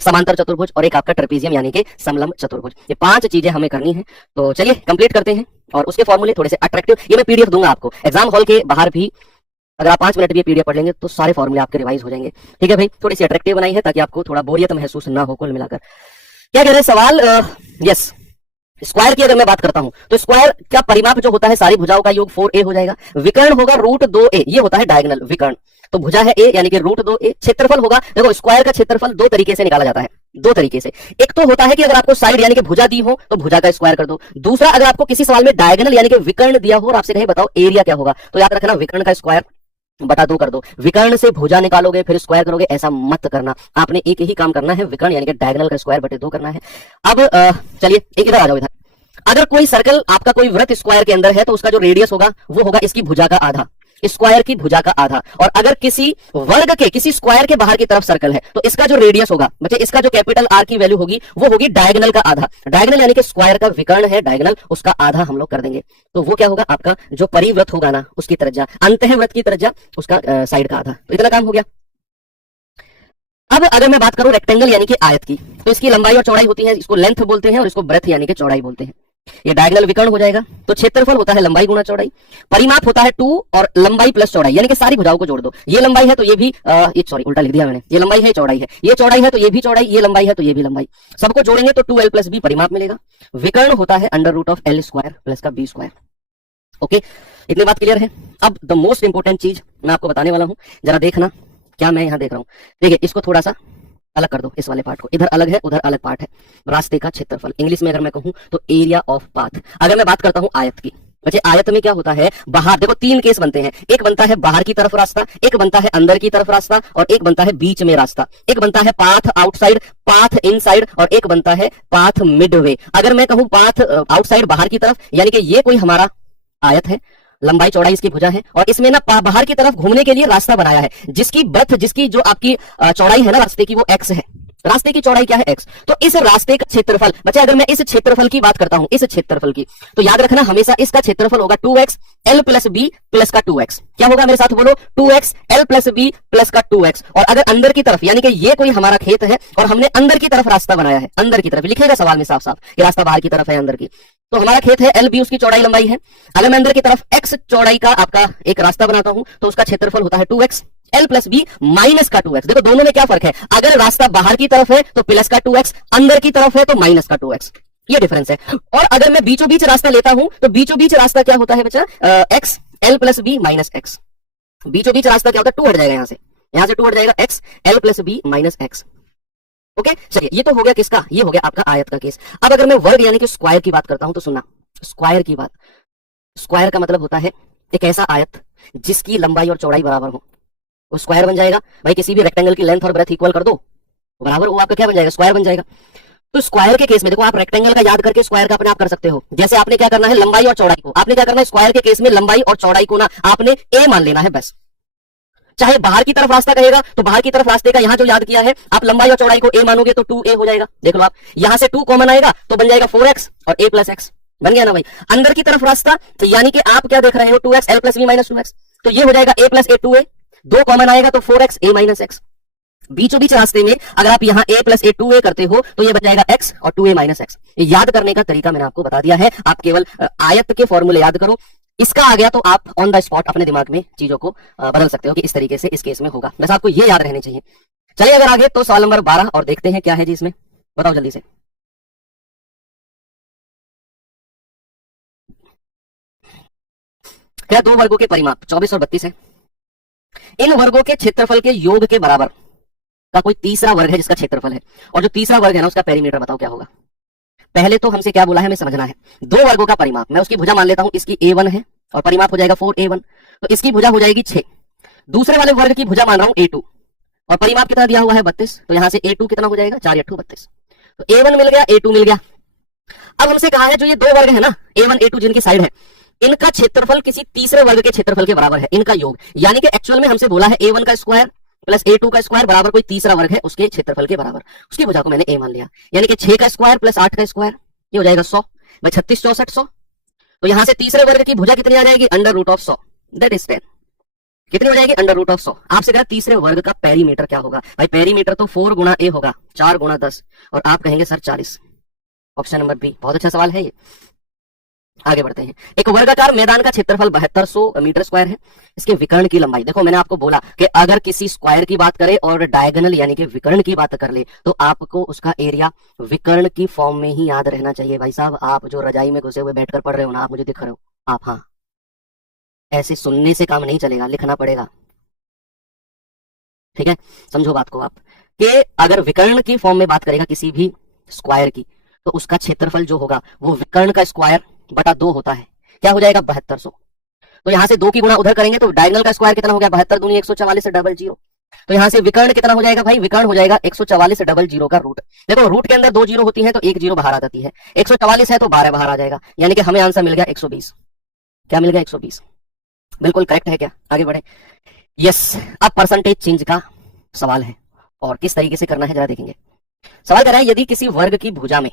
समांतर चतुर्भुज और एक आपका ट्रेपेजियम यानी कि समलंब चतुर्भुज। ये 5 चीजें हमें करनी है। तो चलिए कंप्लीट करते हैं और उसके फॉर्मूले थोड़े से अट्रैक्टिव, ये मैं पीडीएफ दूंगा आपको एग्जाम हॉल के बाहर भी। अगर आप 5 मिनट भी पीडीएफ पढ़ लेंगे तो सारे फॉर्मूले आपके रिवाइज हो जाएंगे। ठीक है भाई, थोड़ी सी अट्रैक्टिव बनाई है ताकि आपको थोड़ा बोरियत महसूस ना हो। कुल मिलाकर क्या कह रहे हैं सवाल, यस, स्क्वायर की अगर मैं बात करता हूं तो स्क्वायर का परिमाप जो होता है सारी भुजाओं का योग 4a हो जाएगा। विकर्ण होगा √2a, ये होता है डायगोनल विकर्ण, तो भुजा है a यानी कि √2a। क्षेत्रफल होगा, देखो स्क्वायर का क्षेत्रफल 2 तरीके से निकाला जाता है, 2 तरीके से। एक तो होता है कि अगर आपको साइड यानी कि भुजा दी हो तो भुजा का स्क्वायर कर दो। दूसरा, अगर आपको किसी सवाल में डायगोनल यानी कि विकर्ण दिया हो और आपसे कहे बताओ एरिया क्या होगा, तो याद रखना विकर्ण का स्क्वायर बटा 2 कर दो। विकर्ण से भुजा निकालोगे फिर स्क्वायर करोगे, ऐसा मत करना। आपने एक ही काम करना है, विकर्ण यानी कि डायगोनल का स्क्वायर बटे 2 करना है। अब चलिए एक इधर आ जाओ। इधर अगर कोई सर्कल आपका कोई वृत्त स्क्वायर के अंदर है तो उसका जो रेडियस होगा वो होगा इसकी भुजा का आधा, स्क्वायर की भुजा का आधा। और अगर किसी वर्ग के किसी स्क्वायर के बाहर की तरफ सर्कल है तो इसका जो रेडियस होगा, मतलब इसका जो कैपिटल आर की वैल्यू होगी वो होगी डायगोनल का आधा। डायगोनल यानी कि स्क्वायर का विकर्ण है डायगोनल, उसका आधा हम लोग कर देंगे। तो वो क्या होगा, आपका जो परिवृत्त होगा ना उसकी त्रिज्या, अंतः वृत्त की त्रिज्या उसका साइड का आधा। तो इतना काम हो गया। अब अगर मैं बात करूं रेक्टेंगल यानी कि आयत की, तो इसकी लंबाई और चौड़ाई होती है, इसको लेंथ बोलते हैं और इसको ब्रेथ यानी कि चौड़ाई बोलते हैं। ये डायगोनल विकर्ण हो जाएगा। तो क्षेत्रफल होता है लंबाई गुना चौड़ाई, परिमाप होता है 2 और लंबाई प्लस चौड़ाई यानी कि सारी भुजाओं को जोड़ दो। ये लंबाई है तो ये भी सॉरी उल्टा लिख दिया मैंने, ये लंबाई है चौड़ाई है, ये चौड़ाई है तो ये भी चौड़ाई, ये लंबाई है तो ये भी लंबाई, सबको जोड़ेंगे तो 2l + b परिमाप मिलेगा। विकर्ण होता है √l² प्लस का b²। ओके, इतनी बात क्लियर है। अब द मोस्ट इंपोर्टेंट चीज मैं आपको बताने वाला हूं, जरा देखना क्या मैं यहां देख रहा हूं। देखिए इसको थोड़ा सा अलग कर दो, इस वाले पार्ट को, इधर अलग है उधर अलग पार्ट है। रास्ते का क्षेत्रफल, इंग्लिश में अगर मैं कहूं तो एरिया ऑफ पाथ। अगर मैं बात करता हूं आयत की, बच्चे आयत में क्या होता है, बाहर देखो 3 केस बनते हैं। एक बनता है बाहर की तरफ रास्ता, एक बनता है अंदर की तरफ रास्ता और एक बनता है बीच में रास्ता। एक बनता है पाथ आउटसाइड, पाथ इनसाइड और एक बनता है पाथ मिडवे। अगर मैं कहूं पाथ आउटसाइड बाहर की तरफ यानी कि ये कोई हमारा आयत है, लंबाई चौड़ाई इसकी भुजा है और इसमें ना बाहर की तरफ घूमने के लिए रास्ता बनाया है जिसकी ब्रेथ, जिसकी जो आपकी चौड़ाई है ना रास्ते की, वो x है। रास्ते की चौड़ाई क्या है, x। तो इस रास्ते का क्षेत्रफल, बच्चे अगर मैं इस क्षेत्रफल की बात करता हूं, इस क्षेत्रफल की, तो याद रखना हमेशा इसका क्षेत्रफल होगा 2x l + b प्लस का 2x। क्या होगा मेरे साथ बोलो, 2x l + b प्लस का 2x। और अगर अंदर की तरफ यानी कि ये कोई हमारा खेत है और हमने अंदर की तरफ रास्ता बनाया है, अंदर की तरफ लिखेगा सवाल में साफ साफ कि रास्ता बाहर की तरफ है अंदर की, तो हमारा खेत है l b, उसकी चौड़ाई लंबाई है। अगर मैं अंदर की तरफ x चौड़ाई का आपका एक रास्ता बनाता हूं तो उसका क्षेत्रफल होता है 2x l + b माइनस का 2x। देखो दोनों में क्या फर्क है, अगर रास्ता बाहर की तरफ है तो प्लस का 2x, अंदर की तरफ है तो माइनस का 2x, ये डिफरेंस है। और अगर मैं बीचों बीच रास्ता लेता हूं तो बीचों बीच रास्ता क्या होता है बच्चा, x l + b minus x। बीचों बीच रास्ता क्या होता है, 2 हट जाएगा, यहां से 2 हट जाएगा, x l + b minus x। Okay चलिए, ये तो हो गया किसका, ये हो गया आपका आयत का केस। अब अगर मैं वर्ग यानी कि स्क्वायर की बात करता हूं तो सुनना, स्क्वायर की बात, स्क्वायर का मतलब होता है एक ऐसा आयत जिसकी लंबाई और चौड़ाई बराबर हो, वो स्क्वायर बन जाएगा। भाई किसी भी रेक्टेंगल की लेंथ और ब्रेथ इक्वल कर दो बराबर, वो आपका क्या बन जाएगा, स्क्वायर बन जाएगा। तो स्क्वायर के केस में देखो, आप रेक्टेंगल का याद करके स्क्वायर का अपने आप कर सकते हो। जैसे आपने क्या करना है, लंबाई और चौड़ाई को आपने क्या करना है, स्क्वायर के केस में लंबाई और चौड़ाई को ना आपने a मान लेना है बस। चाहे बाहर की तरफ रास्ता कहेगा तो बाहर की तरफ रास्ते का यहां जो याद किया है, आप लंबाई और चौड़ाई को a मानोगे तो 2a हो जाएगा। देख लो आप, यहां से 2 कॉमन आएगा तो बन जाएगा 4x और a + x, बन गया ना भाई। अंदर की तरफ रास्ता तो यानी कि आप क्या देख रहे हो, 2x l + b minus 2x, तो ये हो जाएगा a + a 2a, 2 कॉमन आएगा तो 4x a माइनस x। बीचों बीच रास्ते में अगर आप यहाँ a + a 2a करते हो तो ये बन जाएगा x और 2a माइनस x। याद करने का तरीका मैंने आपको बता दिया है, आप केवल आयत के फॉर्मूले याद करो। इसका आ गया तो आप ऑन द स्पॉट अपने दिमाग में चीजों को बदल सकते हो कि इस तरीके से इस केस में होगा, बस आपको ये याद रहने चाहिए। चलिए अगर आगे तो सवाल नंबर 12 और देखते हैं क्या है जी इसमें, बताओ जल्दी से। क्या 2 वर्गों के परिमाप 24 और 32 है, इन वर्गों के क्षेत्रफल के योग के बराबर का कोई तीसरा वर्ग है जिसका क्षेत्रफल है, और जो तीसरा वर्ग है ना उसका पेरीमीटर बताओ क्या होगा। पहले तो हमसे क्या बोला है हमें समझना है, 2 वर्गों का परिमाप, मैं उसकी भुजा मान लेता हूं, इसकी a1 है और परिमाप हो जाएगा 4a1, तो इसकी भुजा हो जाएगी 6। दूसरे वाले वर्ग की भुजा मान रहा हूं a2 और परिमाप कितना दिया हुआ है 32, तो यहां से a2 कितना हो जाएगा, 4 × 8 = 32, तो a1 मिल गया a2 मिल गया। अब हमसे कहा है जो ये 2 वर्ग है ना a1 a2 जिनकी साइड है, इनका क्षेत्रफल किसी तीसरे वर्ग के क्षेत्रफल के बराबर है, इनका योग। यानी कि एक्चुअल में हमसे बोला है a1 का स्क्वायर प्लस a2 का स्क्वायर बराबर कोई तीसरा वर्ग है उसके क्षेत्रफल के बराबर, उसकी भुजा को मैंने a मान लिया। यानी कि 6 का स्क्वायर प्लस 8 का स्क्वायर, ये हो जाएगा 100, भाई 36 64 100। तो यहां से तीसरे वर्ग की भुजा कितनी आ जाएगी, √100, दैट इज 10। कितनी हो जाएगी? Under root of 100। आपसे कहा तीसरे वर्ग का पेरीमीटर क्या होगा? भाई पेरीमीटर तो 4 गुना ए होगा, 4 गुना 10, और आप कहेंगे सर 40। Option number B. बहुत अच्छा सवाल है ये। आगे बढ़ते हैं। एक वर्गाकार मैदान का क्षेत्रफल 7200 मीटर स्क्वायर है। इसके विकर्ण की लंबाई, देखो मैंने आपको बोला कि अगर किसी स्क्वायर की बात करें और डायगोनल यानी कि विकर्ण की बात कर ले तो आपको उसका एरिया विकर्ण की फॉर्म में ही याद रहना चाहिए। भाई साहब, आप जो रजाई में घुसे हुए बैठकर पढ़ रहे हो ना, आप मुझे दिख रहे हो, आप, हाँ, ऐसे सुनने से काम नहीं चलेगा, लिखना पड़ेगा। ठीक है, समझो बात को आप, कि अगर विकर्ण की फॉर्म में बात करेगा किसी भी स्क्वायर की, तो उसका क्षेत्रफल जो होगा वो विकर्ण का स्क्वायर बटा 2 होता है। क्या हो जाएगा? 7200। तो यहां से 2 की गुणा उधर करेंगे तो डायगोनल का स्क्वायर कितना हो गया? 72 दूनी 144 से डबल जीरो। तो यहां से विकर्ण कितना हो जाएगा भाई? विकर्ण हो जाएगा 144 डबल जीरो का रूट। देखो रूट के अंदर 2 जीरो होती है तो 1 जीरो बाहर आ जाती है, 144 है तो 12 बाहर आ जाएगा, यानी कि हमें आंसर मिल गया 120। क्या मिल गया? 120। बिल्कुल करेक्ट है क्या? आगे बढ़े। यस, अब परसेंटेज चेंज का सवाल है और किस तरीके से करना है जरा देखेंगे। सवाल कर रहा है यदि किसी वर्ग की भुजा में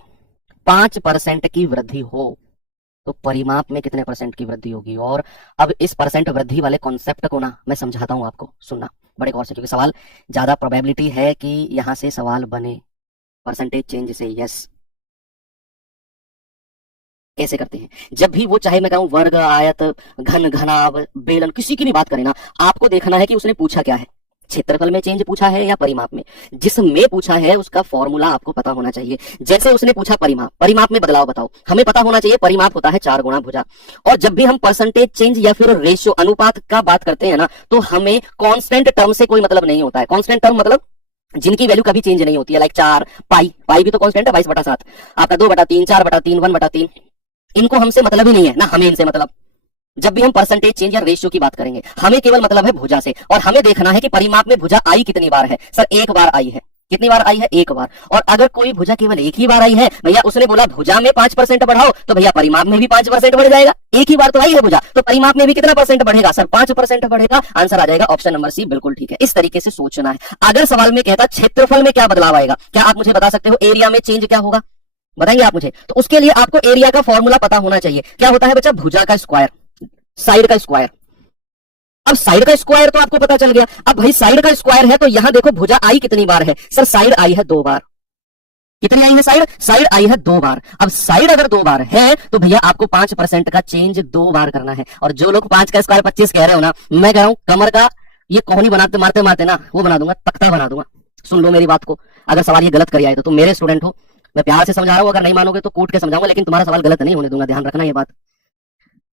5% की वृद्धि हो तो परिमाप में कितने परसेंट की वृद्धि होगी? और अब इस परसेंट वृद्धि वाले कॉन्सेप्ट को ना मैं समझाता हूं आपको, सुनना बड़े गौर से, क्योंकि सवाल ज्यादा प्रोबेबिलिटी है कि यहां से सवाल बने परसेंटेज चेंज से। यस, कैसे करते हैं? जब भी वो, चाहे मैं कहूं वर्ग, आयत, घन, घनाभ, बेलन, किसी की भी बात करें ना, आपको देखना है कि उसने पूछा क्या है, क्षेत्रफल में चेंज पूछा है या परिमाप में। जिसमें पूछा है उसका फॉर्मूला आपको पता होना चाहिए। जैसे उसने पूछा परिमाप, परिमाप में बदलाव बताओ, हमें पता होना चाहिए परिमाप होता है 4 गुणा भुजा। और जब भी हम परसेंटेज चेंज या फिर रेशियो, अनुपात का बात करते हैं ना, तो हमें कांस्टेंट टर्म से कोई मतलब नहीं होता है। कांस्टेंट टर्म मतलब जिनकी वैल्यू कभी चेंज नहीं होती है, लाइक 4, पाई, पाई भी तो कांस्टेंट है, 22/7, आपका 2/3, 4/3, 1/3, इनको हमसे मतलब ही नहीं है ना, हमें इनसे मतलब। जब भी हम परसेंटेज चेंज या रेशियो की बात करेंगे, हमें केवल मतलब है भुजा से, और हमें देखना है कि परिमाप में भुजा आई कितनी बार है। सर 1 बार आई है। कितनी बार आई है? 1 बार। और अगर कोई भुजा केवल 1 ही बार आई है, भैया उसने बोला भुजा में 5% बढ़ाओ, तो भैया परिमाप में भी 5% बढ़ जाएगा। 1 ही बार तो आई है भुजा, तो परिमाप में भी कितना परसेंट बढ़ेगा? सर 5% बढ़ेगा। आंसर आ जाएगा ऑप्शन नंबर सी, बिल्कुल ठीक है। इस तरीके से सोचना है। अगर सवाल में कहता क्षेत्रफल में क्या बदलाव आएगा, क्या आप मुझे बता सकते हो एरिया में चेंज क्या होगा? बताएंगे आप मुझे? तो उसके लिए आपको एरिया का फॉर्मूला पता होना चाहिए। क्या होता है बच्चा? भुजा का स्क्वायर, साइड का स्क्वायर। अब साइड का स्क्वायर तो आपको पता चल गया। अब भाई साइड का स्क्वायर है तो यहां देखो भुजा आई कितनी बार है? सर साइड आई है 2 बार। कितनी आई है साइड? साइड आई है 2 बार। अब साइड अगर 2 बार है तो भैया आपको 5% का चेंज 2 बार करना है। और जो लोग 5 का स्क्वायर 25 कह रहे हो ना, मैं कह रहा हूं कमर का ये कोहनी बनाते मारते मारते ना वो बना दूंगा, तख्ता बना दूंगा। सुन लो मेरी बात को, अगर सवाल ये गलत कर आए तो तुम मेरे स्टूडेंट हो, मैं प्यार से समझा रहा हूं, अगर नहीं मानोगे तो कूट के समझाऊंगा, लेकिन तुम्हारा सवाल गलत नहीं होने दूंगा, ध्यान रखना ये बात।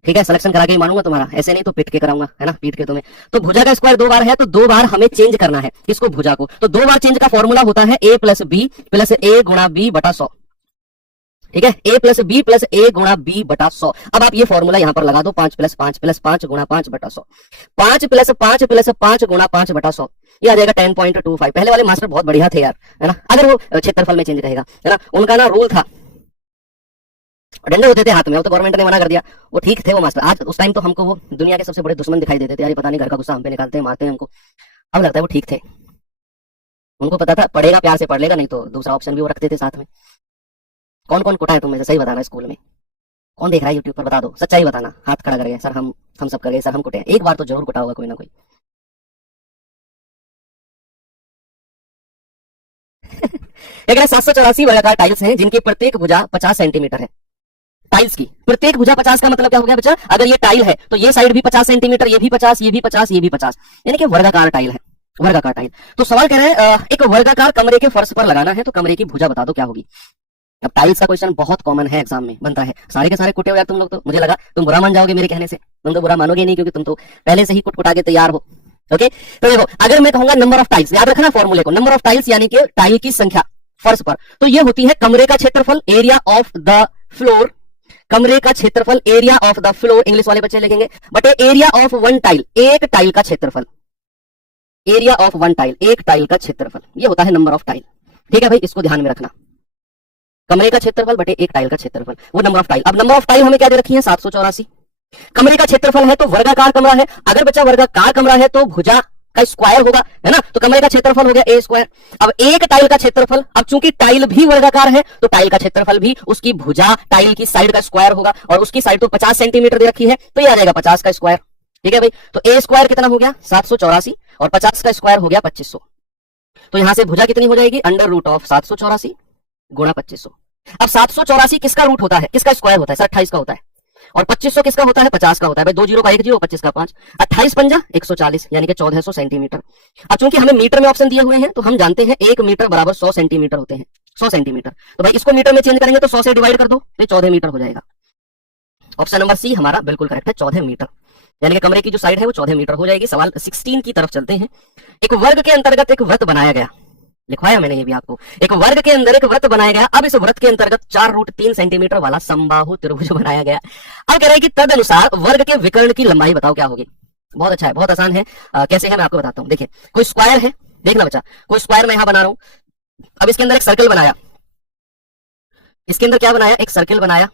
ठीक है, सिलेक्शन करा के ही मानूंगा तुम्हारा, ऐसे नहीं तो पीट के कराऊंगा, है ना, पीट के तुम्हें। तो भुजा का स्क्वायर 2 बार है तो 2 बार हमें चेंज करना है। किसको? भुजा को। तो 2 बार चेंज का फॉर्मूला होता है a प्लस बी प्लस ए गुणा बी बटा 100। ठीक है, a प्लस बी प्लस ए गुणा बी बटा 100। अब आप ये फॉर्मूला यहां पर लगा दो, 5 प्लस 5 प्लस 5 गुणा 5 बटा 100। 5 प्लस 5 प्लस 5 गुणा 5 बटा 100, ये आ जाएगा 10.25। पहले वाले मास्टर बहुत बढ़िया थे यार, है ना। अगर वो क्षेत्रफल में चेंज करेगा, है ना, उनका ना रूल था, डंडे होते थे हाथ में, वो तो गवर्नमेंट ने मना कर दिया। वो ठीक थे वो मास्टर। आज उस टाइम तो हमको वो दुनिया के सबसे बड़े दुश्मन दिखाई देते थे यार, पता नहीं घर का गुस्सा हम पे निकालते हैं, मारते हैं हमको। अब लगता है वो ठीक थे, उनको पता था पढ़ेगा प्यार से पढ़ लेगा, नहीं तो दूसरा ऑप्शन भी वो रखते थे साथ में। कौन कौन कुटा है तुम में से? सही बताना स्कूल में। कौन देख रहा है यूट्यूब पर? बता दो, सच्चाई बताना। हाथ खड़ा करके सर हम सब कर गए, सर हम कुटे। एक बार तो जरूर कुटा होगा कोई ना कोई। एक 784 वर्गाकार टाइल्स हैं जिनकी प्रत्येक भुजा 50 सेंटीमीटर है। टाइल्स की प्रत्येक भुजा 50 का मतलब क्या हो गया बच्चा? अगर ये टाइल है तो ये साइड भी 50 सेंटीमीटर, ये भी 50, ये भी 50, ये भी 50, यानी कि वर्गाकार टाइल है, वर्गाकार टाइल। तो सवाल कह रहे हैं एक वर्गाकार कमरे के फर्श पर लगाना है तो कमरे की भुजा बता दो क्या होगी। अब टाइल्स का क्वेश्चन बहुत कॉमन है, एग्जाम में बनता है। सारे के सारे कुटे हो यार तुम लोग, तो मुझे लगा तुम बुरा मान जाओगे मेरे कहने से। तुम तो बुरा मानोगे नहीं, क्योंकि तुम तो पहले से ही कुटकुटा के तैयार हो। ओके, तो देखो अगर मैं कहूंगा नंबर ऑफ टाइल्स, याद रखना फॉर्मूले को, नंबर ऑफ टाइल्स यानी कि टाइल की संख्या फर्श पर, तो ये होती है कमरे का क्षेत्रफल, एरिया ऑफ द फ्लोर। कमरे का क्षेत्रफल, area of the floor, English वाले बच्चे लिखेंगे, but area of one tile, एक टाइल का क्षेत्रफल, एरिया ऑफ वन टाइल, एक टाइल का क्षेत्रफल, ये होता है नंबर ऑफ टाइल। ठीक है भाई, इसको ध्यान में रखना। कमरे का क्षेत्रफल बटे एक टाइल का क्षेत्रफल, वो नंबर ऑफ टाइल। अब नंबर ऑफ टाइल हमें क्या दे रखी है? 784। कमरे का क्षेत्रफल है तो वर्गाकार कमरा है, अगर बच्चा वर्गाकार कमरा है तो भुजा का स्क्वायर होगा, है ना, तो कमरे का क्षेत्रफल हो गया ए स्क्वायर। अब एक टाइल का क्षेत्रफल, अब चूंकि टाइल भी वर्गाकार है तो टाइल का क्षेत्रफल भी उसकी भुजा टाइल की साइड का स्क्वायर होगा, और उसकी साइड तो 50 सेंटीमीटर दे रखी है तो ये आ जाएगा 50 का स्क्वायर। ठीक है भाई। तो ए स्क्वायर कितना हो गया 784 और 50 का स्क्वायर हो गया 2500। तो यहां से भुजा कितनी हो जाएगी अंडर रूट ऑफ 784 गुणा 2500। अब 784 किसका रूट होता है, किसका स्क्वायर होता है सर 28 का होता है, और 2500 किसका होता है 50 का होता है भाई, 2 जीरो का 1 जीरो 25 का 5, 28 पंजा 140 यानी कि 1400 सेंटीमीटर। अब चूंकि हमें मीटर में ऑप्शन दिए हुए हैं तो हम जानते हैं 1 मीटर बराबर 100 सेंटीमीटर होते हैं, 100 सेंटीमीटर। तो भाई इसको मीटर में चेंज करेंगे तो 100 से डिवाइड कर दो तो 14 मीटर हो जाएगा। ऑप्शन नंबर सी हमारा बिल्कुल करेक्ट है, 14 मीटर, यानी कि कमरे की जो साइड है वो 14 मीटर हो जाएगी। सवाल 16 की तरफ चलते हैं। एक वर्ग के अंतर्गत एक वृत्त बनाया गया, लिखवाया मैंने ये भी आपको, एक वर्ग के अंदर एक वृत्त बनाया गया। अब इस वृत्त के अंतर्गत 4√3 सेंटीमीटर वाला समबाहु त्रिभुज बनाया गया। अब कह रहे हैं कि तद अनुसार वर्ग के विकर्ण की लंबाई बताओ क्या होगी। बहुत अच्छा है, बहुत आसान है। कैसे है मैं आपको बताता हूँ। देखिए कोई स्क्वायर है, देखना बच्चा, कोई स्क्वायर मैं यहां बना रहा हूं। अब इसके अंदर एक सर्कल बनाया, इसके अंदर क्या बनाया, एक सर्कल बनाया।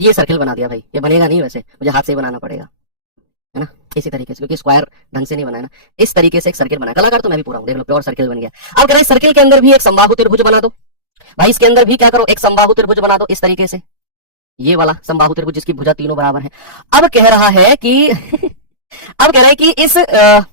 ये सर्कल बना दिया भाई, ये बनेगा नहीं, वैसे मुझे हाथ से ही बनाना पड़ेगा, है ना, इसी तरीके से, क्योंकि स्क्वायर ढंग से नहीं बनाया ना। इस तरीके से एक सर्कल बनाया, कलाकार तो मैं भी पूरा हूं, देख लो प्योर सर्कल बन गया। अब कह रहे हैं सर्कल के अंदर भी एक समबाहु त्रिभुज बना दो भाई, इसके अंदर भी क्या करो एक समबाहु त्रिभुज बना दो इस तरीके से, ये वाला समबाहु त्रिभुज जिसकी भुजा तीनों बराबर है। अब कह रहा है कि अब कह रहा है कि इस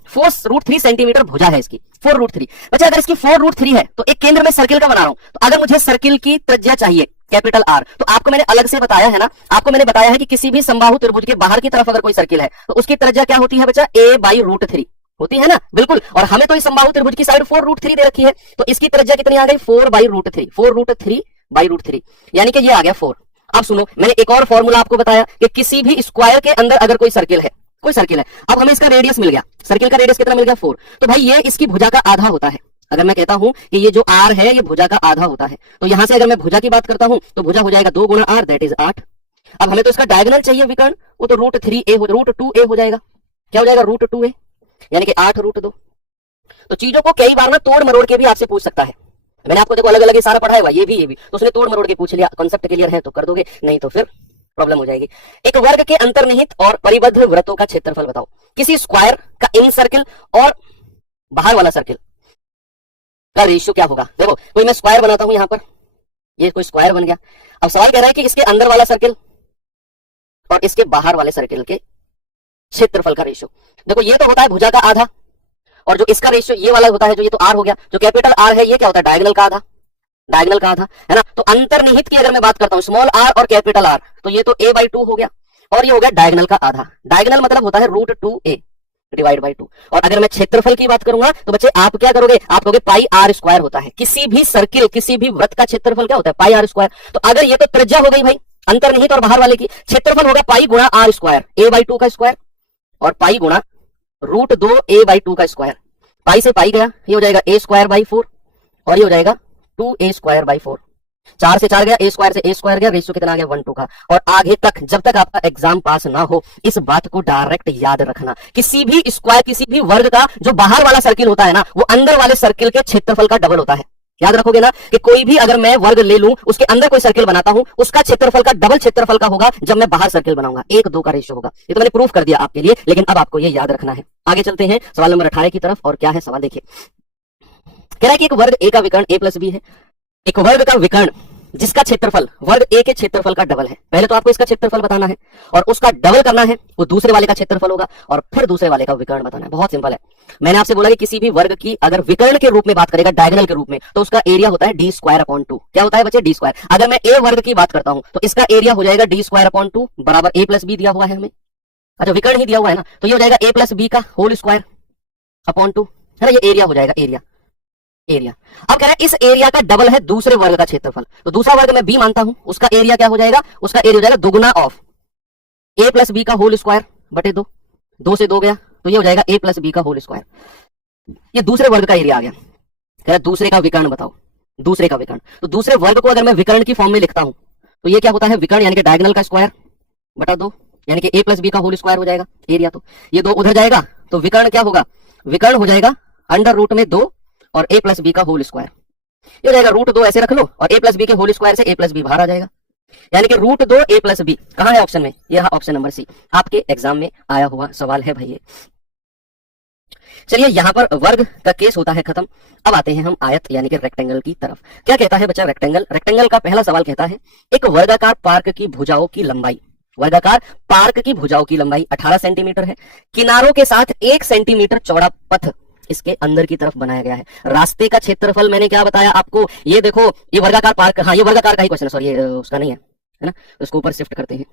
4√3 सेंटीमीटर भुजा है इसकी, 4√3। बच्चा अगर इसकी 4√3 है तो एक केंद्र में सर्किल का बना रहा हूं, तो अगर मुझे सर्किल की त्रिज्या चाहिए कैपिटल आर, तो आपको मैंने अलग से बताया है ना, आपको मैंने बताया है कि किसी भी समबाहु त्रिभुज के बाहर की तरफ अगर कोई सर्किल है तो उसकी त्रिज्या क्या होती है बच्चा, a/√3 होती है ना, बिल्कुल। और हमें तो इस समबाहु त्रिभुज की साइड 4√3 दे रखी है, तो इसकी त्रिज्या कितनी आ गई 4/√3, 4√3/√3 यानी कि ये आ गया 4। अब सुनो, मैंने एक और फॉर्मूला आपको बताया कि किसी भी स्क्वायर के अंदर अगर कोई सर्किल है, कोई सर्किल है, अब हमें इसका रेडियस मिल गया, सर्किल का रेडियस कितना मिल गया 4, तो भाई ये इसकी भुजा का आधा होता है। अगर मैं कहता हूं कि ये जो r है ये भुजा का आधा होता है, तो यहां से अगर मैं भुजा की बात करता हूं तो भुजा हो जाएगा 2 गुणा r दैट इज 8। अब हमें तो इसका डायगोनल चाहिए विकर्ण, वो तो √3a √2a हो जाएगा, क्या हो जाएगा √2a, यानी कि 8√2। तो चीजों को कई बार ना तोड़ मरोड़ के भी आपसे पूछ सकता है। मैंने आपको देखो अलग अलग सारा पढ़ाया हुआ, ये भी, तो उसने तोड़ मरोड़ के पूछ लिया, कॉन्सेप्ट क्लियर है तो कर दोगे, नहीं तो फिर प्रॉब्लम हो जाएगी। एक वर्ग के अंतर्निहित और परिबद्ध वृत्तों का क्षेत्रफल बताओ। किसी स्क्वायर का इन सर्किल और बाहर वाला सर्किल का रेशियो क्या होगा। देखो कोई मैं स्क्वायर बनाता हूं यहां पर, ये कोई स्क्वायर बन गया। अब सवाल कह रहा है कि इसके अंदर वाला सर्किल और इसके बाहर वाले सर्किल के क्षेत्रफल का रेशियो। देखो ये तो होता है भुजा का आधा, और जो इसका रेशियो ये वाला होता है, जो ये तो आर हो गया, जो कैपिटल आर है ये क्या होता है डायगोनल का आधा, डायगोनल का आधा, है ना। तो अंतर्निहित की अगर मैं बात करता हूं स्मॉल आर और कैपिटल आर, तो ये तो a/2 हो गया, और ये हो गया डायगोनल का आधा। डायगोनल मतलब होता है √2a डिवाइड बाई 2। और अगर मैं क्षेत्रफल की बात करूंगा तो बच्चे आप क्या करोगे, आप कहोगे πr² होता है। किसी भी सर्किल, किसी भी वृत्त का क्षेत्रफल क्या होता है πr²। तो अगर ये तो त्रिज्या हो गई भाई अंतर्निहित और बाहर वाले की, क्षेत्रफल होगा पाई गुणा r², a/2 का स्क्वायर, और पाई गुणा √2a/2 का स्क्वायर। पाई से पाई गया, ये हो जाएगा a²/4, और ये हो जाएगा 2a²/4। 4 से 4 गया, a² से a² गया, रेशियो कितना आ गया 1:2 का। और आगे तक जब तक आपका एग्जाम पास ना हो इस बात को डायरेक्ट याद रखना, किसी भी स्क्वायर, किसी भी वर्ग का जो बाहर वाला सर्किल होता है ना, वो अंदर वाले सर्किल के क्षेत्रफल का डबल होता है। याद रखोगे ना कि कोई भी अगर मैं वर्ग ले लूं, उसके अंदर कोई सर्किल बनाता हूं, उसका क्षेत्रफल का डबल क्षेत्रफल का होगा जब मैं बाहर सर्किल बनाऊंगा, 1:2 का रेशियो होगा। ये तो मैंने प्रूफ कर दिया आपके लिए, लेकिन अब आपको ये याद रखना है। आगे चलते हैं सवाल नंबर 18 की तरफ, और क्या है सवाल देखिए। कह रहा है कि एक वर्ग ए का विकर्ण a+b है, एक वर्ग का विकर्ण जिसका क्षेत्रफल वर्ग ए के क्षेत्रफल का डबल है। पहले तो आपको इसका क्षेत्रफल बताना है, और उसका डबल करना है, वो दूसरे वाले का क्षेत्रफल होगा, और फिर दूसरे वाले का विकर्ण बताना है। बहुत सिंपल है। मैंने आपसे बोला कि किसी भी वर्ग की अगर विकर्ण के रूप में बात करेगा, डायगोनल के रूप में, तो उसका एरिया होता है d²/2। क्या होता है बच्चे, d²। अगर मैं ए वर्ग की बात करता हूं तो इसका एरिया हो जाएगा d²/2 बराबर a+b दिया हुआ है हमें, अच्छा विकर्ण ही दिया हुआ है ना, तो ये हो जाएगा a+b का होल स्क्वायर अपॉन 2, है ना, ये एरिया हो जाएगा, एरिया। अब कह रहा है इस एरिया का डबल है दूसरे वर्ग का क्षेत्रफल, तो दूसरा वर्ग मैं बी मानता हूं, उसका एरिया क्या हो जाएगा, उसका एरिया हो जाएगा दुगुना ऑफ a+b का होल स्क्वायर बटे 2, 2 से 2 गया, तो ये हो जाएगा a+b का होल स्क्वायर। ये दूसरे वर्ग का एरिया आ गया। कह रहा है दूसरे का विकर्ण बताओ, दूसरे का विकर्ण। तो दूसरे वर्ग को अगर मैं विकर्ण की फॉर्म में लिखता हूं तो ये क्या होता है, विकर्ण यानी कि डायगोनल का स्क्वायर बटा 2, यानी कि a+b का होल स्क्वायर हो जाएगा एरिया। तो ये 2 उधर जाएगा, तो विकर्ण क्या होगा, विकर्ण हो जाएगा अंडर रूट में 2 और a+b का होल स्क्वायर। ये हो जाएगा √2 ऐसे रख लो, और a+b के होल स्क्वायर से a+b बाहर आ जाएगा, यानी कि √2 a+b कहां है ऑप्शन में, ये रहा ऑप्शन नंबर सी, आपके एग्जाम में आया हुआ सवाल है भाई। चलिए यहाँ पर वर्ग का केस होता है खत्म। अब आते हैं हम आयत यानी कि रेक्टेंगल की तरफ। क्या कहता है बच्चा रेक्टेंगल? रेक्टेंगल का पहला सवाल कहता है एक वर्गाकार पार्क की भुजाओं की लंबाई, वर्गाकार पार्क की भुजाओं की लंबाई 18 सेंटीमीटर है। किनारों के साथ 1 सेंटीमीटर चौड़ा पथ इसके अंदर की तरफ बनाया गया है। रास्ते का क्षेत्रफल मैंने क्या बताया आपको, ये देखो ये वर्गाकार पार्क, हाँ ये वर्गाकार का ही क्वेश्चन है, सॉरी ये उसका नहीं है ना, उसको ऊपर शिफ्ट करते हैं,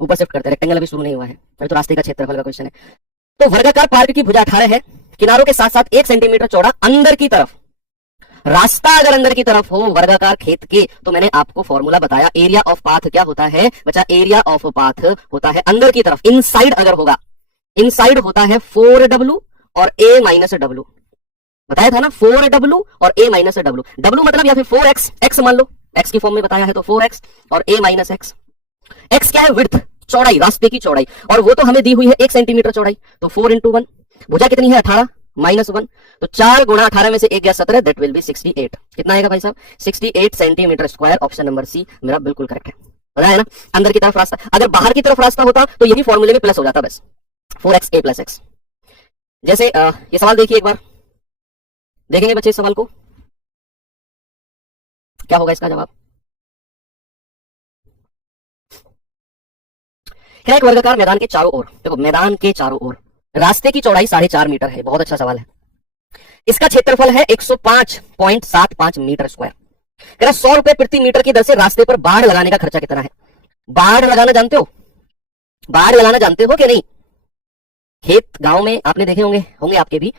ऊपर शिफ्ट करते हैं, रेक्टेंगल अभी शुरू नहीं हुआ है, अभी तो रास्ते का क्षेत्रफल का क्वेश्चन है। तो वर्गाकार पार्क की भुजा 18 है, किनारों के साथ साथ 1 सेंटीमीटर चौड़ा, अंदर की तरफ। रास्ता अगर अंदर की तरफ हो वर्गाकार खेत के, तो मैंने आपको फॉर्मूला बताया, एरिया ऑफ पाथ क्या होता है बच्चा, एरिया ऑफ पाथ होता है अंदर की तरफ, इनसाइड अगर होगा, इनसाइड होता है 4w और a माइनस डब्ल्यू, बताया था ना 4w और a माइनस डब्ल्यू, डब्ल्यू मतलब या फिर 4x, x मान लो, x की फॉर्म में बताया है तो 4x और a माइनस x। x क्या है? विड्थ, चौड़ाई, रास्ते की चौड़ाई, और वो तो हमें दी हुई है 1 सेंटीमीटर चौड़ाई, तो 4 इंटू 1, भुजा कितनी है 18 माइनस 1, तो 4 गुणा 18 में से 1 गया 17, दैट विल बी 68। कितना आएगा भाई साहब? 68 centimetre square. Option number C मेरा बिल्कुल करेक्ट है, पता है ना, अंदर की तरफ रास्ता। अगर बाहर की तरफ रास्ता होता तो यही फॉर्मूले में प्लस हो जाता, बस 4x a प्लस x। जैसे ये सवाल देखिए एक बार, देखेंगे बच्चे इस सवाल को, क्या होगा इसका जवाब। एक वर्गाकार मैदान के चारों ओर, देखो मैदान के चारों ओर रास्ते की चौड़ाई 4.5 मीटर है, बहुत अच्छा सवाल है। इसका क्षेत्रफल है 105.75 मीटर स्क्वायर। कह रहा 100 रुपए प्रति मीटर की दर से रास्ते पर बाढ़ लगाने का खर्चा कितना है? बाढ़ लगाना जानते हो? बाढ़ लगाना जानते हो कि नहीं? खेत गांव में आपने देखे होंगे आपके भी।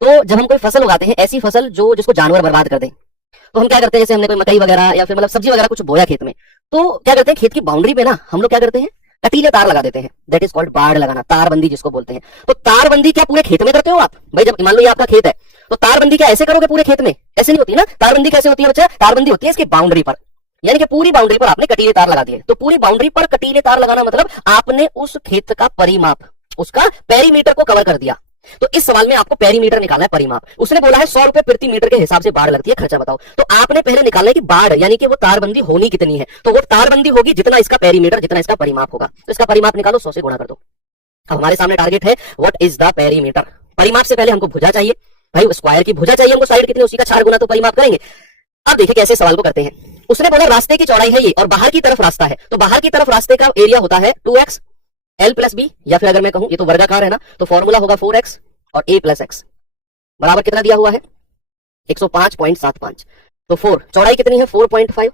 तो जब हम कोई फसल उगाते हैं, ऐसी फसल जो जिसको जानवर बर्बाद कर दें, तो हम क्या करते हैं, जैसे हमने कोई मकई वगैरह या फिर मतलब सब्जी वगैरह कुछ बोया खेत में, तो क्या करते हैं, खेत की बाउंड्री पे ना हम लोग क्या करते हैं, कटीले तार लगा देते हैं, दैट इज कॉल्ड बाढ़ लगाना, तारबंदी जिसको बोलते हैं। तो तारबंदी क्या पूरे खेत में करते हो आप? भाई जब मान लो ये आपका खेत है, तो तारबंदी क्या ऐसे करोगे पूरे खेत में? ऐसे नहीं होती ना, तारबंदी कैसे होती है बच्चा? तारबंदी होती है इसकी बाउंड्री पर, यानी कि पूरी बाउंड्री पर आपने कटीले तार लगा दिए। तो पूरी बाउंड्री पर कटीले तार लगाना मतलब आपने उस खेत का परिमाप, उसका पेरीमीटर को कवर कर दिया। तो इस सवाल में आपको पेरीमीटर निकालना है, परिमाप। उसने बोला है 100 रुपए प्रति मीटर के हिसाब से बाढ़ लगती है, खर्चा बताओ। तो आपने पहले निकालना है कि बाढ़ यानी कि वो तारबंदी होनी कितनी है, तो वो तारबंदी होगी जितना इसका पेरीमीटर, जितना इसका परिमाप होगा। तो इसका परिमाप निकालो, 100 से गुणा कर दो। अब हमारे सामने टारगेट है व्हाट इज द पेरीमीटर। परिमाप से पहले हमको भुजा चाहिए, भाई स्क्वायर की भुजा चाहिए हमको, साइड कितनी, उसी का 4 गुना, तो परिमाप करेंगे। अब देखिए कैसे सवाल को करते हैं। उसने बोला रास्ते की चौड़ाई है ये और बाहर की तरफ रास्ता है, तो बाहर की तरफ रास्ते का एरिया होता है 2x l प्लस बी, या फिर अगर मैं कहूं ये तो वर्गाकार है ना, तो फॉर्मूला होगा 4x और a प्लस x बराबर कितना दिया हुआ है 105.75। तो 4 चौड़ाई कितनी है 4.5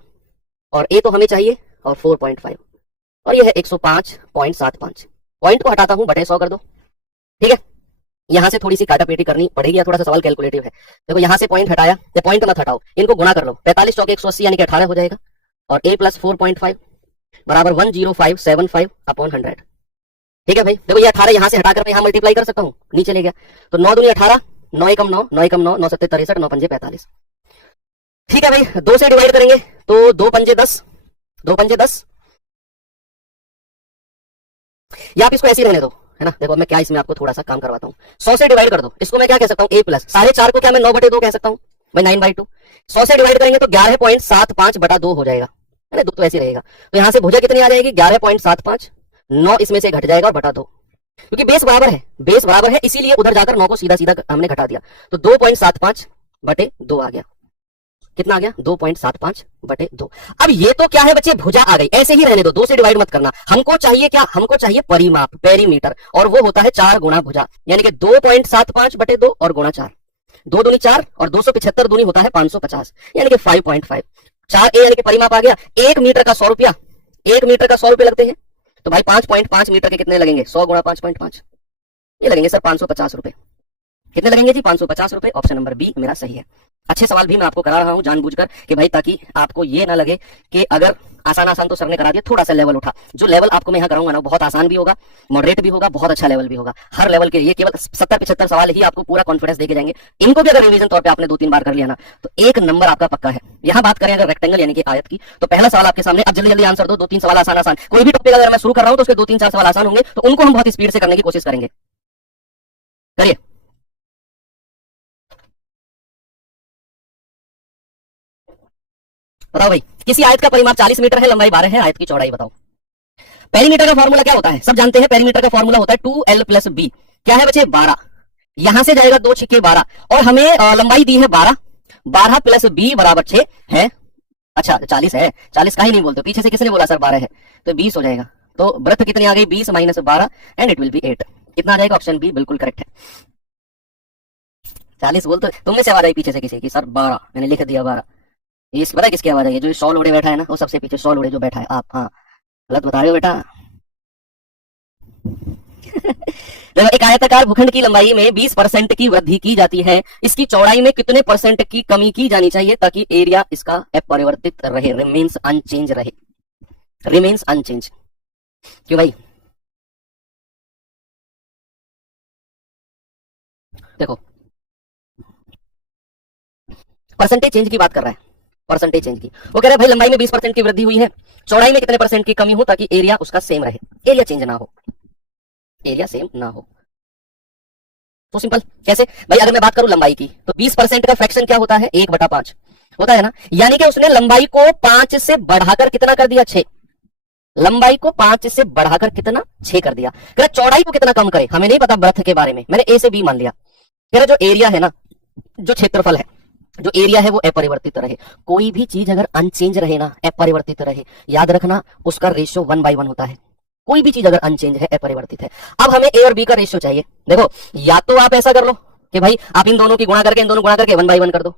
और a तो हमें चाहिए और 4.5 और ये है 105.75। पॉइंट को हटाता हूं, बटे 100 कर दो, ठीक है। यहां से थोड़ी सी काटापेटी करनी पड़ेगी, थोड़ा सा सवाल कैलकुलेटिव है। देखो यहां से पॉइंट हटाया, ये पॉइंट मत हटाओ, इनको गुणा कर लो, 45 चौके 180 यानी कि 18 हो जाएगा, और a प्लस 4.5 बराबर 10575 अपॉन 100, ठीक है भाई। देखो ये 18 यहां से हटाकर मैं यहां मल्टीप्लाई कर सकता हूं, नीचे ले गया, तो 9 दूनी 18, 9 एकम 9, 9 एकम 9, 9 सत्ते 63, 9 पंजे 45, ठीक है भाई। 2 से डिवाइड करेंगे तो 2 पंजे 10, 2 पंजे 10, या आप इसको ऐसे ही रहने दो, है ना। देखो मैं क्या इसमें आपको थोड़ा सा काम करवाता हूँ, 100 से डिवाइड कर दो, इसको मैं क्या कह सकता हूँ a प्लस 4.5 को क्या मैं 9/2 कह सकता हूँ भाई, 9/2। 100 से डिवाइड करेंगे तो 11.75/2 हो जाएगा, है ना, 2 तो ऐसे रहेगा। तो यहां से भुजा कितनी आ जाएगी 11.75, 9 इसमें से घट जाएगा और बटा 2, क्योंकि बेस बराबर है, बेस बराबर है, इसीलिए उधर जाकर 9 को सीधा सीधा हमने घटा दिया, तो 2.75/2 आ गया। कितना आ गया 2.75/2। अब ये तो क्या है बच्चे, भुजा आ गई, ऐसे ही रहने दो, 2 से डिवाइड मत करना। हमको चाहिए क्या, हमको चाहिए परिमाप, पेरीमीटर, और वो होता है 4 गुना भुजा, यानी कि 2.75/2 और गुणा 4, 2 दूनी 4 और 275 दूनी होता है 550, यानी कि 5.5। 4a यानी कि परिमाप आ गया। 1 मीटर का 100 रुपया, 1 मीटर का 100 रुपये लगते हैं, तो भाई 5.5 मीटर के कितने लगेंगे, 100 गुणा 5.5, ये लगेंगे सर 550 रुपए। कितने लगेंगे जी 550 रुपए। ऑप्शन नंबर बी मेरा सही है। अच्छे सवाल भी मैं आपको करा रहा हूं जानबूझकर कि भाई ताकि आपको ये ना लगे कि अगर आसान तो सर ने करा दिया, थोड़ा सा लेवल उठा। जो लेवल आपको मैं यहाँ कराऊंगा ना, बहुत आसान भी होगा, मॉडरेट भी होगा, बहुत अच्छा लेवल भी होगा, हर लेवल के। ये केवल 70-75 सवाल ही आपको पूरा कॉन्फिडेंस देके जाएंगे। इनको भी अगर रिवीजन तौर पे आपने 2-3 बार कर लिया ना, तो 1 नंबर आपका पक्का है। यहाँ बात करें अगर रेक्टेंगल यानी कि आयत की, तो पहला सवाल आपके सामने, अब जल्दी जल्दी आंसर दो, 2-3 सवाल आसान। कोई भी टॉपिक अगर मैं शुरू कर रहा हूं तो उसके 2-3-4 सवाल आसान होंगे, तो उनको हम बहुत स्पीड से करने की कोशिश करेंगे। करिए। बताओ भाई, किसी आयत का परिमाप 40 मीटर है, लंबाई 12 है, आयत की चौड़ाई बताओ। पेरीमीटर का फॉर्मूला क्या होता है, सब जानते हैं। पेरीमीटर का फॉर्मूला होता है 2l + b। क्या है बच्चे 12, यहां से जाएगा 2 छिक्के 12 और हमें लंबाई दी है 12, 12 प्लस बी बराबर 6 है। अच्छा 40 है, 40 का ही नहीं बोलते, पीछे से किसने बोला सर 12 है, तो 20 हो जाएगा। तो वृत्त कितनी आ गई 20 minus 12 and it will be 8। कितना आ जाएगा, ऑप्शन बी बिल्कुल करेक्ट है। 40 बोल, तो तुम में से आवाज आई पीछे से किसी की, सर 12 मैंने लिख दिया 12। ये पता है किसकी आवाज है, ये जो शॉल ओढ़े बैठा है ना, वो सबसे पीछे शॉल ओढ़े जो बैठा है आप। हाँ गलत बता रहे हो बेटा। देखो एक आयताकार भूखंड की लंबाई में 20% की वृद्धि की जाती है, इसकी चौड़ाई में कितने परसेंट की कमी की जानी चाहिए ताकि एरिया इसका अपरिवर्तित रहे, रिमेन्स अनचेंज रहे, रिमेन्स अनचेंज। क्यों भाई, देखो परसेंटेज चेंज की बात कर रहा है, परसेंटेज चेंज की। वो कह रहा है भाई लंबाई में 20% की वृद्धि हुई है, चौड़ाई में कितने परसेंट की कमी हो ताकि एरिया उसका सेम रहे, एरिया चेंज ना हो, एरिया सेम ना हो। तो सिंपल कैसे भाई, अगर मैं बात करूं लंबाई की तो 20% का फ्रैक्शन क्या होता है, 1/5 होता है ना, यानी कि उसने लंबाई को 5 से बढ़ाकर कितना कर दिया, 6। लंबाई को 5 से बढ़ाकर कितना, 6 कर दिया। कह रहा चौड़ाई को कितना कम करे, हमें नहीं पता वृत्त के बारे में, मैंने ए से बी मान लिया। कह रहा जो एरिया है ना, जो क्षेत्रफल है, जो एरिया है वो अपरिवर्तित रहे। कोई भी चीज अगर अनचेंज रहे ना, अपरिवर्तित रहे, याद रखना उसका रेशियो 1/1 होता है। कोई भी चीज अगर अनचेंज है, अपरिवर्तित है। अब हमें ए और बी का रेशियो चाहिए। देखो या तो आप ऐसा कर लो कि भाई आप इन दोनों की गुणा करके, इन दोनों गुणा करके 1/1 कर दो,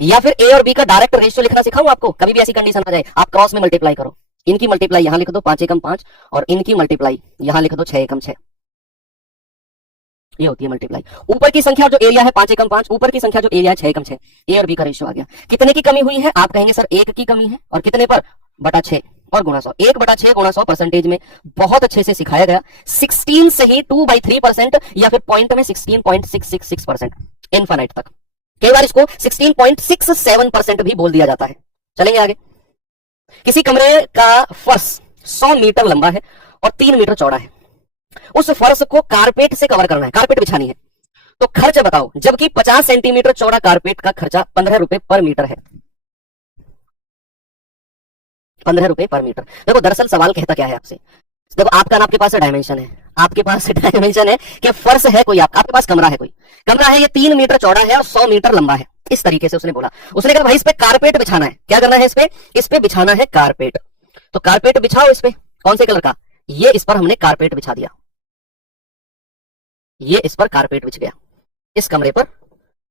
या फिर ए और बी का डायरेक्ट रेशियो लिखना सिखाऊं आपको, कभी भी ऐसी कंडीशन आ जाए आप क्रॉस में मल्टीप्लाई करो। इनकी मल्टीप्लाई यहां लिख दो 5 एकम 5 और इनकी मल्टीप्लाई यहां लिख दो 6 एकम 6, ये होती है मल्टीप्लाई। ऊपर की संख्या जो एरिया है 5 एकम 5, ऊपर की संख्या जो एरिया है 6 एकम 6, ए और बी का रेशियो आ गया। कितने की कमी हुई है, आप कहेंगे सर 1 की कमी है, और कितने पर, बटा 6 और गुणा 100। 1/6 गुणा 100 परसेंटेज में बहुत अच्छे से सिखाया गया। 16 से ही 2/3% या फिर पॉइंट में 16.666% इनफाइनाइट तक। कई बार इसको 16.67% भी बोल दिया जाता है। चलेंगे आगे। किसी कमरे का फर्श 100 मीटर लंबा है और 3 मीटर चौड़ा है, उस फर्श को कारपेट से कवर करना है, कारपेट बिछानी है, तो खर्च बताओ। जबकि 50 सेंटीमीटर चौड़ा कारपेट का खर्चा 15 रुपए पर मीटर है, 15 रुपए पर मीटर। देखो दरअसल सवाल कहता क्या है आपसे, देखो आपका ना आपके पास डायमेंशन है, आपके पास डायमेंशन है कि फर्श है कोई, आपके पास कमरा है कोई, कमरा है ये 3 मीटर चौड़ा है और 100 मीटर लंबा है। इस तरीके से उसने बोला, उसने कहा भाई इस पे कारपेट बिछाना है। क्या करना है, इस पे बिछाना है कारपेट। तो कारपेट बिछाओ इस पे, कौन से कलर का, ये इस पर हमने कारपेट बिछा दिया, ये इस पर कारपेट बिछ गया, इस कमरे पर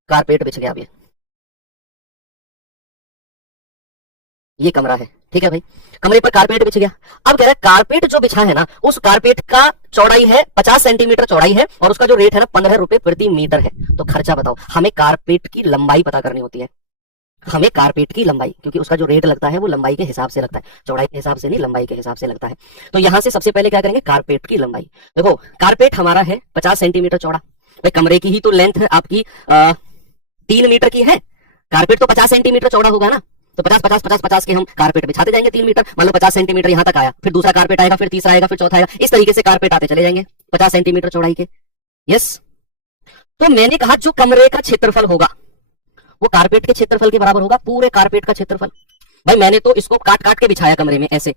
कारपेट बिछ गया। अब ये कमरा है, ठीक है भाई, कमरे पर कारपेट बिछ गया। अब कह रहा है कारपेट जो बिछा है ना, उस कारपेट का चौड़ाई है 50 सेंटीमीटर चौड़ाई है और उसका जो रेट है ना 15 रुपए प्रति मीटर है। तो खर्चा बताओ। हमें कारपेट की लंबाई पता करनी होती है, हमें कारपेट की लंबाई, क्योंकि उसका जो रेट लगता है वो लंबाई के हिसाब से लगता है, चौड़ाई के हिसाब से नहीं, लंबाई के हिसाब से लगता है। तो यहां से सबसे पहले क्या करेंगे, कारपेट की लंबाई। देखो कारपेट हमारा है 50 सेंटीमीटर चौड़ा, भाई कमरे की ही तो लेंथ है आपकी 3 मीटर की है, कारपेट तो 50 सेंटीमीटर चौड़ा होगा ना, तो 50 50 50 50 के हम कारपेट बिछाते जाएंगे 3 मीटर। मान लो 50 सेंटीमीटर यहां तक आया, फिर दूसरा कारपेट आएगा, फिर तीसरा आएगा, फिर चौथा आएगा, इस तरीके से कारपेट आते चले जाएंगे 50 सेंटीमीटर चौड़ाई के। यस, तो मैंने कहा जो कमरे का क्षेत्रफल होगा वो कारपेट के क्षेत्रफल के बराबर होगा, पूरे कारपेट का क्षेत्रफल। भाई मैंने तो इसको काट काट के बिछाया कमरे में ऐसे,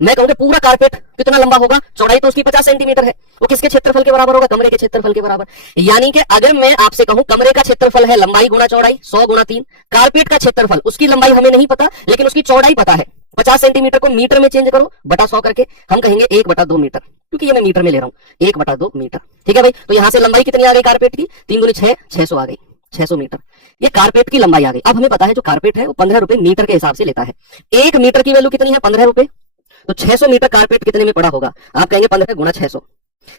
मैं कहूंगा पूरा कारपेट कितना लंबा होगा, चौड़ाई तो उसकी 50 सेंटीमीटर है, वो किसके क्षेत्रफल के बराबर होगा, कमरे के क्षेत्रफल के बराबर। यानी कि अगर मैं आपसे कहूं कमरे का क्षेत्रफल है लंबाई गुना चौड़ाई 100 गुना 3, कारपेट का क्षेत्रफल उसकी लंबाई हमें नहीं पता लेकिन उसकी चौड़ाई पता है, 50 सेंटीमीटर को मीटर में चेंज करो बटा 100 करके, हम कहेंगे 1/2 मीटर, क्योंकि ये मैं मीटर में ले रहा हूं, 1/2 मीटर। ठीक है भाई, तो यहां से लंबाई कितनी आ गई कारपेट की, 3 गुनी 6, 600 आ गई, 600 मीटर। ये कारपेट की लंबाई आ गई। अब हमें पता है जो कारपेट है वो 15 रुपए मीटर के हिसाब से लेता है। 1 मीटर की वैल्यू कितनी है, 15 रुपए, तो 600 मीटर कारपेट कितने में पड़ा होगा, आप कहेंगे 15 गुना 600,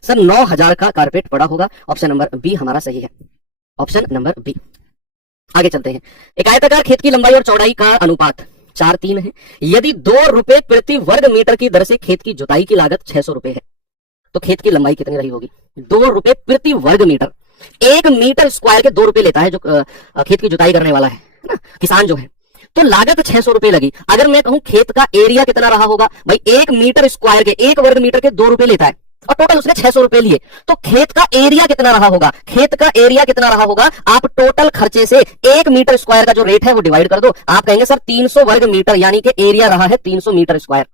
सर 9000 का कारपेट पड़ा होगा। ऑप्शन नंबर बी हमारा सही है, ऑप्शन नंबर बी। आगे चलते हैं। एक आयताकार खेत की लंबाई और चौड़ाई का अनुपात 4:3 है। यदि 2 रुपए प्रति वर्ग मीटर की दर से खेत की जुताई की लागत 600 रुपए है, तो खेत की लंबाई कितनी रही होगी, 2 रुपए प्रति वर्ग मीटर। 1 मीटर स्क्वायर के 2 रुपए लेता है जो खेत की जुताई करने वाला है ना, किसान जो है, तो लागत 600 रुपए लगी। अगर मैं कहूं खेत का एरिया कितना रहा होगा, भाई 1 मीटर स्क्वायर के 1 वर्ग मीटर के 2 रुपए लेता है और टोटल उसने 600 रुपए लिए, तो खेत का एरिया कितना रहा होगा, खेत का एरिया कितना रहा होगा, आप टोटल खर्चे से 1 मीटर स्क्वायर का जो रेट है वो डिवाइड कर दो, आप कहेंगे सर 300 वर्ग मीटर, यानी कि एरिया रहा है 300 मीटर स्क्वायर।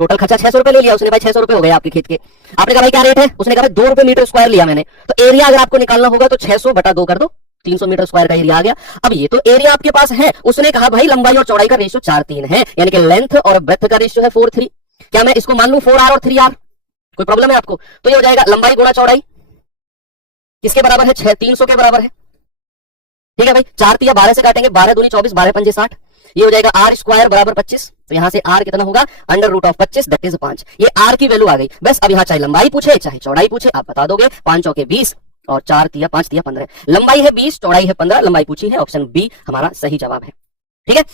टोटल खर्चा 600 रुपए ले लिया उसने भाई, 600 रुपए हो गए आपके खेत के। आपने कहा भाई क्या रेट है, उसने कहा भाई 2 रुपए मीटर स्क्वायर लिया मैंने। तो एरिया अगर आपको निकालना होगा तो 600 बटा 2 कर दो, 300 मीटर स्क्वायर का एरिया आ गया। अब ये तो एरिया आपके पास है, उसने कहा भाई लंबाई और चौड़ाई का रेशियो 4:3 है, यानी कि लेंथ और ब्रेथ का रेशियो है 4:3। क्या मैं इसको मान लूं 4R और 3R? कोई प्रॉब्लम है आपको? तो ये हो जाएगा लंबाई गुणा चौड़ाई किसके बराबर है, 300 के बराबर है। ठीक है भाई, 4 तिया 12 से काटेंगे, 12 दूनी 24, 12 पंजे 60। ये हो जाएगा आर स्क्वायर बराबर 25। तो यहां से आर कितना होगा, √25 दैट इज 5। ये आर की वैल्यू आ गई। बस अब यहां चाहे लंबाई पूछे चाहे चौड़ाई पूछे आप बता दोगे। 5 चौके 20 और 4 तिया 5 तिया 15। लंबाई है 20, चौड़ाई है 15, लंबाई पूछी है, ऑप्शन बी हमारा सही जवाब है। ठीक है,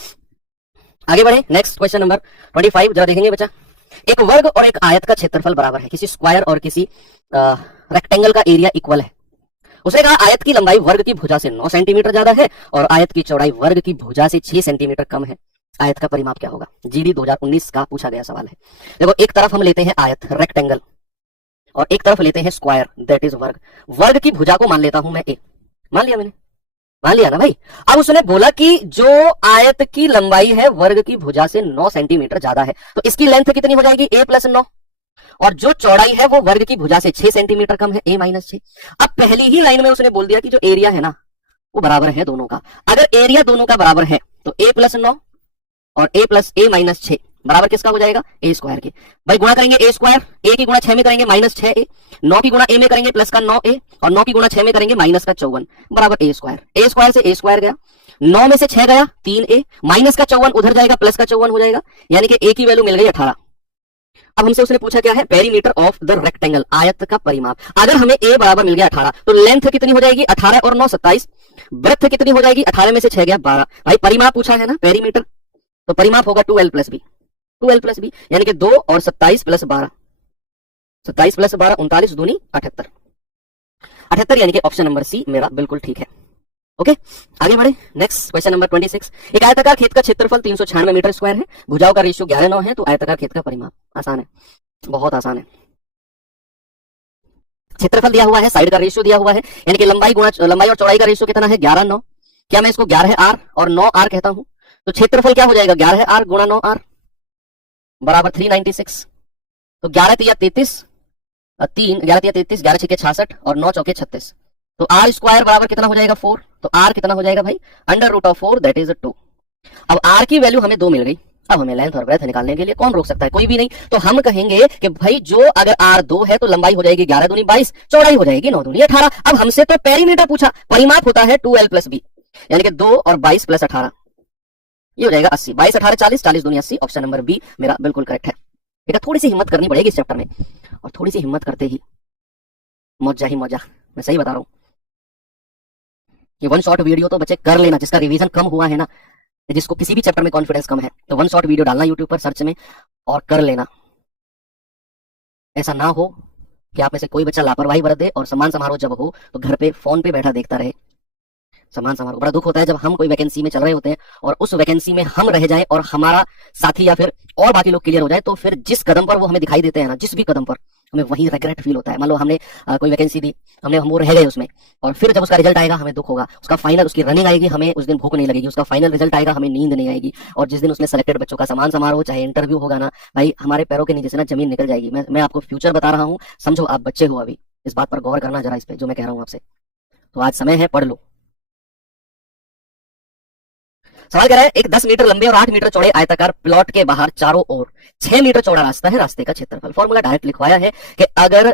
आगे बढ़े। नेक्स्ट क्वेश्चन नंबर 25 जरा देखेंगे बच्चा। एक वर्ग और एक आयत का क्षेत्रफल बराबर है, किसी स्क्वायर और किसी रेक्टेंगल का एरिया इक्वल है। उसने कहा आयत की लंबाई वर्ग की भुजा से 9 सेंटीमीटर ज्यादा है और आयत की चौड़ाई वर्ग की भुजा से 6 सेंटीमीटर कम है। आयत का परिमाप क्या होगा? जीडी 2019 का पूछा गया सवाल है। देखो, एक तरफ हम लेते हैं आयत रेक्टेंगल और एक तरफ लेते हैं स्क्वायर दैट इज वर्ग। वर्ग की भुजा को मान लेता हूं मैं ए, मान लिया मैंने, मान लिया ना भाई। अब उसने बोला कि जो आयत की लंबाई है वर्ग की भुजा से 9 सेंटीमीटर ज्यादा है, तो इसकी लेंथ कितनी हो जाएगी, a + 9, और जो चौड़ाई है वो वर्ग की भुजा से 6 सेंटीमीटर कम है, a - 6। अब पहली ही लाइन में उसने बोल दिया कि जो एरिया है ना वो बराबर है दोनों का। अगर एरिया दोनों का बराबर है तो a + 9 और a + 6 बराबर किसका हो जाएगा, a स्क्वायर के। भाई गुणा करेंगे a स्क्वायर, a की गुणा 6 में करेंगे -6a, 9 की गुणा a में करेंगे प्लस का 9a, और 9 की गुणा 6 में करेंगे माइनस का 54 बराबर a स्क्वायर। a स्क्वायर से a स्क्वायर गया, 9 में से 6 गया 3a, माइनस का 54 उधर जाएगा प्लस का 54 हो जाएगा, यानी कि a की वैल्यू मिल गई 18। अब हमसे उसने पूछा क्या है, पेरीमीटर ऑफ द रेक्टेंगल, आयत का परिमाप। अगर हमें a बराबर मिल गया 18 तो लेंथ कितनी हो जाएगी, 18 और 9 27, ब्रेथ कितनी हो जाएगी, 18 में से 6 गया 12। भाई परिमाप पूछा है ना पेरीमीटर, तो परिमाप होगा 2l + b, 2l + b यानी कि 2 और 27 + 12, 27 + 12 39 दूनी 78, 78 यानी कि ऑप्शन नंबर सी मेरा बिल्कुल ठीक है। ओके, आगे बढ़े। Next question number 26। एक आयताकार खेत का क्षेत्रफल 396 मीटर स्क्वायर है, भुजाओं का रेशियो 11:9 है, तो आयताकार खेत का परिमाप। आसान है, बहुत आसान है। क्षेत्रफल दिया हुआ है, साइड का रेशियो दिया हुआ है, यानी कि लंबाई और चौड़ाई का रेशियो कितना है, 11:9। क्या मैं इसको 11r और 9r कहता हूं? तो क्षेत्रफल क्या हो जाएगा, 11r गुणा 9r बराबर 396। तो 11 तिया 33, 11 तिया 33, 11 छक्के 66 और 9 चौके 36। तो r स्क्वायर बराबर कितना हो जाएगा 4। तो r कितना हो जाएगा भाई, √4 दैट इज 2। अब r की वैल्यू हमें 2 मिल गई। अब हमें लेंथ और ब्रेथ निकालने के लिए कौन रोक सकता है, कोई भी नहीं। तो हम कहेंगे कि भाई जो अगर r 2 है तो लंबाई हो जाएगी 11 दूनी 22, चौड़ाई हो जाएगी 9 दूनी 18। अब हमसे तो पेरीमीटर पूछा, परिमाप होता है 2l + b, यानी कि 2 और 22 + 18, ये हो जाएगा 80। 22 18 40, 40 दूनी 80, ऑप्शन नंबर बी मेरा बिल्कुल करेक्ट है। बेटा थोड़ी सी हिम्मत करनी पड़ेगी इस चैप्टर में, और थोड़ी सी हिम्मत करते ही मौजा ही मौजा, मैं सही बता रहा हूं। ये 1 शॉट वीडियो तो बच्चे कर लेना, जिसका रिवीजन कम हुआ है ना, जिसको किसी भी चैप्टर में कॉन्फिडेंस कम है, तो 1 शॉट वीडियो डालना यूट्यूब पर सर्च में और कर लेना। ऐसा ना हो कि आप में से कोई बच्चा लापरवाही बरत दे और सम्मान समारोह जब हो तो घर पे फोन पे बैठा देखता रहे। सम्मान समारोह बड़ा दुख होता है जब हम कोई वैकेंसी में चल रहे होते हैं और उस वैकेंसी में हम रह जाएं और हमारा साथी या फिर और बाकी लोग क्लियर हो जाए, तो फिर जिस कदम पर वो हमें दिखाई देते हैं ना, जिस भी कदम पर, हमें वही रिग्रेट फील होता है। मान लो हमने कोई वैकेंसी दी, हम वो रह गए उसमें, और फिर जब उसका रिजल्ट आएगा हमें दुख होगा, उसका फाइनल, उसकी रनिंग आएगी, हमें उस दिन भूख नहीं लगेगी, उसका फाइनल रिजल्ट आएगा हमें नींद नहीं आएगी, और जिस दिन उसमें सेलेक्टेड बच्चों का सम्मान समारोह चाहे इंटरव्यू होगा ना भाई, हमारे पैरों के नीचे से ना जमीन निकल जाएगी। मैं आपको फ्यूचर बता रहा हूँ, समझो आप बच्चे हो अभी, इस बात पर गौर करना जरा, इस पे जो मैं कह रहा हूँ आपसे। तो आज समय है, पढ़ लो। सवाल कह रहा है एक 10 मीटर लंबे और 8 मीटर चौड़े आयताकार प्लॉट के बाहर चारों ओर 6 मीटर चौड़ा रास्ता है, रास्ते का क्षेत्रफल। फॉर्मूला डायरेक्ट लिखवाया है कि अगर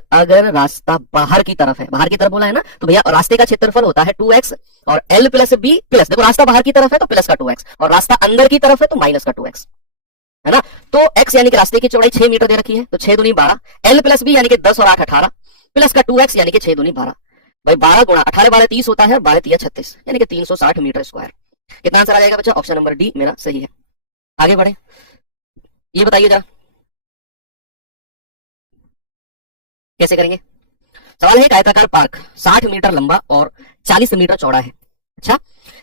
रास्ता बाहर की तरफ है, बाहर की तरफ बोला है ना, तो भैया रास्ते का क्षेत्रफल होता है 2x और l + b प्लस, देखो रास्ता बाहर की तरफ है तो प्लस का 2x, और रास्ता अंदर की तरफ है तो माइनस का 2x, है ना। तो x यानी कि रास्ते की चौड़ाई 6 मीटर दे रखी है, तो 6 दूनी 12, l + b यानी कि 10 और 8 18, प्लस का 2x यानी कि 6 दूनी 12। भाई 12 गुणा 18 12 30 होता है, 12 तिया 36 यानी कि 360 मीटर स्क्वायर। कितना आंसर आ जाएगा बच्चा, ऑप्शन नंबर डी मेरा सही है। आगे बढ़े, ये बताइए जरा कैसे करेंगे। सवाल है एक आयताकार पार्क 60 मीटर लंबा और 40 मीटर चौड़ा है। अच्छा,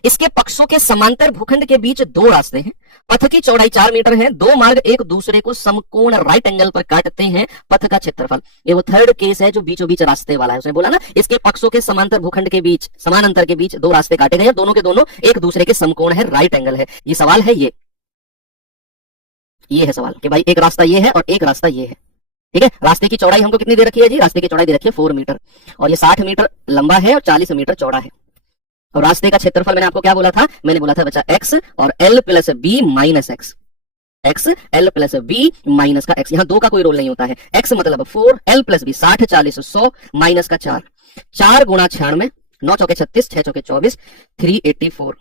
इसके पक्षों के समांतर भूखंड के बीच 2 रास्ते हैं, पथ की चौड़ाई 4 मीटर है, 2 मार्ग एक दूसरे को समकोण राइट एंगल पर काटते हैं, पथ का क्षेत्रफल। ये वो थर्ड केस है जो बीचों बीच रास्ते वाला है। उसने बोला ना इसके पक्षों के समांतर भूखंड के बीच, समान अंतर के बीच 2 रास्ते काटे गए हैं, दोनों के दोनों एक दूसरे के समकोण है, राइट एंगल है। ये सवाल है, ये है सवाल कि भाई एक रास्ता ये है और एक रास्ता ये है, ठीक है। रास्ते की चौड़ाई हमको कितनी दे रखी है जी, रास्ते की चौड़ाई दे रखी है 4 मीटर, और ये 60 मीटर लंबा है और 40 मीटर चौड़ा है। और रास्ते का क्षेत्रफल मैंने आपको क्या बोला था, मैंने बोला था बच्चा x और l plus b minus x, x l plus b minus का x, यहाँ 2 का कोई रोल नहीं होता है। x मतलब 4, l प्लस बी 60 40 100 माइनस का 4, 4 गुणा 96, 9 चौके 36, 6 चौके 24, 384।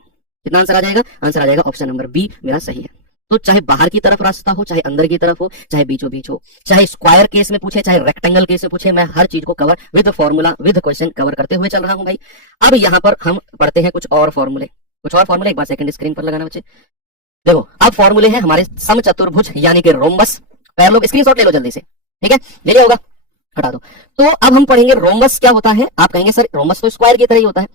कितना आंसर आ जाएगा, आंसर आ जाएगा ऑप्शन नंबर बी मेरा सही है। तो चाहे बाहर की तरफ रास्ता हो, चाहे अंदर की तरफ हो, चाहे बीचों बीच हो, चाहे स्क्वायर केस में पूछे, चाहे रेक्टेंगल केस में पूछे, मैं हर चीज को cover with formula with question cover करते हुए चल रहा हूं भाई। अब यहाँ पर हम पढ़ते हैं कुछ और फॉर्मूले, एक बार सेकंड स्क्रीन पर लगाना बच्चे। देखो अब फॉर्मूले हैं हमारे समचतुर्भुज यानी कि रोम्बस पैरेलल, स्क्रीनशॉट ले लो जल्दी से, ठीक है, ले लिया होगा, हटा दो। तो अब हम पढ़ेंगे रोम्बस क्या होता है। आप कहेंगे सर रोम्बस तो स्क्वायर की तरह ही होता है,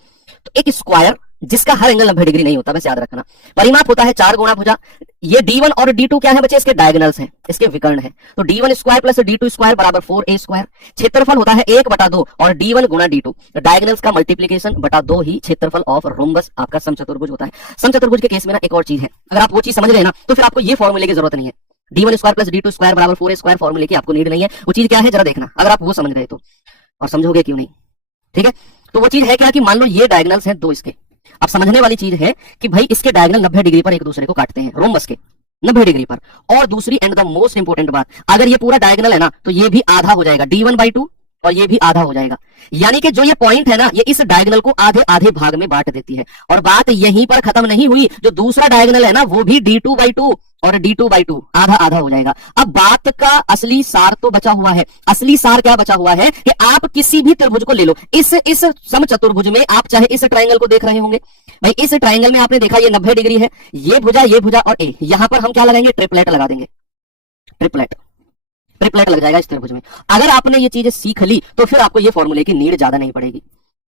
तो एक स्क्वायर जिसका हर एंगल 90 डिग्री नहीं होता, बस याद रखना। परिमाप होता है 4 गुणा भुजा। ये d1 और d2 क्या है बच्चे, इसके डायगोनल्स हैं, इसके विकर्ण है। तो d1 square plus d2 square बराबर 4a स्क्वायर। क्षेत्रफल होता है 1/2 और d1 गुणा d2, डायगोनल्स का मल्टीप्लीकेशन बटा 2 ही क्षेत्रफल ऑफ रोम्बस आपका समचतुर्भुज होता है। समचतुर्भुज के केस में ना एक और चीज है, अगर आप वो चीज समझ रहे हैं ना तो फिर आपको ये फॉर्मूले की जरूरत नहीं है। d1 square plus d2 square बराबर 4a स्क्वायर फॉर्मूले की आपको नीड नहीं है। वो चीज क्या है जरा देखना, अगर आप वो समझ गए तो, और समझोगे क्यों नहीं, ठीक है। तो वो चीज है क्या कि मान लो ये डायगोनल्स हैं 2 इसके। अब समझने वाली चीज है कि भाई इसके डायगोनल 90 डिग्री पर एक दूसरे को काटते हैं, रोम्बस के 90 डिग्री पर। और दूसरी एंड द मोस्ट इंपोर्टेंट बात, अगर ये पूरा डायगोनल है ना तो ये भी आधा हो जाएगा, d1/2 और ये भी आधा हो जाएगा। यानी कि जो ये पॉइंट है ना, ये इस डायगोनल को आधे आधे भाग में बांट देती है। और बात यहीं पर खत्म नहीं हुई, जो दूसरा डायगोनल है ना वो भी d2/2 और d2/2 आधा आधा हो जाएगा। अब बात का असली सार तो बचा हुआ है। असली सार क्या बचा हुआ है कि आप किसी भी त्रिभुज को ले लो, इस समचतुर्भुज में आप चाहे इस ट्रायंगल को देख रहे होंगे भाई, इस ट्रायंगल में आपने देखा ये 90 डिग्री है, ये भुजा और ए, यहां पर हम क्या लगाएंगे, ट्रिपलेट लगा देंगे, ट्रिपलेट लग जाएगा इस त्रिभुज में। अगर आपने ये चीजें सीख ली तो फिर आपको ये फॉर्मूले की नीड ज्यादा नहीं पड़ेगी,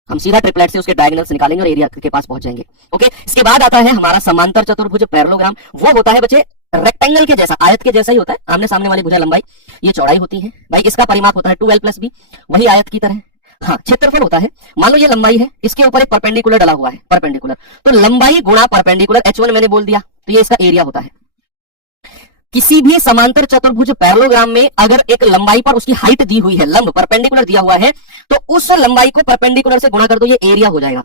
हम सीधा ट्रिपलेट से उसके डायगोनल्स निकालेंगे और एरिया के पास पहुंच जाएंगे। ओके, इसके बाद आता है हमारा समांतर चतुर्भुज पैरेललोग्राम। वो होता है बच्चे रेक्टेंगल के जैसा, आयत के जैसा ही होता है, आमने सामने वाली भुजा लंबाई, ये चौड़ाई होती है भाई। इसका परिमाप होता है 2l + b, वही आयत की तरह। हाँ, क्षेत्रफल होता है, मान लो ये लंबाई है, इसके ऊपर एक परपेंडिकुलर डला हुआ है, परपेंडिकुलर, तो लंबाई गुणा परपेंडिकुलर h1 मैंने बोल दिया, तो ये इसका एरिया होता है। किसी भी समांतर चतुर्भुज पैरेललोग्राम में अगर एक लंबाई पर उसकी हाइट दी हुई है, लंब परपेंडिकुलर दिया हुआ है, तो उस लंबाई को परपेंडिकुलर से गुणा कर दो, ये एरिया हो जाएगा।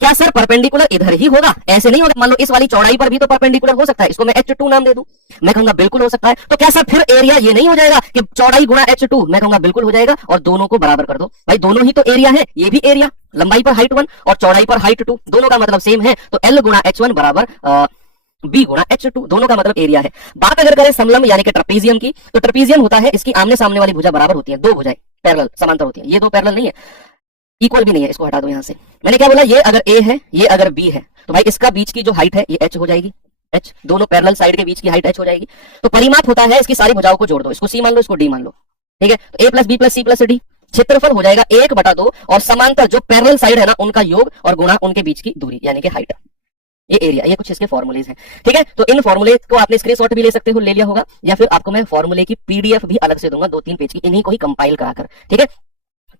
क्या सर परपेंडिकुलर इधर ही होगा, ऐसे नहीं होगा, मान लो इस वाली चौड़ाई पर भी तो परपेंडिकुलर हो सकता है, इसको मैं h2 नाम दे दूं, मैं कहूंगा बिल्कुल हो सकता है। तो क्या सर फिर एरिया ये नहीं हो जाएगा कि चौड़ाई गुणा h2, मैं कहूंगा बिल्कुल हो जाएगा। और दोनों को बराबर कर दो भाई, दोनों ही तो एरिया है, ये भी एरिया, लंबाई पर हाइट 1 और चौड़ाई पर हाइट 2, दोनों का मतलब सेम है, तो l गुणा h1 बराबर b गुणा h2, दोनों का मतलब एरिया है। बात अगर करें समलंब यानी कि ट्रेपेजियम की, तो ट्रेपेजियम होता है इसकी आमने सामने वाली भुजा बराबर होती है, 2 भुजाएं पैरेलल समांतर होती है, ये 2 पैरेलल नहीं है, इक्वल भी नहीं है, इसको हटा दो यहां से। मैंने क्या बोला, ये अगर a है, ये अगर b है, तो भाई इसका बीच की जो हाइट है ये h हो जाएगी, h, दोनों पैरेलल साइड के बीच की हाइट h हो जाएगी। तो परिमाप होता है इसकी सारी भुजाओं को जोड़ दो, इसको c मान लो, इसको d मान लो, ठीक है। तो a + b + c + d, क्षेत्रफल हो जाएगा 1/2 और समांतर जो पैरेलल साइड है ना उनका योग और गुणा उनके बीच की दूरी यानी कि हाइट, ये एरिया। ये कुछ इसके फॉर्मूलेज हैं, ठीक है। तो इन फॉर्मूले को आपने स्क्रीनशॉट भी ले सकते हो, ले लिया होगा, या फिर आपको मैं फॉर्मूले की पीडीएफ भी अलग से दूंगा 2-3 पेज की, इन्हीं को ही कंपाइल कराकर, ठीक है।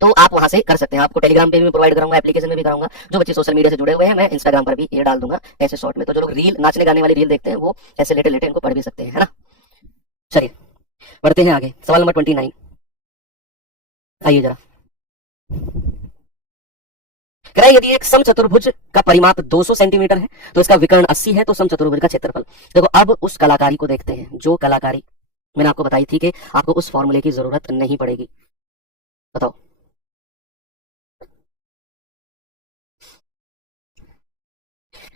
तो आप वहां से कर सकते हैं, आपको टेलीग्राम पे भी प्रोवाइड कराऊंगा, एप्लीकेशन में भी कराऊंगा। जो बच्चे सोशल मीडिया से जुड़े हुए हैं मैं इंस्टाग्राम पर भी ये डाल दूंगा ऐसे शॉर्ट में, तो जो लोग रील नाचने गाने वाली रील देखते हैं वो ऐसे लेटे लेटे इनको पढ़ भी सकते हैं, है ना। चलिए बढ़ते हैं आगे, सवाल नंबर 29, आइए जरा। कह रहा है यदि एक समचतुर्भुज का परिमाप 200 सेंटीमीटर है तो इसका विकर्ण 80 है, तो समचतुर्भुज का क्षेत्रफल। देखो अब उस कलाकारी को देखते हैं, जो कलाकारी मैंने आपको बताई थी कि आपको उस फॉर्मूले की जरूरत नहीं पड़ेगी। बताओ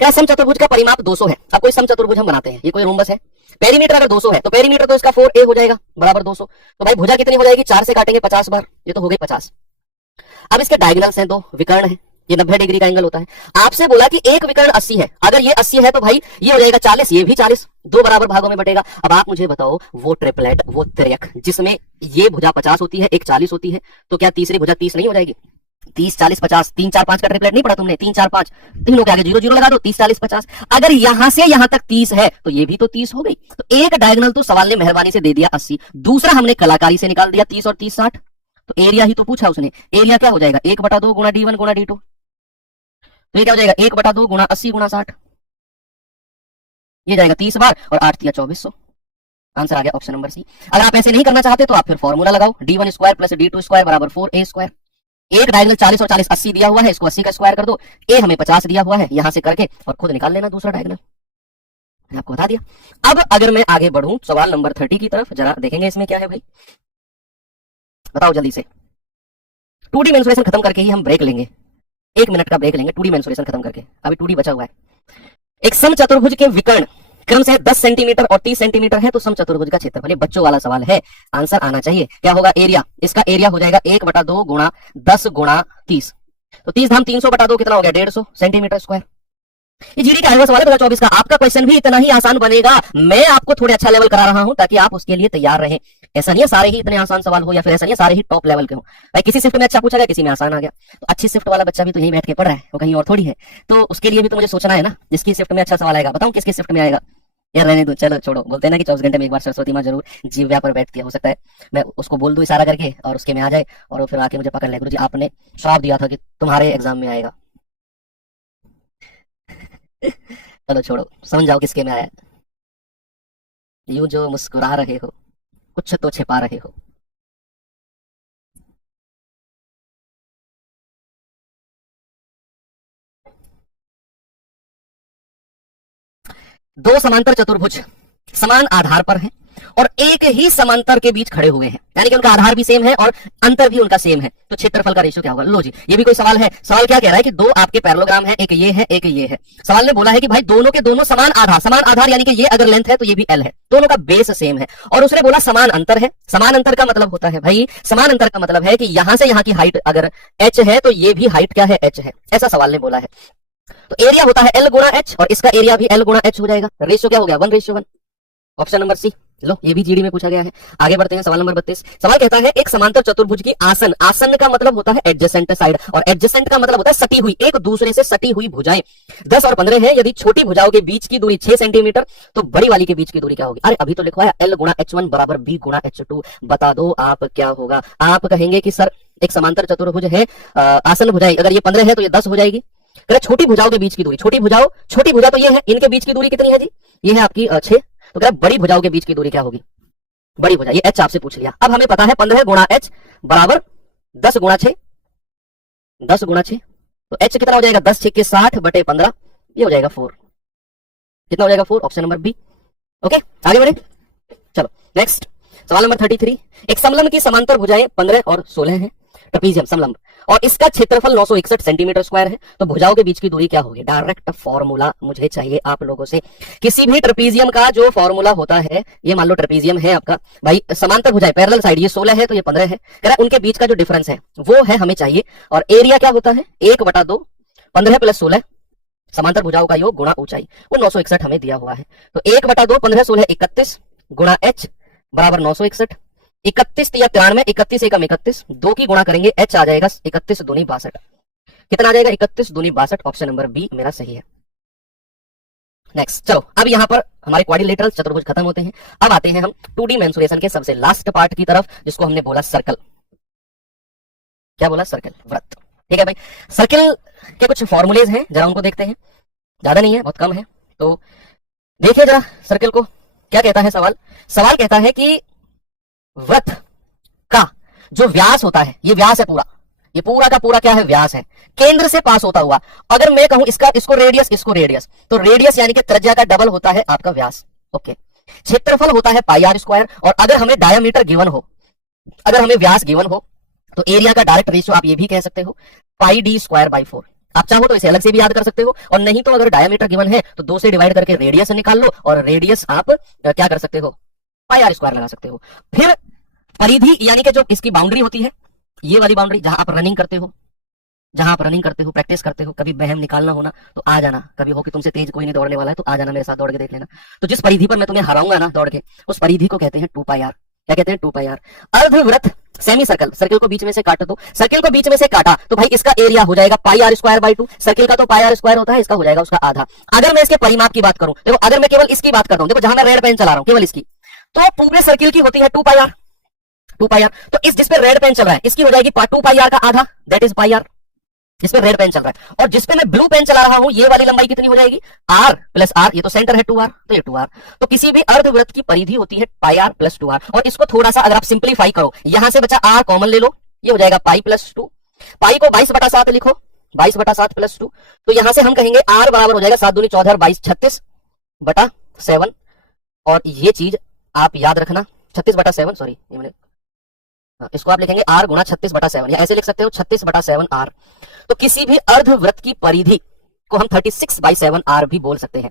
क्या समचतुर्भुज का परिमाप 200 है। अब कोई समचतुर्भुज हम बनाते हैं, ये कोई रोम्बस है, पेरीमीटर अगर 200 है तो पेरीमीटर तो इसका 4a हो जाएगा बराबर 200। तो भाई भुजा कितनी हो जाएगी, 4 से काटेंगे 50 बार, ये तो हो गई 50। अब इसके डायगोनल्स हैं, 2 विकर्ण है, ये 90 डिग्री का एंगल होता है। आपसे बोला कि एक विकर्ण 80 है, अगर ये 80 है तो भाई ये हो जाएगा 40, ये भी 40, 2 बराबर भागों में बटेगा। अब आप मुझे बताओ वो ट्रिपलेट, वो त्रियक जिसमें ये भुजा 50 होती है, एक 40 होती है, तो क्या तीसरी भुजा 30 नहीं हो जाएगी? 30 40 50, 3 4 5 का ट्रिपलेट नहीं पढ़ा तुमने, 3 4 5, तीनों के आगे 0 0 लगा दो, 30 40 50। अगर यहां से यहां तक 30 है तो ये भी तो 30 हो गई। तो एक डायगोनल तो सवाल ने मेहरबानी से दे दिया 80, दूसरा हमने कलाकारी से निकाल दिया 30 और 30 60। तो एरिया ही तो पूछा उसने, एरिया क्या हो जाएगा 1/2 गुणा d1 गुणा d2, तो ये क्या हो जाएगा 1/2 गुणा 80 गुणा 60, ये जाएगा 30 बार और 8 × 2400। आंसर आ गया ऑप्शन नंबर सी। अगर आप ऐसे नहीं करना चाहते तो आप फिर फॉर्मूला लगाओ, d1 square plus d2 square बराबर 4a स्क्वायर। एक डायगोनल 40 और 40 80 दिया हुआ है, इसको 80 का स्क्वायर कर दो, ए हमें 50 दिया हुआ है, यहां से करके और खुद निकाल लेना दूसरा डायगोनल, मैंने आपको बता दिया। अब अगर मैं आगे बढ़ूं सवाल नंबर 30 की तरफ, जरा देखेंगे इसमें क्या है भाई, बताओ जल्दी से। 2D मेंसुरेशन खत्म करके ही हम ब्रेक लेंगे, 1 मिनट का ब्रेक लेंगे 2D मेंसुरेशन खत्म करके, अभी 2D बचा हुआ है। एक समचतुर्भुज के विकर्ण क्रम से 10 सेंटीमीटर और 30 सेंटीमीटर है, तो समचतुर्भुज का क्षेत्रफल, ये बच्चों वाला सवाल है, आंसर आना चाहिए। क्या होगा एरिया, इसका एरिया हो जाएगा 1/2 गुणा 10 गुणा 30, तो 30 धाम 300/2 कितना हो गया 150 सेंटीमीटर स्क्वायर। ये जीडी का आएगा सवाल है 2024 का। आपका क्वेश्चन भी इतना ही आसान बनेगा, मैं आपको थोड़े अच्छा लेवल करा रहा हूं ताकि आप उसके लिए तैयार रहें। ऐसा नहीं है सारे ही इतने आसान सवाल हो, या फिर ऐसा नहीं है सारे ही टॉप लेवल के हो। भाई किसी शिफ्ट में अच्छा पूछा गया, किसी में आसान आ गया, तो अच्छी शिफ्ट वाला बच्चा भी तो यहीं बैठ के पढ़ रहा है, वो कहीं और थोड़ी है, तो उसके लिए भी तो मुझे सोचना है ना, जिसकी शिफ्ट में अच्छा सवाल आएगा। बताऊं किसकी शिफ्ट में आएगा, यार रहने दो, चलो छोड़ो। बोलते हैं ना कि 24 घंटे में एक बार सरस्वती माँ जरूर जीव्या पर बैठती है, हो सकता है मैं उसको बोल दूं इशारा करके और उसके में आ जाए और वो फिर आके मुझे पकड़ ले, गुरुजी आपने श्राप दिया था कि तुम्हारे एग्जाम में आएगा। चलो छोड़ो, समझ जाओ किसके में आया। यूं जो मुस्कुरा रहे हो, कुछ तो छिपा रहे हो। दो समांतर चतुर्भुज समान आधार पर हैं और एक ही समांतर के बीच खड़े हुए हैं, यानी कि उनका आधार भी सेम है और अंतर भी उनका सेम है, तो क्षेत्रफल का रेशियो क्या होगा। लो जी, ये भी कोई सवाल है। सवाल क्या कह रहा है कि दो आपके पैरेललोग्राम है, एक ये है एक ये है। सवाल ने बोला है कि भाई दोनों के दोनों समान आधार यानी कि ये अगर लेंथ है तो ये भी एल है, दोनों का बेस सेम है, और उसने बोला समान अंतर है। समान अंतर का मतलब होता है भाई, समान अंतर का मतलब है कि यहां से यहां की हाइट अगर h है तो ये भी हाइट क्या है h है, ऐसा सवाल ने बोला है। तो एरिया होता है L गुणा H और इसका एरिया भी L गुणा H हो जाएगा। रेशियो क्या हो गया 1:1, ऑप्शन नंबर सी। लो ये भी जीडी में पूछा गया है। आगे बढ़ते हैं सवाल नंबर 32। सवाल कहता है एक समांतर चतुर्भुज की आसन, आसन का मतलब होता है एडजेसेंट साइड और एडजेसेंट का मतलब होता है सटी हुई, एक दूसरे से सटी हुई भुजाएं 10 और 15 है। यदि छोटी भुजाओं के बीच की दूरी 6 सेंटीमीटर तो बड़ी वाली के बीच की दूरी क्या होगी। अरे अभी तो लिखवाया L गुणा H1 बराबर B गुणा H2, बता दो आप क्या होगा। आप कहेंगे कि सर एक समांतर चतुर्भुज है, आसन भुजाएं अगर ये 15 है तो ये 10 हो जाएगी। अगर छोटी भुजाओं के बीच की दूरी, छोटी भुजा तो ये है, इनके बीच की दूरी कितनी है जी, ये है आपकी 6, तो कह बड़ी भुजाओं के बीच की दूरी क्या होगी, बड़ी भुजा, ये h आपसे पूछ लिया। अब हमें पता है 15 गुणा h बराबर 10 गुणा 6, 10 गुणा 6, तो h कितना हो जाएगा 10 6 के 60/15, ये हो जाएगा 4। कितना हो जाएगा 4, ऑप्शन नंबर बी। ओके आगे बढ़े, चलो नेक्स्ट सवाल नंबर 33। एक समलंब की समांतर भुजाएं 15 और 16 है, ट्रेपीजियम समलंब, और इसका क्षेत्रफल 961 सेंटीमीटर स्क्वायर है, तो भुजाओं के बीच की दूरी क्या होगी। डायरेक्ट फॉर्मूला मुझे चाहिए आप लोगों से। किसी भी ट्रेपीजियम का जो फॉर्मूला होता है, ये मान लो ट्रेपीजियम है आपका, भाई समांतर भुजाएं पैरेलल साइड, ये 16 है तो ये 15 है, कह रहा उनके बीच का जो डिफरेंस है वो है हमें चाहिए। और एरिया क्या होता है 1/2 15 + 16 समांतर भुजाओं का योग गुणा ऊंचाई, वो 961 हमें दिया हुआ है। तो 1/2 15 16 31 गुणा h बराबर 961, 31 या 93, 31 एकम 31, 2 की गुणा करेंगे h आ जाएगा 31 दूनी 62, कितना आ जाएगा 31 दूनी 62, ऑप्शन नंबर बी मेरा सही है। नेक्स्ट चलो, अब यहां पर हमारे क्वाड्रिलेटरल चतुर्भुज खत्म होते हैं। अब आते हैं हम 2D मेंसुरेशन के सबसे लास्ट पार्ट की तरफ, जिसको हमने बोला सर्कल। क्या बोला, सर्कल, वृत्त। ठीक है भाई, सर्कल के कुछ फॉर्मूलेज हैं, जरा उनको देखते हैं, ज्यादा नहीं है बहुत कम है, तो देखिए जरा सर्कल को क्या कहता है सवाल। सवाल कहता है कि वृत्त का जो व्यास होता है, ये व्यास है पूरा, ये पूरा का पूरा क्या है व्यास है, केंद्र से पास होता हुआ। अगर मैं कहूं इसको रेडियस, इसको रेडियस, तो रेडियस यानी कि त्रिज्या का डबल होता है आपका व्यास। ओके, क्षेत्रफल होता है πr², और अगर हमें डायमीटर गिवन हो, अगर हमें व्यास गिवन हो, तो एरिया का डायरेक्ट रेशियो आप ये भी कह सकते हो πd²/4। आप चाहो तो इसे अलग से भी याद कर सकते हो, और नहीं तो अगर डायमीटर गिवन है तो 2 से डिवाइड करके रेडियस निकाल लो, और रेडियस आप क्या कर सकते हो πr² लगा सकते हो। फिर परिधि यानी कि जो इसकी बाउंड्री होती है, ये वाली बाउंड्री जहां आप रनिंग करते हो, प्रैक्टिस करते हो, कभी बहम निकालना होना तो आ जाना, कभी हो कि तुमसे तेज कोई नहीं दौड़ने वाला है तो आ जाना मेरे साथ दौड़ के देख लेना। तो जिस परिधि पर मैं तुम्हें हराऊंगा ना दौड़ के, उस परिधि को कहते हैं 2πr। क्या कहते हैं 2πr। अर्धवृत्त सेमी सर्कल, सर्कल को बीच में से काट दो, सर्कल को बीच में से काटा तो भाई इसका एरिया हो जाएगा πr²/2, सर्कल का तो πr² होता है, इसका हो जाएगा उसका आधा। अगर मैं इसके परिमाप की बात करूं, देखो अगर मैं केवल इसकी बात करता हूं, देखो जहां मैं रेड पेन चला रहा हूं केवल इसकी, तो पूरे सर्किल की होती है 2πr। तो इस जिस पे रेड पेन चल रहा है इसकी हो जाएगी 2πr का आधा, दैट इज πr। जिसपे रेड पेन चल रहा है, और जिसपे मैं ब्लू पेन चला रहा हूं ये वाली लंबाई कितनी हो जाएगी, r प्लस r, ये तो सेंटर है 2r, तो ये 2r। तो किसी भी अर्धवृत्त की परिधि होती है पाई r प्लस 2r, और इसको थोड़ा सा अगर आप सिंप्लीफाई करो, यहां से बचा r कॉमन ले लो, ये हो जाएगा पाई प्लस 2, पाई को 22/7 लिखो, 22/7 प्लस 2, तो यहां से हम कहेंगे r बराबर हो जाएगा 7 दूनी 14 और 22 36/7, और ये चीज आप याद रखना 36/7, सॉरी ये मैंने इसको आप लिखेंगे r गुणा 36/7, या ऐसे लिख सकते हो 36/7 r। तो किसी भी अर्धवृत्त की परिधि को हम 36/7 r भी बोल सकते हैं,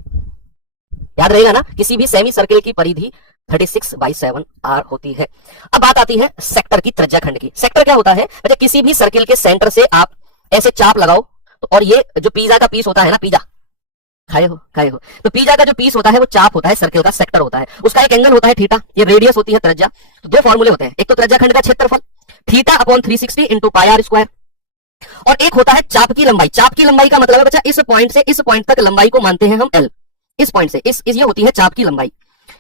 याद रहेगा ना, किसी भी सेमी सर्किल की परिधि 36/7 r होती है। अब बात आती है सेक्टर की, त्रिज्या खंड की। सेक्टर क्या होता है, मतलब किसी भी सर्किल के सेंटर से आप ऐसे चाप लगाओ, तो और ये जो पिज्जा का पीस होता है ना, पिज्जा खाए हो, तो पिज्जा का जो पीस होता है वो चाप होता है, सर्किल का सेक्टर होता है, उसका एक एंगल होता है थीटा, ये रेडियस होती है त्रिज्या। तो दो फॉर्मूले होते हैं, एक तो त्रिज्या खंड का क्षेत्रफल theta upon 360 into pi r square, और एक होता है चाप की लंबाई। चाप की लंबाई का मतलब है बच्चा इस पॉइंट से इस पॉइंट तक लंबाई को मानते हैं हम एल, इस पॉइंट से इस ये होती है चाप की लंबाई।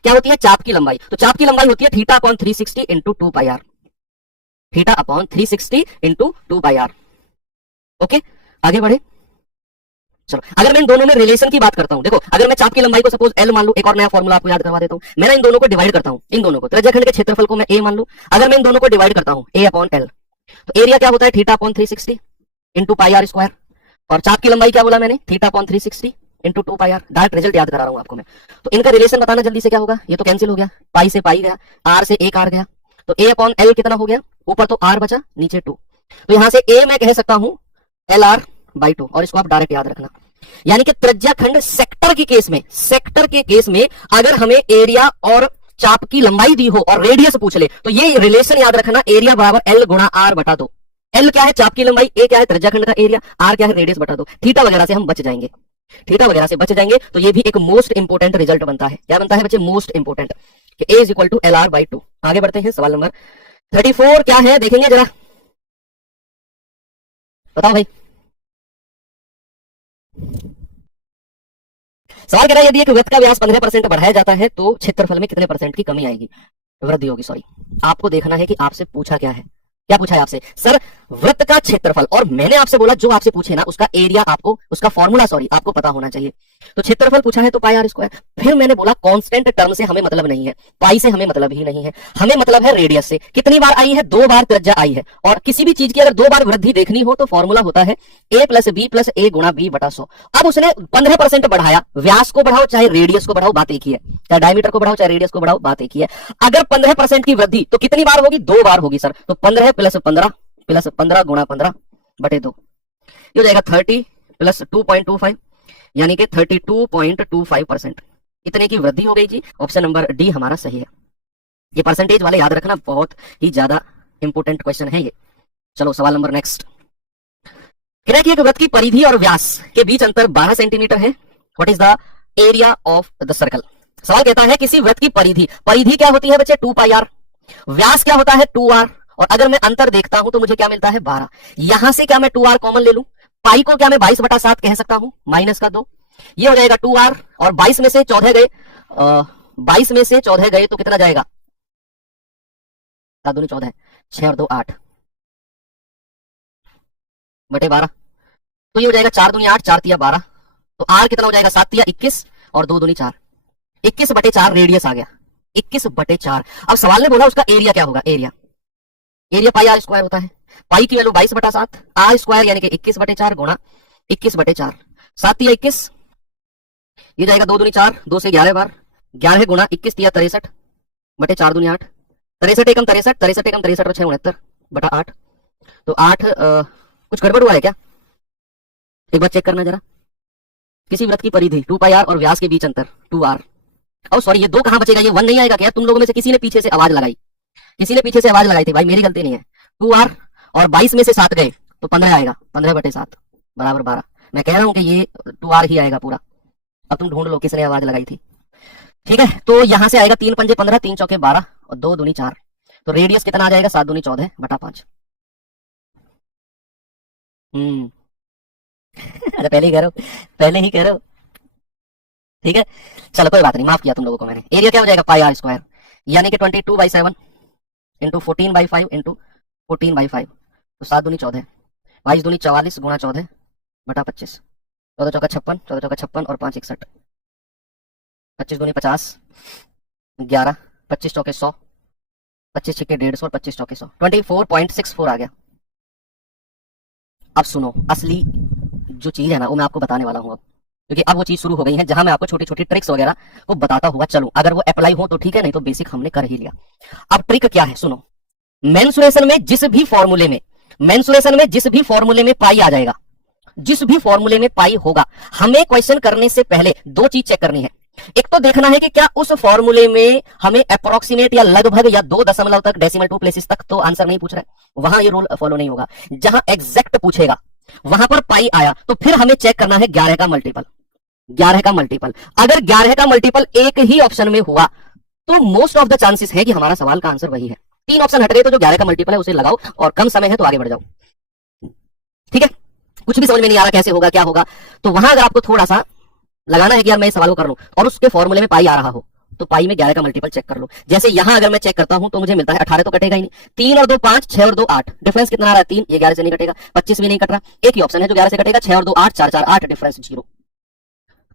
क्या होती है, चाप की लंबाई। तो चाप की लंबाई होती है theta upon 360 into 2 pi r, theta upon 360 into 2 pi r. Okay, आगे बढ़े। चलो, अगर मैं इन दोनों में रिलेशन की बात करता हूं, देखो अगर मैं चाप की लंबाई को सपोज एल मान लूं, एक और नया फॉर्मूला आपको याद करवा देता हूं, मैं इन दोनों को डिवाइड करता हूं, इन दोनों को, त्रिज्या खंड के क्षेत्रफल को मैं ए मान लूं, अगर मैं इन दोनों को डिवाइड करता हूं ए अपॉन एल, तो एरिया क्या होता है theta upon 360 into pi r square, और चाप की लंबाई क्या बोला मैंने, theta upon 360 into 2 pi r. Direct result याद करा रहा हूं आपको मैं। तो इनका रिलेशन बताना जल्दी से, क्या होगा, ये तो कैंसिल हो गया, पाई से पाई गया, आर से एक आर गया, तो ए अपॉन एल कितना हो गया, ऊपर तो आर बचा, नीचे 2, तो यहां से ए मैं कह सकता हूं एल आर बाई 2, और इसको आप डायरेक्ट याद रखना। यानी कि त्रिज्या खंड सेक्टर के केस में, सेक्टर के केस में अगर हमें एरिया और चाप की लंबाई दी हो और रेडियस पूछ ले, तो ये रिलेशन याद रखना, एरिया बराबर एल गुणा आर बटा 2। एल क्या है, चाप की लंबाई, ए क्या है, त्रिज्या खंड का एरिया, आर क्या है, रेडियस बटा 2। थीटा वगैरह से हम बच जाएंगे, थीटा वगैरह से बच जाएंगे। तो ये भी एक मोस्ट इंपोर्टेंट रिजल्ट बनता है। क्या बनता है बच्चे, मोस्ट इंपोर्टेंट, कि A is equal to L R by 2। आगे बढ़ते हैं, सवाल नंबर 34 क्या है देखेंगे जरा, बताओ भाई। सवाल कह रहा है यदि एक वृत्त का व्यास 15% बढ़ाया जाता है तो क्षेत्रफल में कितने परसेंट की कमी आएगी, वृद्धि होगी, सॉरी। आपको देखना है कि आपसे पूछा क्या है, क्या पूछा है आपसे, सर वृत्त का क्षेत्रफल, और मैंने आपसे बोला जो आपसे पूछे ना उसका एरिया आपको, उसका फॉर्मूला सॉरी आपको पता होना चाहिए। तो क्षेत्रफल पूछा है तो पाई आर स्क्वायर। फिर मैंने बोला कांस्टेंट टर्म से हमें मतलब नहीं है, पाई से हमें मतलब ही नहीं है, हमें मतलब है रेडियस से। कितनी बार आई है, 2 बार त्रिज्या आई है, और किसी भी चीज की अगर 2 बार वृद्धि देखनी हो तो फॉर्मूला होता है a प्लस बी प्लस ए गुणा बी बटा 100। अब उसने 15% बढ़ाया, व्यास को बढ़ाओ चाहे रेडियस को बढ़ाओ, बात एक ही है, चाहे डायमीटर को बढ़ाओ चाहे रेडियस को बढ़ाओ, बात एक ही है। अगर 15% की वृद्धि तो कितनी बार होगी, 2 बार होगी सर। तो 15 प्लस 15 गुणा 15 बटे 2, ये हो जाएगा 30 प्लस 2.25, यानी कि 32.25%। इतने की वृद्धि हो गई जी। ऑप्शन नंबर डी हमारा सही है। ये परसेंटेज वाले याद रखना, बहुत ही ज्यादा इंपोर्टेंट क्वेश्चन है ये। चलो सवाल नंबर नेक्स्ट। कह रहा है कि एक वृत्त की परिधि और व्यास के बीच अंतर 12 सेंटीमीटर है। What is the area of the circle. सवाल कहता है किसी वृत्त की परिधि, परिधि क्या होती है बच्चे 2 पाई आर, व्यास क्या होता है 2r, और अगर मैं अंतर देखता हूं तो मुझे क्या मिलता है 12। यहां से क्या मैं 2r कॉमन ले लूं, पाई को क्या मैं 22/7 कह सकता हूं, माइनस का 2, ये हो जाएगा 2r, और 22 में से 14 गए, 22 में से 14 गए तो कितना जाएगा, 7 दूनी 14, 6 और 2 8 बटे 12, तो ये हो जाएगा 4 दूनी 8, 4 तिया 12, तो r कितना हो जाएगा 7 तिया 21 और 2 दूनी 4, 21/4 रेडियस आ गया, 21/4। अब सवाल ने बोला उसका एरिया क्या होगा, एरिया पाई आर स्क्वायर होता है, पाई की वैल्यू 22/7, आर स्क्वायर यानी कि 21/4 गुणा 21/4, 7 तिया 21, ये जाएगा 2 दूनी 4, 2 से 11 बार, 11 गुणा 21 तिया 63 बटे 4 दूनी 8, 63 एकम 63, 63 एकम 63 और 6 69 बटा 8, तो 8 कुछ गड़बड़ हुआ है क्या, एक बार चेक करना जरा। किसी वृत्त की परिधि 2 पाई आर और व्यास के बीच अंतर 2r, और सॉरी ये 2 कहां बचेगा, ये 1 नहीं आएगा क्या, तुम लोगों में से किसी ने पीछे से आवाज लगाई, किसी ने पीछे से आवाज लगाई थी, भाई मेरी गलती नहीं है। 2r और 22 में से 7 गए तो 15 आएगा, 15/7 बराबर 12। मैं कह रहा हूं कि ये 2r ही आएगा पूरा। अब तुम ढूंढ लो किसने आवाज लगाई थी, ठीक है। तो यहां से आएगा 3 पंजे 15, 3 चौके 12 और 2 दूनी 4, तो रेडियस कितना आ जाएगा 7 दूनी 14 बटा 5। अरे पहले ही कह रहे हो, पहले ही कह रहे हो, ठीक है। चलो कोई बात नहीं, माफ किया तुम लोगों को मैंने। एरिया क्या हो जाएगा पाई आर स्क्वायर, यानी कि 22/7 इंटू 14/5 इंटू 14/5, तो 7 दूनी 14, 22 दूनी 44 गुणा 14 बटा 25, 14 चौका 56, 14 चौका 56 और 5 61, 25 दूनी 50, 11, 25 चौके 100, 25 छिक्के 150 और 25 चौके 100, 24.64 आ गया। अब सुनो, असली जो चीज है ना वो मैं आपको बताने वाला हूँ अब, क्योंकि अब वो चीज शुरू हो गई है जहां मैं आपको छोटी छोटी ट्रिक्स वगैरह को बताता हुआ चलूं। अगर वो अप्लाई हो तो ठीक है, नहीं तो बेसिक हमने कर ही लिया। अब ट्रिक क्या है सुनो, मेंसुरेशन में जिस भी फॉर्मूले में पाई आ जाएगा, जिस भी फॉर्मूले में पाई होगा, हमें क्वेश्चन करने से पहले दो चीज चेक करनी है। एक तो देखना है कि क्या उस फॉर्मूले में हमें अप्रोक्सीमेट या लगभग या 2 दशमलव तक डेसिमल 2 प्लेसेस तक तो आंसर नहीं पूछ रहा है, वहां ये रूल फॉलो नहीं होगा। जहां एग्जैक्ट पूछेगा वहां पर पाई आया तो फिर हमें चेक करना है 11 का मल्टीपल। 11 का मल्टीपल, अगर 11 का मल्टीपल एक ही ऑप्शन में हुआ तो मोस्ट ऑफ द चांसेस है कि हमारा सवाल का आंसर वही है। 3 ऑप्शन हट गए तो जो 11 का मल्टीपल है उसे लगाओ, और कम समय है तो आगे बढ़ जाओ। ठीक है, कुछ भी समझ में नहीं आ रहा कैसे होगा क्या होगा, तो वहां अगर आपको थोड़ा सा लगाना है कि यार मैं इस सवाल को कर लूं और उसके फॉर्मूले में पाई आ रहा हो, तो पाई में 11 का मल्टीपल चेक कर लो। जैसे यहां अगर मैं चेक करता हूं तो मुझे मिलता है 18 तो कटेगा ही नहीं, 3 और 2 5, 6 और 2 8, डिफरेंस कितना आ रहा है 3, ये 11 से नहीं कटेगा, 25 भी नहीं कट रहा, एक ही ऑप्शन है जो 11 से कटेगा, 6 और 2 8, 4 4 8, डिफरेंस 0।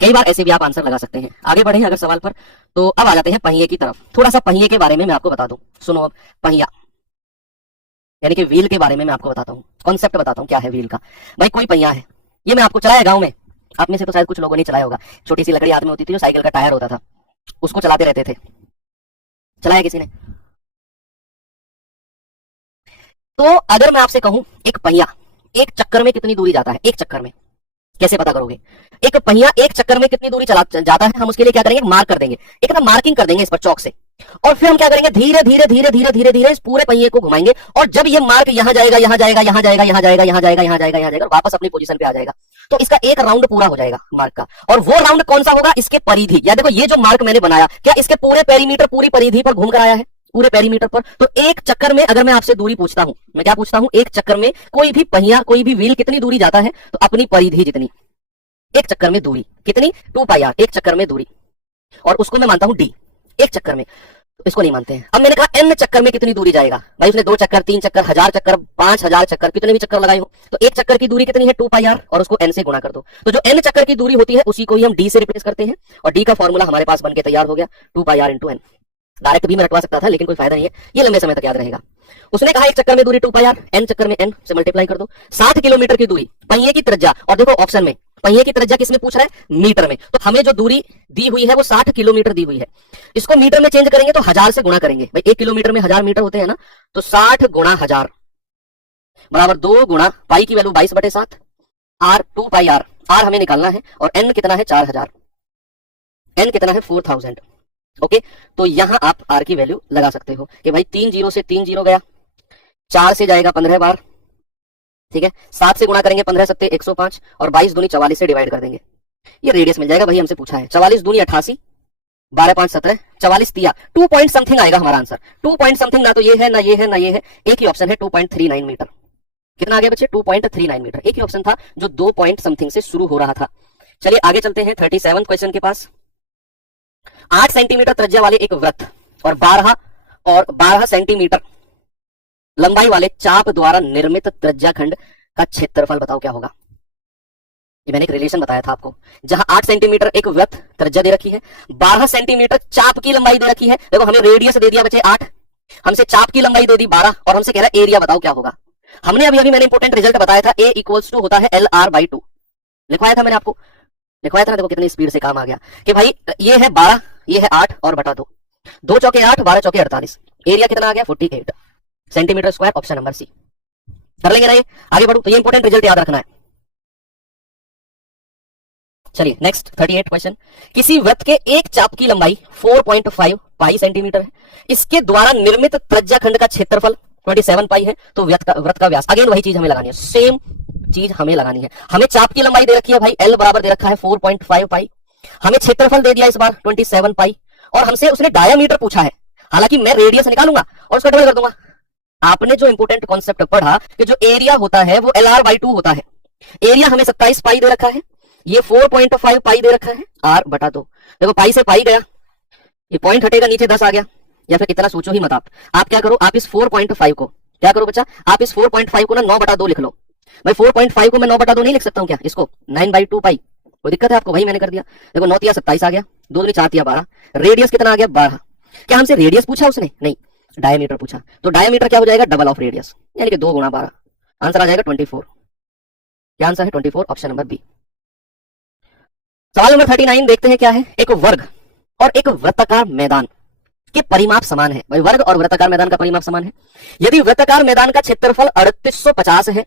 कई बार ऐसे भी आप आंसर लगा सकते हैं। आगे बढ़े अगर सवाल पर, तो अब आ जाते हैं पहिए की तरफ। थोड़ा सा पहिए के बारे में मैं आपको बता दूं, सुनो। अब पहिया यानी कि व्हील के बारे में मैं आपको बताता हूं, कॉन्सेप्ट बताता हूं क्या है व्हील का। भाई कोई पहिया है, ये मैं आपको चलाया गांव में, आप में से तो शायद कुछ लोगों ने चलाया होगा। छोटी सी लकड़ी हाथ में होती थी जो साइकिल का टायर होता था, उसको चलाते रहते थे, चलाया किसी ने? तो अगर मैं आपसे कहूं एक पहिया एक चक्कर में कितनी दूरी जाता है, एक चक्कर में कैसे पता करोगे? एक पहिया एक चक्कर में कितनी दूरी जाता है, हम उसके लिए क्या करेंगे, मार्क कर देंगे, एक ना मार्किंग कर देंगे इस पर चौक से, और फिर हम क्या करेंगे, धीरे धीरे धीरे धीरे धीरे धीरे इस पूरे पहिए को घुमाएंगे, और जब ये मार्क यहां जाएगा यहां जाएगा यहां जाएगा यहां जाएगा यहां जाएगा यहां जाएगा यहां जाएगा और वापस अपनी पोजीशन पे आ जाएगा, तो इसका एक राउंड पूरा हो जाएगा मार्क का। और वो राउंड कौन सा होगा, इसके परिधि, या देखो ये जो मार्क मैंने बनाया क्या इसके पूरे पेरीमीटर पूरी परिधि पर घूम कर आया है, पूरे पेरीमीटर पर। तो एक चक्कर में अगर मैं आपसे दूरी पूछता हूं, मैं क्या पूछता हूं, एक चक्कर में कोई भी पहिया कोई भी व्हील कितनी दूरी जाता है, तो अपनी परिधि जितनी, एक चक्कर में दूरी कितनी, 2 पाई आर, एक चक्कर में दूरी, और उसको मैं मानता हूं डी, एक चक्कर में, तो इसको नहीं मानते हैं। अब मैंने कहा एन चक्कर में कितनी दूरी जाएगा, भाई उसने 2 चक्कर 3 चक्कर 1000 चक्कर 5000 चक्कर कितने भी चक्कर लगाए हो, तो एक चक्कर की दूरी कितनी है, 2 पाई आर, और उसको एन से गुणा कर दो, तो जो एन चक्कर की दूरी होती है उसी को ही हम डी से रिप्लेस करते हैं, और डी का फॉर्मूला हमारे पास बनके तैयार हो गया, 2 pi are into N. Direct भी मैं रटवा सकता था लेकिन कोई फायदा नहीं है, ये लंबे समय तक याद रहेगा। उसने कहा एक चक्कर में दूरी 2 पाई आर, एन चक्कर में एन से मल्टीप्लाई कर दो, 60 किलोमीटर की दूरी पहिए की त्रिज्या, और देखो ऑप्शन में पहिए की त्रिज्या किसमें पूछ रहा है, मीटर में, तो हमें जो दूरी दी हुई है वो 60 किलोमीटर दी हुई है, इसको मीटर में चेंज करेंगे तो 1000 से गुणा करेंगे, भाई 1 किलोमीटर में 1000 मीटर होते हैं ना, तो 60 गुणा 1000 बराबर 2 गुणा पाई की value 22/7 r, 2 pi r, r हमें निकालना है, और एन कितना है 4000, एन कितना है 4000। ओके, तो यहां आप आर की वैल्यू लगा सकते हो कि भाई 3 0 से 3 0 गया, 4 से जाएगा 15 बार, ठीक है, 7 से गुणा करेंगे 15 7 105, और 22 दूनी 44 से डिवाइड कर देंगे, ये रेडियस मिल जाएगा, वही हमसे पूछा है। 44 दूनी 88, 12 5 17, 44 तिया 2 पॉइंट समथिंग आएगा हमारा आंसर, 2 पॉइंट समथिंग, ना तो ये है ना ये है ना ये है, एक ही ऑप्शन है 2.39 मीटर। कितना आ गया बच्चे, 2.39 मीटर, एक ही ऑप्शन था जो 2 पॉइंट समथिंग से शुरू हो रहा था। चलिए आगे चलते हैं 37 क्वेश्चन के पास। 8 सेंटीमीटर त्रिज्या वाले एक वृत्त और 12 सेंटीमीटर लंबाई वाले चाप द्वारा निर्मित त्रिज्याखंड का क्षेत्रफल बताओ क्या होगा। ये मैंने एक रिलेशन बताया था आपको, जहां 8 सेंटीमीटर एक वृत्त त्रिज्या दे रखी है, 12 सेंटीमीटर चाप की लंबाई दे रखी है, देखो हमें रेडियस दे दिया बच्चे 8, हमसे चाप की लंबाई दे दी 12, और हमसे कह रहा है एरिया बताओ क्या होगा। हमने अभी मैंने इंपोर्टेंट रिजल्ट बताया था, A इक्वल्स टू होता है LR/2, लिखवाया था मैंने आपको, लिखवाया था ना, देखो कितनी स्पीड से काम आ गया कि भाई ये है 12, ये है 8 और बटा 2, 2 चौके 8, 12 चौके 48, एरिया कितना आ गया 48 centimetre square, option number C. कर लेंगे ना ये, आगे बढ़ो, तो ये इंपोर्टेंट रिजल्ट याद रखना है। चलिए नेक्स्ट 38 क्वेश्चन। किसी वृत्त के एक चाप की लंबाई 4.5 पाई सेंटीमीटर है, इसके द्वारा निर्मित त्रिज्याखंड का क्षेत्रफल 27 पाई है, तो वृत्त का व्यास, अगेन वही चीज हमें लगानी है, सेम चीज हमें लगानी है। हमें चाप की लंबाई दे रखी है भाई, L बराबर दे रखा है 4.5 पाई, हमें क्षेत्रफल दे दिया इस बार 27 पाई, और हमसे उसने डायामीटर पूछा है, हालांकि मैं रेडियस निकालूंगा और उसको डबल कर दूंगा। आपने जो इंपोर्टेंट कॉन्सेप्ट पढ़ा कि जो एरिया होता है वो LR/2 होता है, एरिया हमें 27 पाई दे रखा है, ये 4.5 पाई दे रखा है, R बटा 2, देखो पाई से पाई गया, ये पॉइंट हटेगा नीचे 10 आ गया, या फिर कितना सोचो ही मत आप क्या करो, आप इस 4.5 को क्या करो बच्चा, आप इस 4.5 को ना 9/2 लिख लो, भाई 4.5 को मैं 9 बटा 2 नहीं लिख सकता हूँ क्या इसको? 9/2 पाई। कोई दिक्कत है आपको? वही मैंने कर दिया। देखो 9 तिया 27 आ गया, 2 दूनी 4 तिया 12। रेडियस कितना आ गया? 12। क्या हमसे रेडियस पूछा उसने? नहीं, डायमीटर पूछा। तो डायमीटर क्या हो जाएगा? डबल ऑफ रेडियस, यानी कि 2 गुणा 12। आंसर आ जाएगा 24। क्या आंसर है? 24, ऑप्शन नंबर बी। सवाल नंबर 39 देखते हैं क्या है। एक वर्ग और एक वृत्ताकार मैदान के परिमाप समान है। भाई वर्ग और वृत्ताकार मैदान का परिमाप समान है। यदि वृत्ताकार मैदान का क्षेत्रफल 3850 है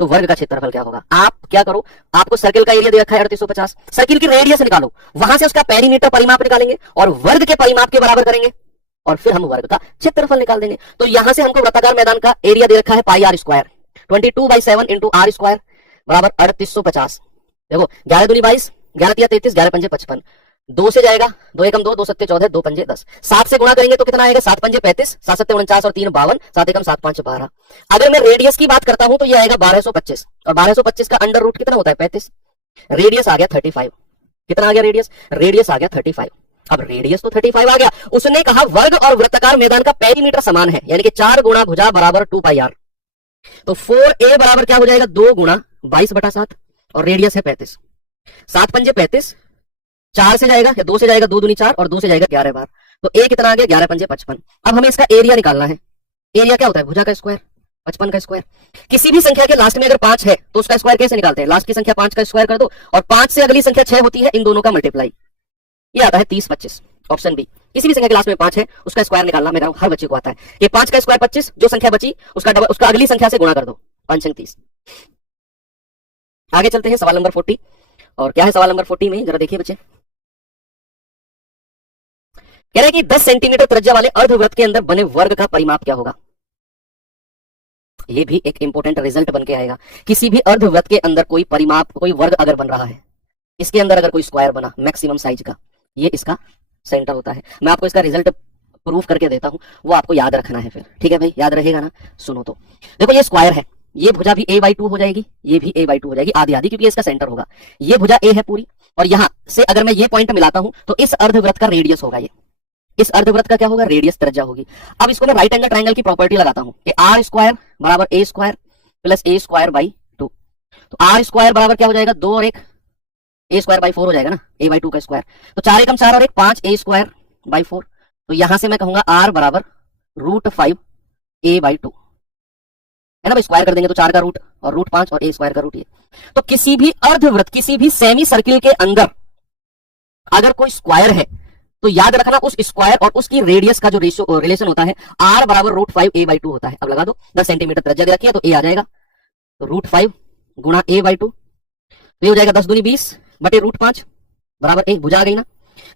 तो वर्ग का क्षेत्रफल क्या होगा? आप क्या करो, आपको सर्किल का एरिया दे रखा है 3850, सर्किल की रेडियस निकालो, वहां से उसका पेरीमीटर परिमाप निकालेंगे और वर्ग के परिमाप के बराबर करेंगे और फिर हम वर्ग का क्षेत्रफल निकाल देंगे। तो यहां से हमको वृत्ताकार मैदान का एरिया दे रखा है pi r square, 22/7 into r square बराबर 3850। देखो 11 दूनी 22, 11 तिया 33, 11 पंजे 55, 2 से जाएगा, 2 एकम 2, 2 सत्ते 14, 2 पंजे 10, 7 से गुणा करेंगे तो कितना आएगा? 7 पंजे 35, 7 सत्ते 49 और 3 52, 7 एकम 7 5 12। अगर मैं रेडियस की बात करता हूं तो ये आएगा 1225 और 1225 का अंडर रूट कितना होता है? 35। रेडियस आ गया 35। कितना आ गया रेडियस? रेडियस आ गया 35। अब रेडियस तो 35 आ गया, उसने कहा वर्ग और वृत्ताकार मैदान का पेरीमीटर समान है, यानी कि 4 गुणा भुजा बराबर 2 पाई आर। तो 4a बराबर क्या हो जाएगा? 2 गुणा 22/7 और रेडियस है 35। 7 पंजे 35, 4 से जाएगा या 2 से जाएगा, 2 दूनी 4 और 2 से जाएगा 11 बार, तो a कितना आ गया? 11 पंजे 55। अब हमें इसका एरिया निकालना है। एरिया क्या होता है? भुजा का स्क्वायर, 55 का स्क्वायर। किसी भी संख्या के लास्ट में अगर 5 है तो उसका स्क्वायर कैसे निकालते हैं? लास्ट की संख्या 5 का स्क्वायर कर दो और 5 से अगली संख्या 6 होती है, इन दोनों का मल्टीप्लाई, ये आता है 30/25, ऑप्शन बी। किसी भी संख्या के लास्ट में 5 है उसका स्क्वायर निकालना मेरा हर बच्चे को आता है। ये 5 का स्क्वायर 25, जो संख्या बची उसका डबल, उसका अगली संख्या से गुणा कर दो, 5 30। आगे चलते हैं सवाल नंबर 40। और क्या है सवाल नंबर 40 में? जरा देखिए बच्चे, कह रहे हैं कि 10 सेंटीमीटर त्रिज्या वाले अर्धवृत्त के अंदर बने वर्ग का परिमाप क्या होगा? ये भी एक इंपॉर्टेंट रिजल्ट बन के आएगा। किसी भी अर्धवृत्त के अंदर कोई परिमाप, कोई वर्ग अगर बन रहा है, इसके अंदर अगर कोई स्क्वायर बना मैक्सिमम साइज का, ये इसका सेंटर होता है। मैं आपको इसका रिजल्ट प्रूफ करके देता हूं, वो आपको याद रखना है फिर, ठीक है भाई? याद रहेगा ना? सुनो तो, देखो ये स्क्वायर है, ये भुजा भी a/2 हो जाएगी, ये भी a/2 हो जाएगी, आधी आधी, क्योंकि इसका सेंटर होगा। ये भुजा a है पूरी, और यहां से अगर मैं ये पॉइंट मिलाता हूं तो इस अर्धवृत्त का रेडियस होगा, ये इस अर्धवृत्त का क्या होगा? रेडियस, त्रिज्या होगी। अब इसको मैं राइट एंगल ट्रायंगल की प्रॉपर्टी लगाता हूं कि आर स्क्वायर बराबर a square plus a square by 2। तो आर स्क्वायर बराबर क्या हो जाएगा? 2 और 1, a स्क्वायर बाई 4 हो जाएगा ना, a/2 का स्क्वायर। तो 4 एकम 4 और 1 5, a स्क्वायर बाई 4। तो यहां से मैं कहूंगा r बराबर √5 a/2, है ना भाई? स्क्वायर कर देंगे तो 4 का रूट और √5 और a स्क्वायर का रूट ये। तो किसी भी अर्धवृत्त, किसी भी सेमी सर्किल के अंदर अगर कोई स्क्वायर है तो याद रखना उस स्क्वायर और उसकी रेडियस का जो रेशियो रिलेशन होता है r बराबर √5 a/2 होता है। अब लगा दो, 10 सेंटीमीटर त्रिज्या दे रखी है तो a आ जाएगा, तो √5 गुणा a/2, तो ये हो जाएगा 10 दूनी 20 बटे √5 बराबर 1। भुजा आ गई ना?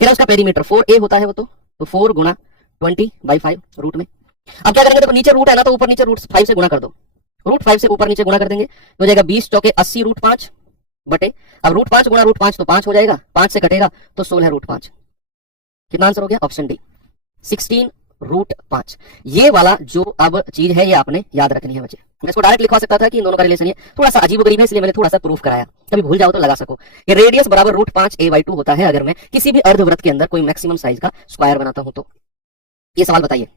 फिर उसका पेरीमीटर 4a होता है वो, तो 4 गुणा 20/5 रूट में। अब क्या करेंगे? देखो नीचे रूट है ना, तो ऊपर नीचे √5 से गुणा कर दो, √5 से ऊपर नीचे गुणा कर देंगे तो हो जाएगा 20 चौके 80 √5 बटे, अब √5 गुणा √5 तो 5 हो जाएगा, 5 से कटेगा तो 16 √5। कितना आंसर हो गया? Option D, 16 √5। ये वाला जो अब चीज है ये आपने याद रखनी है बच्चे। मैं इसको डायरेक्ट लिखवा सकता था कि इन दोनों का रिलेशन ये थोड़ा सा अजीब गरीब है, इसलिए मैंने थोड़ा सा प्रूफ कराया, कभी भूल जाओ तो लगा सको। ये रेडियस बराबर √5 a/2 होता है अगर मैं किसी भी अर्धवृत्त के अंदर कोई मैक्सिमम साइज का स्क्वायर बनाता हूं तो। ये सवाल बताइए।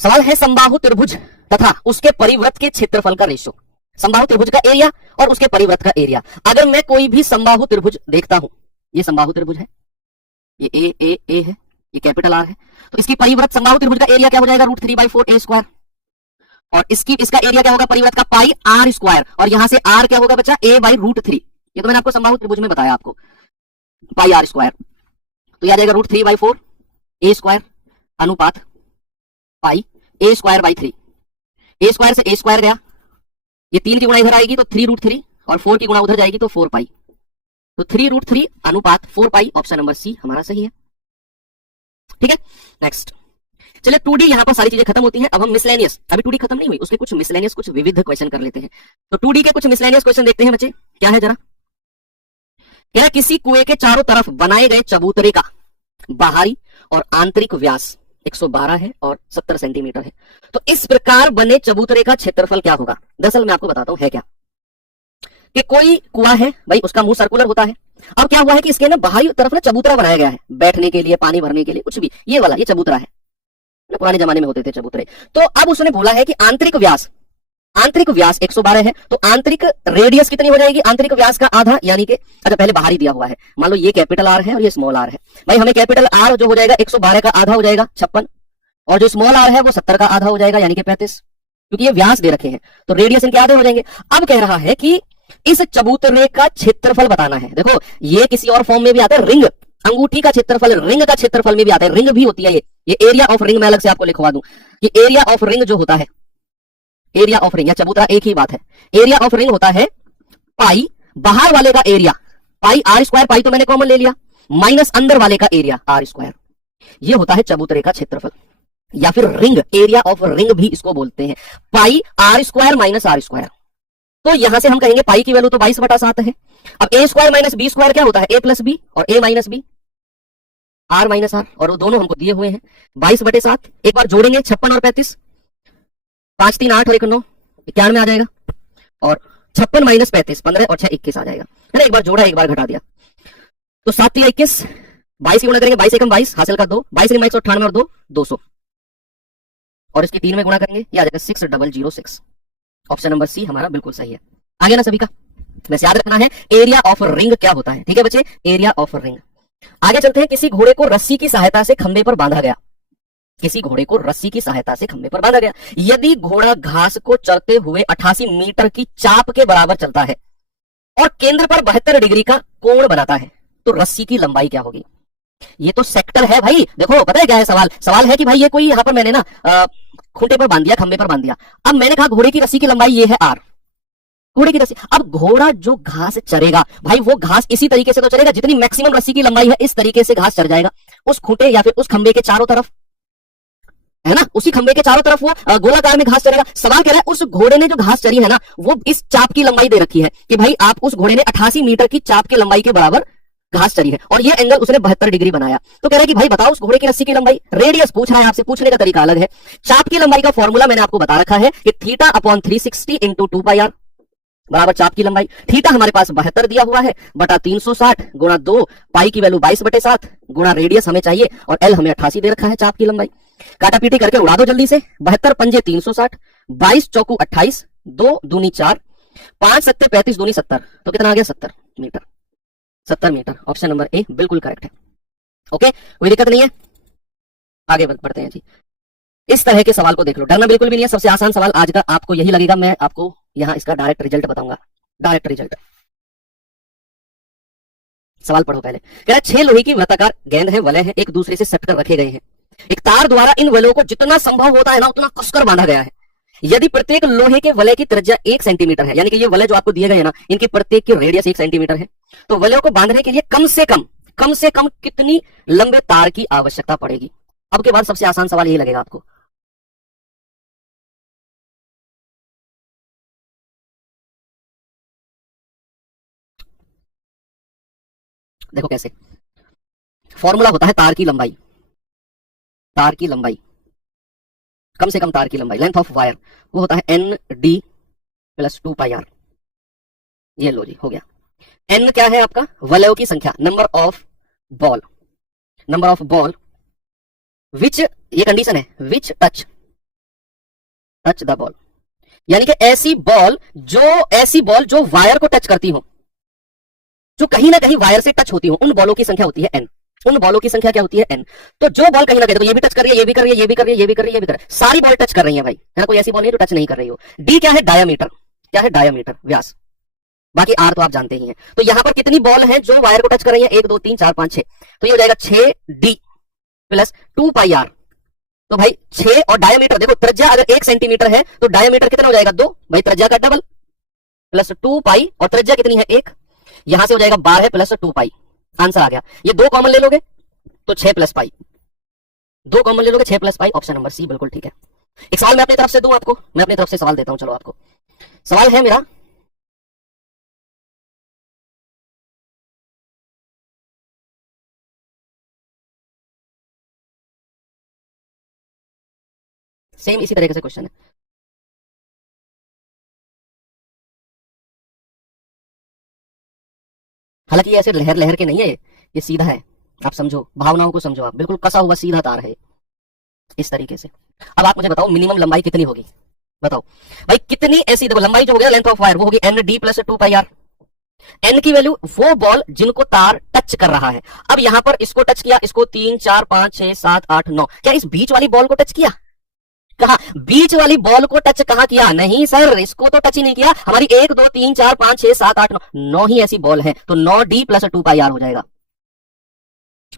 सवाल है समबाहु त्रिभुज तथा उसके परिवृत्त के क्षेत्रफल का रेशियो। समबाहु त्रिभुज का एरिया और उसके परिवृत्त का एरिया। अगर मैं कोई भी समबाहु त्रिभुज देखता हूं, ये समबाहु त्रिभुज है, ये ए है, ये कैपिटल आर है, तो इसकी परिवृत्त समबाहु त्रिभुज का एरिया क्या हो जाएगा? √3/4 a स्क्वायर, और इसका एरिया क्या होगा परिवृत्त का? पाई आर स्क्वायर, और यहां से आर क्या होगा बच्चा? a/√3। ये तो मैंने आपको समबाहु त्रिभुज में बताया आपको, पाई आर स्क्वायर, तो यह आ जाएगा √3/4 a स्क्वायर अनुपात पाई a square by 3। a square से a स्क्वायर गया, ये 3 की गुणा इधर आएगी तो 3√3 और 4 की गुणा उधर जाएगी तो 4 पाई, तो 3√3 अनुपात 4 पाई, ऑप्शन नंबर सी हमारा सही है। ठीक है, नेक्स्ट चलिए 2D यहां पर सारी चीजें खत्म होती हैं। अब हम मिसलेनियस, अभी 2D खत्म नहीं हुई, उसके कुछ मिसलेनियस, कुछ विविध क्वेश्चन कर लेते हैं। तो 2D के कुछ मिसलेनियस क्वेश्चन देखते हैं बच्चे, क्या है जरा। क्या किसी कुएं के चारों तरफ बनाए गए चबूतरे का बाहरी और आंतरिक व्यास 112 है और 70 सेंटीमीटर है, तो इस प्रकार बने चबूतरे का क्षेत्रफल क्या होगा? दरअसल मैं आपको बताता हूं है क्या, कि कोई कुआं है भाई, उसका मुंह सर्कुलर होता है। अब क्या हुआ है कि इसके ना बाहरी तरफ ना चबूतरा बनाया गया है, बैठने के लिए, पानी भरने के लिए, कुछ भी, ये वाला ये चबूतरा है, पुराने जमाने में होते थे चबूतरे। तो अब उसने बोला है कि आंतरिक व्यास आंतरिक व्यास 112 है, तो आंतरिक रेडियस कितनी हो जाएगी? आंतरिक व्यास का आधा, यानी कि अच्छा पहले बाहर ही दिया हुआ है, मान लो ये कैपिटल आर है और ये स्मॉल आर है। भाई हमें कैपिटल आर जो हो जाएगा 112 का आधा हो जाएगा 56, और जो स्मॉल आर है वो 70 का आधा हो जाएगा, यानी कि 35, क्योंकि ये व्यास दे रखे हैं तो रेडियस इनके आधे हो जाएंगे। अब कह रहा है कि इस चबूतरे का क्षेत्रफल बताना है। देखो ये किसी और फॉर्म में भी आता है, रिंग, अंगूठी का क्षेत्रफल रिंग का क्षेत्रफल में भी आता है, रिंग भी होती है ये एरिया ऑफ रिंग मैं अलग से आपको लिखवा दूं कि एरिया ऑफ रिंग जो होता है, एरिया ऑफ रिंग या चबूतरा एक ही बात है। एरिया ऑफ रिंग होता है पाई, बाहर वाले का एरिया पाई आर स्क्वायर, पाई तो मैंने कॉमन ले लिया, माइनस अंदर वाले का एरिया आर स्क्वायर, ये होता है चबूतरे का क्षेत्रफल, या फिर रिंग, एरिया ऑफ रिंग भी इसको बोलते हैं, pi r square minus r square. तो यहां से हम कहेंगे पाई की वैल्यू तो 22/7 है। अब A square minus B square क्या होता है? ए प्लस बी, और A minus B R minus R, और वो दोनों हमको दिए हुए हैं 22/7। एक बार जोड़ेंगे 56 और 35, 5 3 8 और 1 9, 91 आ जाएगा, और 56 माइनस 35 15 और 6 21 आ जाएगा, है ना। एक बार जोड़ा एक बार घटा दिया, तो 7 3 21, 22 की गुणा करेंगे, 22 एकम 22 हासिल का 2, 22 198 और 2 200, और इसकी 3 में गुणा करेंगे ये आ जाएगा 6006। ऑप्शन नंबर सी हमारा बिल्कुल सही है। आगे ना सभी का वैसे याद रखना है एरिया ऑफ रिंग क्या होता है, ठीक है बच्चे, एरिया ऑफ रिंग। आगे चलते हैं। किसी घोड़े को रस्सी की सहायता से खंबे पर बांधा गया, किसी घोड़े को रस्सी की सहायता से खंबे पर बांधा गया, यदि घोड़ा घास को चरते हुए 88 मीटर की चाप के बराबर चलता है और केंद्र पर 72 डिग्री का कोण बनाता है, तो रस्सी की लंबाई क्या होगी? ये तो सेक्टर है भाई। देखो पता है क्या है सवाल? सवाल है कि भाई ये कोई यहां पर मैंने ना खूंटे पर बांध दिया, खंबे पर बांध दिया, अब मैंने कहा घोड़े की रस्सी की लंबाई ये है आर, घोड़े की रस्सी। अब घोड़ा जो घास चरेगा भाई वो घास इसी तरीके से तो चरेगा, जितनी मैक्सिमम रस्सी की लंबाई है इस तरीके से घास चर जाएगा उस खूंटे या फिर उस खंबे के चारों तरफ, है ना, उसी खंबे के चारों तरफ वो गोलाकार में घास चरेगा। सवाल कह रहा है उस घोड़े ने जो घास चरी है ना वो इस चाप की लंबाई दे रखी है कि भाई आप उस घोड़े ने 88 मीटर की चाप की लंबाई के बराबर घास चरी है, और ये एंगल उसने 72 डिग्री बनाया। तो कह रहा है कि भाई बताओ उस घोड़े की रस्सी की लंबाई, रेडियस पूछ रहा है आपसे, पूछने का तरीका अलग है। चाप की लंबाई का फॉर्मूला मैंने आपको बता रखा है कि थीटा अपॉन 360 इंटू 2πr बराबर चाप की लंबाई। थीटा हमारे पास 72 दिया हुआ है बटा 360 गुणा 2, पाई की वैल्यू 22/7 गुणा रेडियस हमें चाहिए और एल हमें 88 दे रखा है चाप की लंबाई। काटा पीटी करके उड़ा दो जल्दी से, 72 पंजे 360, 22 चौकू 28, 2 दूनी 4, 5 सत्ते 35 दूनी 70, तो कितना आ गया 70 metre. 70 metre, option number A बिल्कुल करेक्ट है। ओके, कोई दिक्कत नहीं है, आगे बढ़ते हैं जी। इस तरह के सवाल को देख लो, डरना बिल्कुल भी नहीं है। सबसे आसान सवाल आज का आपको यही लगेगा, मैं आपको यहां इसका डायरेक्ट रिजल्ट बताऊंगा। डायरेक्ट रिजल्ट, सवाल पढ़ो पहले। कह रहा है 6 लोहे की वृत्ताकार गेंद है, वलय है, एक दूसरे से सटकर रखे गए हैं। एक तार द्वारा इन वलयों को जितना संभव होता है ना उतना कसकर बांधा गया है। यदि प्रत्येक लोहे के वलय की त्रिज्या 1 सेंटीमीटर है, यानी कि ये वलय जो आपको दिए गए हैं ना इनके प्रत्येक की रेडियस 1 सेंटीमीटर है, तो वलयों को बांधने के लिए कम से कम कितनी लंबे तार की आवश्यकता पड़ेगी? अब के बाद सबसे आसान सवाल यही लगेगा आपको। देखो कैसे फॉर्मूला होता है तार की लंबाई, तार की लंबाई, कम से कम तार की लंबाई, लेंथ ऑफ वायर, वो होता है एन डी प्लस 2πr। ये लो जी, हो गया। एन क्या है आपका? वलयों की संख्या, number of ball, number of ball which, ये कंडीशन है, विच टच द बॉल, यानी कि ऐसी बॉल जो वायर को टच करती हो, जो कहीं ना कहीं वायर से टच होती हो, उन बॉलों की संख्या होती है एन। उन बॉलों की संख्या क्या होती है एन। तो जो बॉल कहीं ना कहीं, तो ये भी टच कर रही है, ये भी कर रही है, ये भी कर रही है, ये भी कर रही है, ये भी कर रही है, सारी बॉल टच कर रही है भाई, है ना, कोई ऐसी बॉल नहीं जो टच नहीं कर रही हो। डी क्या है? डायामीटर, क्या है? डायामीटर, व्यास। बाकी आर तो आप जानते ही हैं। तो यहां पर कितनी बॉल हैं जो वायर को टच कर रही है? 1 2 3 4 5 6, तो ये हो जाएगा 6d प्लस 2πr। तो भाई 6 और डायामीटर, देखो त्रिज्या अगर 1 सेंटीमीटर है तो डायामीटर कितना हो जाएगा? 2, भाई त्रिज्या का डबल, प्लस 2π, और त्रिज्या कितनी है? 1, यहां से हो जाएगा 12 प्लस 2π, आंसर आ गया। ये 2 कॉमन ले लोगे तो 6 प्लस पाई, 2 कॉमन ले लोगे 6 plus pi, option number C बिल्कुल ठीक है। एक सवाल मैं अपनी तरफ से दूं आपको, मैं अपनी तरफ से सवाल देता हूं। चलो आपको सवाल है मेरा, सेम इसी तरीके से क्वेश्चन है। हालांकि ये ऐसे लहर लहर के नहीं है, ये सीधा है, आप समझो, भावनाओं को समझो, आप बिल्कुल कसा हुआ सीधा तार है इस तरीके से। अब आप मुझे बताओ मिनिमम लंबाई कितनी होगी? बताओ भाई कितनी ऐसी, देखो लंबाई जो हो गया लेंथ ऑफ वायर वो होगी n d plus 2 pi r. N की वैल्यू वो बॉल जिनको तार टच कर रहा है। अब यहां पर इसको टच किया, इसको 3 4 5 6 7 8 9, क्या इस बीच वाली बॉल को टच किया? कहा बीच वाली बॉल को टच कहां किया? नहीं सर, इसको तो टच ही नहीं किया। हमारी 1 2 3 4 5 6 7 8 9 9 ही ऐसी बॉल है, तो 9 डी प्लस 2 पाई आर हो जाएगा।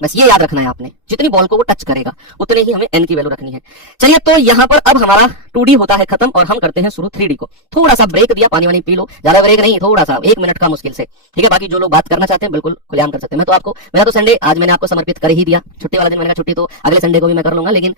बस ये याद रखना है आपने, जितनी बॉल को वो टच करेगा उतने ही हमें एन की वैल्यू रखनी है। चलिए तो यहां पर अब हमारा 2D होता है खत्म और हम करते हैं शुरू 3D को। थोड़ा सा ब्रेक दिया, पानी वानी पी लो, ज्यादा ब्रेक नहीं, थोड़ा सा 1 मिनट का मुश्किल से, ठीक है। बाकी जो लोग बात करना चाहते हैं बिल्कुल खुलेआम कर सकते हैं। मेरा तो संडे आज मैंने आपको समर्पित कर ही दिया, छुट्टी वाला दिन मैंने कहा छुट्टी तो अगले संडे को भी मैं कर लूंगा, लेकिन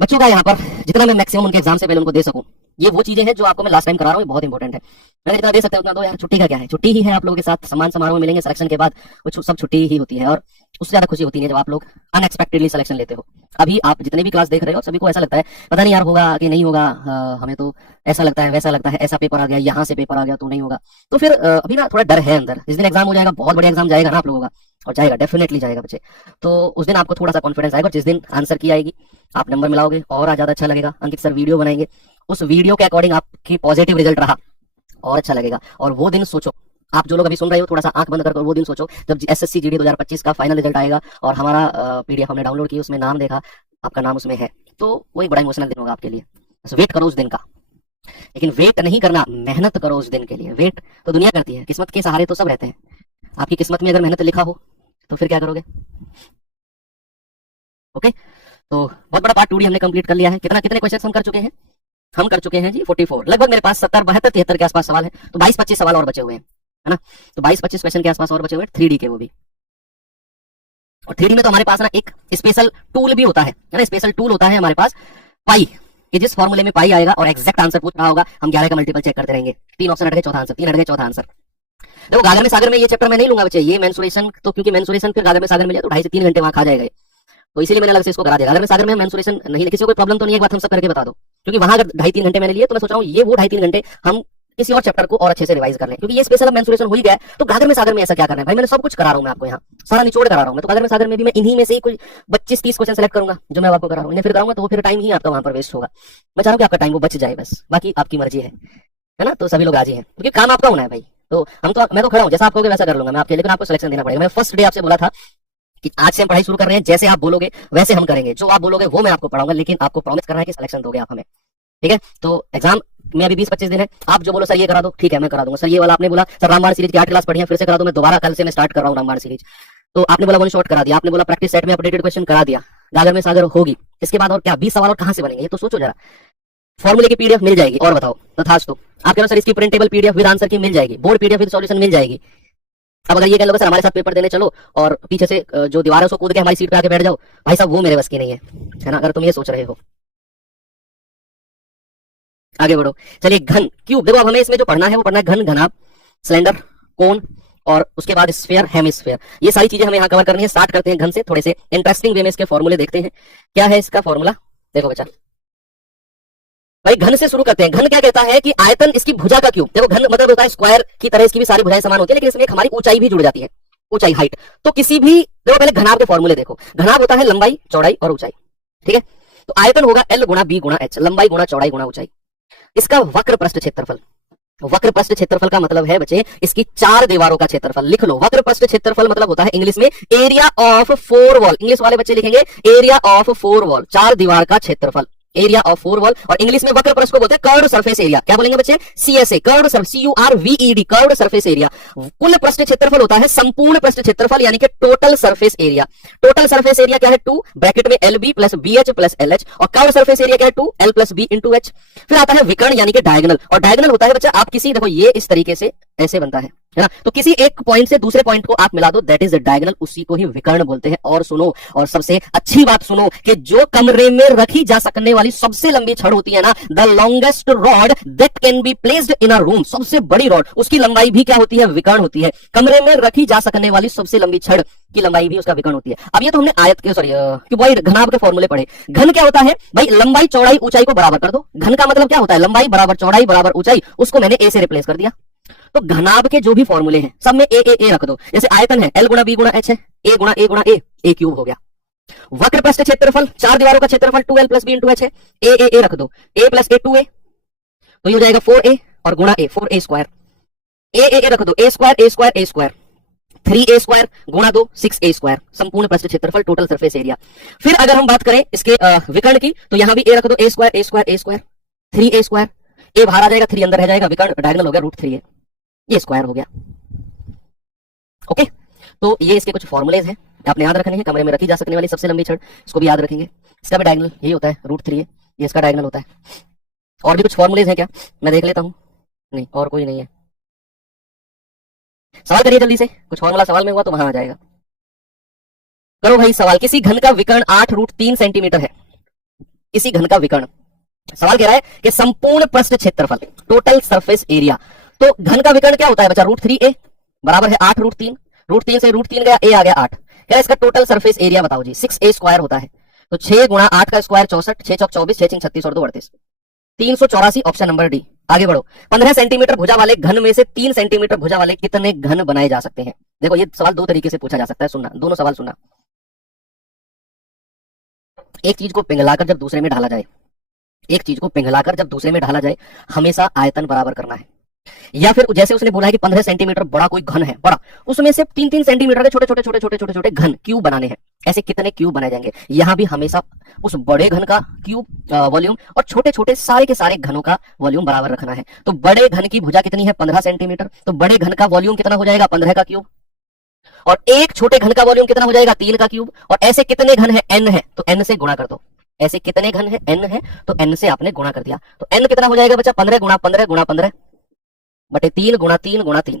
बच्चों का यहाँ पर जितना मैं मैक्सिमम उनके एग्जाम से पहले उनको दे सकूं, ये वो चीजें हैं जो आपको मैं लास्ट टाइम करा रहा हूँ, बहुत इंपॉर्टेंट है। मैंने जितना दे सकता हूं उतना दो यार, छुट्टी का क्या है, छुट्टी ही है। आप लोगों के साथ सम्मान समारोह में मिलेंगे, सिलेक्शन के बाद वो सब छुट्टी ही होती है, और उससे ज्यादा खुशी होती है जब आप लोग अनएक्सपेक्टेडली सिलेक्शन लेते हो। अभी आप जितने भी क्लास देख रहे हो सभी को ऐसा लगता है पता नहीं यार होगा कि नहीं होगा, हमें तो ऐसा लगता है वैसा लगता है, ऐसा पेपर आ गया, यहाँ से पेपर आ गया तो नहीं होगा। तो फिर अभी ना थोड़ा डर है अंदर। जिस दिन एग्जाम हो जाएगा, बहुत बड़ा एग्जाम जाएगा ना आप लोगों का, और जाएगा डेफिनेटली जाएगा बच्चे, तो उस दिन आपको थोड़ा सा कॉन्फिडेंस आएगा। और जिस दिन आंसर की आएगी आप नंबर मिलाओगे और ज्यादा अच्छा लगेगा। अंकित सर वीडियो बनाएंगे, उस वीडियो के अकॉर्डिंग आपकी पॉजिटिव रिजल्ट रहा और अच्छा लगेगा। और वो दिन सोचो, आप जो लोग अभी सुन रहे हो थोड़ा सा आंख बंद कर वो दिन सोचो जब एसएससी जीडी 2025 का फाइनल रिजल्ट आएगा और हमारा पीडीएफ हमने डाउनलोड की, उसमें नाम देखा, आपका नाम उसमें है, तो वो एक बड़ा इमोशनल दिन होगा आपके लिए। बस वेट करो उस दिन का, लेकिन वेट नहीं करना, मेहनत करो उस दिन के लिए। वेट तो दुनिया करती है, किस्मत के सहारे तो सब रहते हैं। आपकी किस्मत में अगर मेहनत लिखा हो तो फिर क्या करोगे? ओके, तो बहुत बड़ा पार्ट 2D हमने कंप्लीट कर लिया है। कितने क्वेश्चन हम कर चुके हैं? हम कर चुके हैं जी 44। लगभग मेरे पास 70 72 73 के आसपास सवाल है, तो 22-25 सवाल और बचे हुए हैं, है ना। तो 22-25 क्वेश्चन के आसपास और बचे हुए हैं 3D के, वो भी। और 3D में तो हमारे पास ना एक स्पेशल टूल भी होता है ना, स्पेशल टूल होता है हमारे पास पाई, कि जिस फॉर्मूले में पाई आएगा और एग्जैक्ट आंसर पूछ रहा होगा, हम 11 का मल्टीपल चेक करते रहेंगे। 3 ऑप्शन हट गए, चौथा आंसर, 3 हट गए, चौथा आंसर। देखो गागर में सागर में ये चैप्टर मैं नहीं लूंगा बच्चे, ये मेंसुरेशन, तो क्योंकि मेंसुरेशन फिर गागर में सागर में जाए तो 2.5 से 3 घंटे वहां खा जाएगा, तो इसीलिए मैंने अलग से इसको करा दिया। गागर में सागर में मेंसुरेशन नहीं, किसी को कोई प्रॉब्लम तो नहीं है, एक बात हम सब करके बता दो, क्योंकि वहां अगर 2.5-3 घंटे मैंने लिए तो मैं सोच रहा हूँ ये वो 2.5-3 घंटे हम किसी और चैप्टर को और अच्छे से रिवाइज कर लें, क्योंकि ये स्पेशल अब मेंसुरेशन हो ही गया है, तो गागर में सागर में ऐसा क्या करना है भाई। मैंने सब कुछ करा रहा हूँ मैं आपको, यहाँ सारा निचोड़ करा रहा हूँ मैं, तो गागर में सागर में भी मैं इन्हीं में से ही कोई 25-30 क्वेश्चन सेलेक्ट करूंगा जो मैं आपको करा रहा हूँ। इन्हें फिर कराऊंगा तो वो फिर टाइम ही आपका वहां पर वेस्ट होगा। मैं चाह रहा हूँ कि आपका टाइम वो बच जाए, बस बाकी आपकी मर्जी है ना। तो सभी लोग राजी हैं क्योंकि काम आपका होना है भाई, तो मैं तो खड़ा हूँ, जैसा आप कहोगे वैसा कर लूंगा मैं आपके, लेकिन आपको सिलेक्शन देना पड़ेगा। मैं फर्स्ट डे आपसे बोला था कि आज से हम पढ़ाई शुरू कर रहे हैं, जैसे आप बोलोगे वैसे हम करेंगे, जो आप बोलोगे वो मैं आपको पढ़ाऊंगा, लेकिन आपको प्रॉमिस करना है कि सिलेक्शन दोगे आप हमें, ठीक है। तो एग्जाम में अभी 20-25 दिन है, आप जो बोलो सर ये करा दो, ठीक है मैं करा दूंगा। सर ये वाला आपने बोला सर रामबाण सीरीज की 8 क्लास पढ़ी है, फिर से करा दो, मैं दोबारा कल से मैं स्टार्ट कर रहा हूँ रामबाण सीरीज। तो आपने बोला वन शॉट करा दिया, आपने बोला प्रैक्टिस सेट में अपडेटेड क्वेश्चन करा दिया, गागर में सागर होगी, इसके बाद और क्या 20 सवाल और कहां से बनेंगे, ये तो सोचो जरा। फॉर्मूले की पीडीएफ मिल जाएगी, और बताओ तथास्तु। आप कह रहे सर इसकी प्रिंटेबल पीडीएफ विद आंसर की मिल जाएगी, बोर्ड पीडीएफ विद सॉल्यूशन मिल जाएगी। अब अगर ये कह लो सर हमारे साथ पेपर देने चलो और पीछे से जो दीवार है उसको कूद के हमारी सीट पे आके बैठ जाओ, भाई साहब वो मेरे बस की नहीं है ना, अगर तुम ये सोच रहे हो। आगे बढ़ो, चलिए घन क्यूब, देखो अब हमें इसमें जो पढ़ना है वो पढ़ना है घन, घनाभ, सिलेंडर, कोन, और उसके बाद स्फीयर, हेमिस्फीयर, ये सारी चीजें हमें यहाँ कवर करनी है। स्टार्ट करते हैं घन से, थोड़े से इंटरेस्टिंग वे में इसके फॉर्मूले देखते हैं। क्या है इसका फॉर्मूला? देखो बच्चा भाई घन से शुरू करते हैं। घन क्या कहता है कि आयतन इसकी भुजा का क्यूब। देखो घन मतलब होता है स्क्वायर की तरह इसकी भी सारी भुजाएं समान होती है, लेकिन इसमें एक हमारी ऊंचाई भी जुड़ जाती है, ऊंचाई हाइट। तो किसी भी, देखो पहले घनाभ के फॉर्मूले देखो, घनाभ होता है लंबाई चौड़ाई और ऊंचाई, ठीक है। तो आयतन होगा L गुणा B गुणा H, लंबाई गुणा चौड़ाई गुणा ऊंचाई। इसका वक्र पृष्ठ क्षेत्रफल, वक्र पृष्ठ क्षेत्रफल का मतलब है बच्चे इसकी 4 दीवारों का क्षेत्रफल। लिख लो, वक्र पृष्ठ क्षेत्रफल मतलब होता है इंग्लिश में एरिया ऑफ 4 वॉल। इंग्लिश वाले बच्चे लिखेंगे एरिया ऑफ 4 वॉल, 4 दीवार का क्षेत्रफल, एरिया ऑफ 4 वॉल। और इंग्लिश में वक्र पृष्ठ को बोलते हैं कर्व्ड सरफेस एरिया। क्या बोलेंगे बच्चे? CSA, curved surface, CURVED, curved surface area. कुल पृष्ठ क्षेत्रफल होता है संपूर्ण पृष्ठ क्षेत्रफल, यानी कि total surface area. Total surface area क्या है? 2 ब्रैकेट में LB plus BH plus LH, और कर्व्ड सरफेस एरिया क्या है? 2L plus B into H। फिर आता है विकर्ण यानी कि डायगोनल, और डायगोनल होता है बच्चा आप किसी, देखो ये इस तरीके से ऐसे बनता है ना, तो किसी एक पॉइंट से दूसरे पॉइंट को आप मिला दो, दैट इज डायगोनल, उसी को ही विकर्ण बोलते हैं। और सुनो, और सबसे अच्छी बात सुनो कि जो कमरे में रखी जा सकने वाली सबसे लंबी छड़ होती है ना, the longest rod that can be placed in a room, सबसे बड़ी रॉड, उसकी लंबाई भी क्या होती है? विकर्ण होती है। कमरे में रखी जा सकने वाली सबसे लंबी छड़ की लंबाई भी उसका विकर्ण होती है। अब ये तो हमने आयत के, सॉरी क्यूबॉइड, घनाभ के फॉर्मूले पढ़े। घन क्या होता है भाई? लंबाई चौड़ाई ऊंचाई को बराबर कर दो। घन का मतलब क्या होता है? लंबाई बराबर चौड़ाई बराबर ऊंचाई, उसको मैंने A से रिप्लेस कर दिया। तो घनाभ के जो भी फॉर्मूले हैं सब में ए रख दो। जैसे आयतन है L गुणा B गुणा H है, A गुणा A गुणा A क्यूब हो गया। वक्र पृष्ठ क्षेत्रफल 4 दीवारों का क्षेत्रफल 2L plus B into H है, ए रख दो, A प्लस A 2A, तो ये हो जाएगा 4a और गुणा a, 4a स्क्वायर, ए रख दो, a स्क्वायर 3a स्क्वायर गुणा 2 6a स्क्वायर, संपूर्ण पृष्ठ क्षेत्रफल, टोटल सरफेस एरिया। फिर अगर हम बात करें इसके विकर्ण की, तो यहां भी a रख दो, a square 3a square, a बाहर आ जाएगा, 3 अंदर रह जाएगा, विकर्ण डायगोनल हो गया √3a, ये स्क्वायर हो गया। ओके, तो ये इसके कुछ फॉर्मूलेज हैं, आपने याद रखने हैं, कमरे में रखी जा सकने वाली सबसे लंबी छड़, इसको भी याद रखेंगे। इसका भी डायगोनल यही होता है √3a, ये इसका डायगोनल होता है। और भी कुछ फॉर्मूलेज हैं क्या, मैं देख लेता हूं, नहीं और कोई नहीं है। सवाल करिए जल्दी से, कुछ फॉर्मूला सवाल में हुआ तो वहां आ जाएगा। करो भाई सवाल। किसी घन का विकर्ण 8√3 सेंटीमीटर है, किसी घन का विकर्ण, सवाल कह रहा है कि संपूर्ण पृष्ठ क्षेत्रफल, टोटल सरफेस एरिया। तो घन का विकर्ण क्या होता है बच्चा, √3a बराबर है 8√3, √3 से √3 गया, a आ गया 8, क्या इसका टोटल सरफेस एरिया बताओ जी, 6a स्क्वायर होता है, तो 6 गुणा 8 का स्क्वायर 64, 6 चौक 24, 6 छिंग 36 और 2 38, 384, ऑप्शन नंबर डी। आगे बढ़ो। 15 सेंटीमीटर भुजा वाले घन में से 3 सेंटीमीटर भुजा वाले कितने घन बनाए जा सकते हैं? देखो ये सवाल दो तरीके से पूछा जा सकता है, सुनना, दोनों सवाल सुनना। एक चीज को पिघलाकर जब दूसरे में ढाला जाए, एक चीज को पिघलाकर जब दूसरे में ढाला जाए, हमेशा आयतन बराबर करना है। या फिर जैसे उसने बोला है कि 15 सेंटीमीटर बड़ा कोई घन है, बड़ा, उसमें से 3-3 सेंटीमीटर के छोटे छोटे छोटे छोटे छोटे छोटे घन क्यूब बनाने हैं। ऐसे कितने क्यूब बनाए जाएंगे? यहां भी हमेशा उस बड़े घन का क्यूब वॉल्यूम और छोटे छोटे सारे के सारे घनों का वॉल्यूम बराबर रखना है। तो बड़े घन की भुजा कितनी है? 15 सेंटीमीटर, तो बड़े घन का वॉल्यूम कितना हो जाएगा? 15 का क्यूब। और एक छोटे घन का वॉल्यूम कितना हो जाएगा? 3 का क्यूब। और ऐसे कितने घन है? n है, तो n से गुणा कर दो। ऐसे कितने घन है? n है, तो n से आपने गुणा कर दिया, तो n कितना हो जाएगा बच्चा? 15 गुणा 15 गुणा 15 बटे 3 गुणा 3 गुणा 3,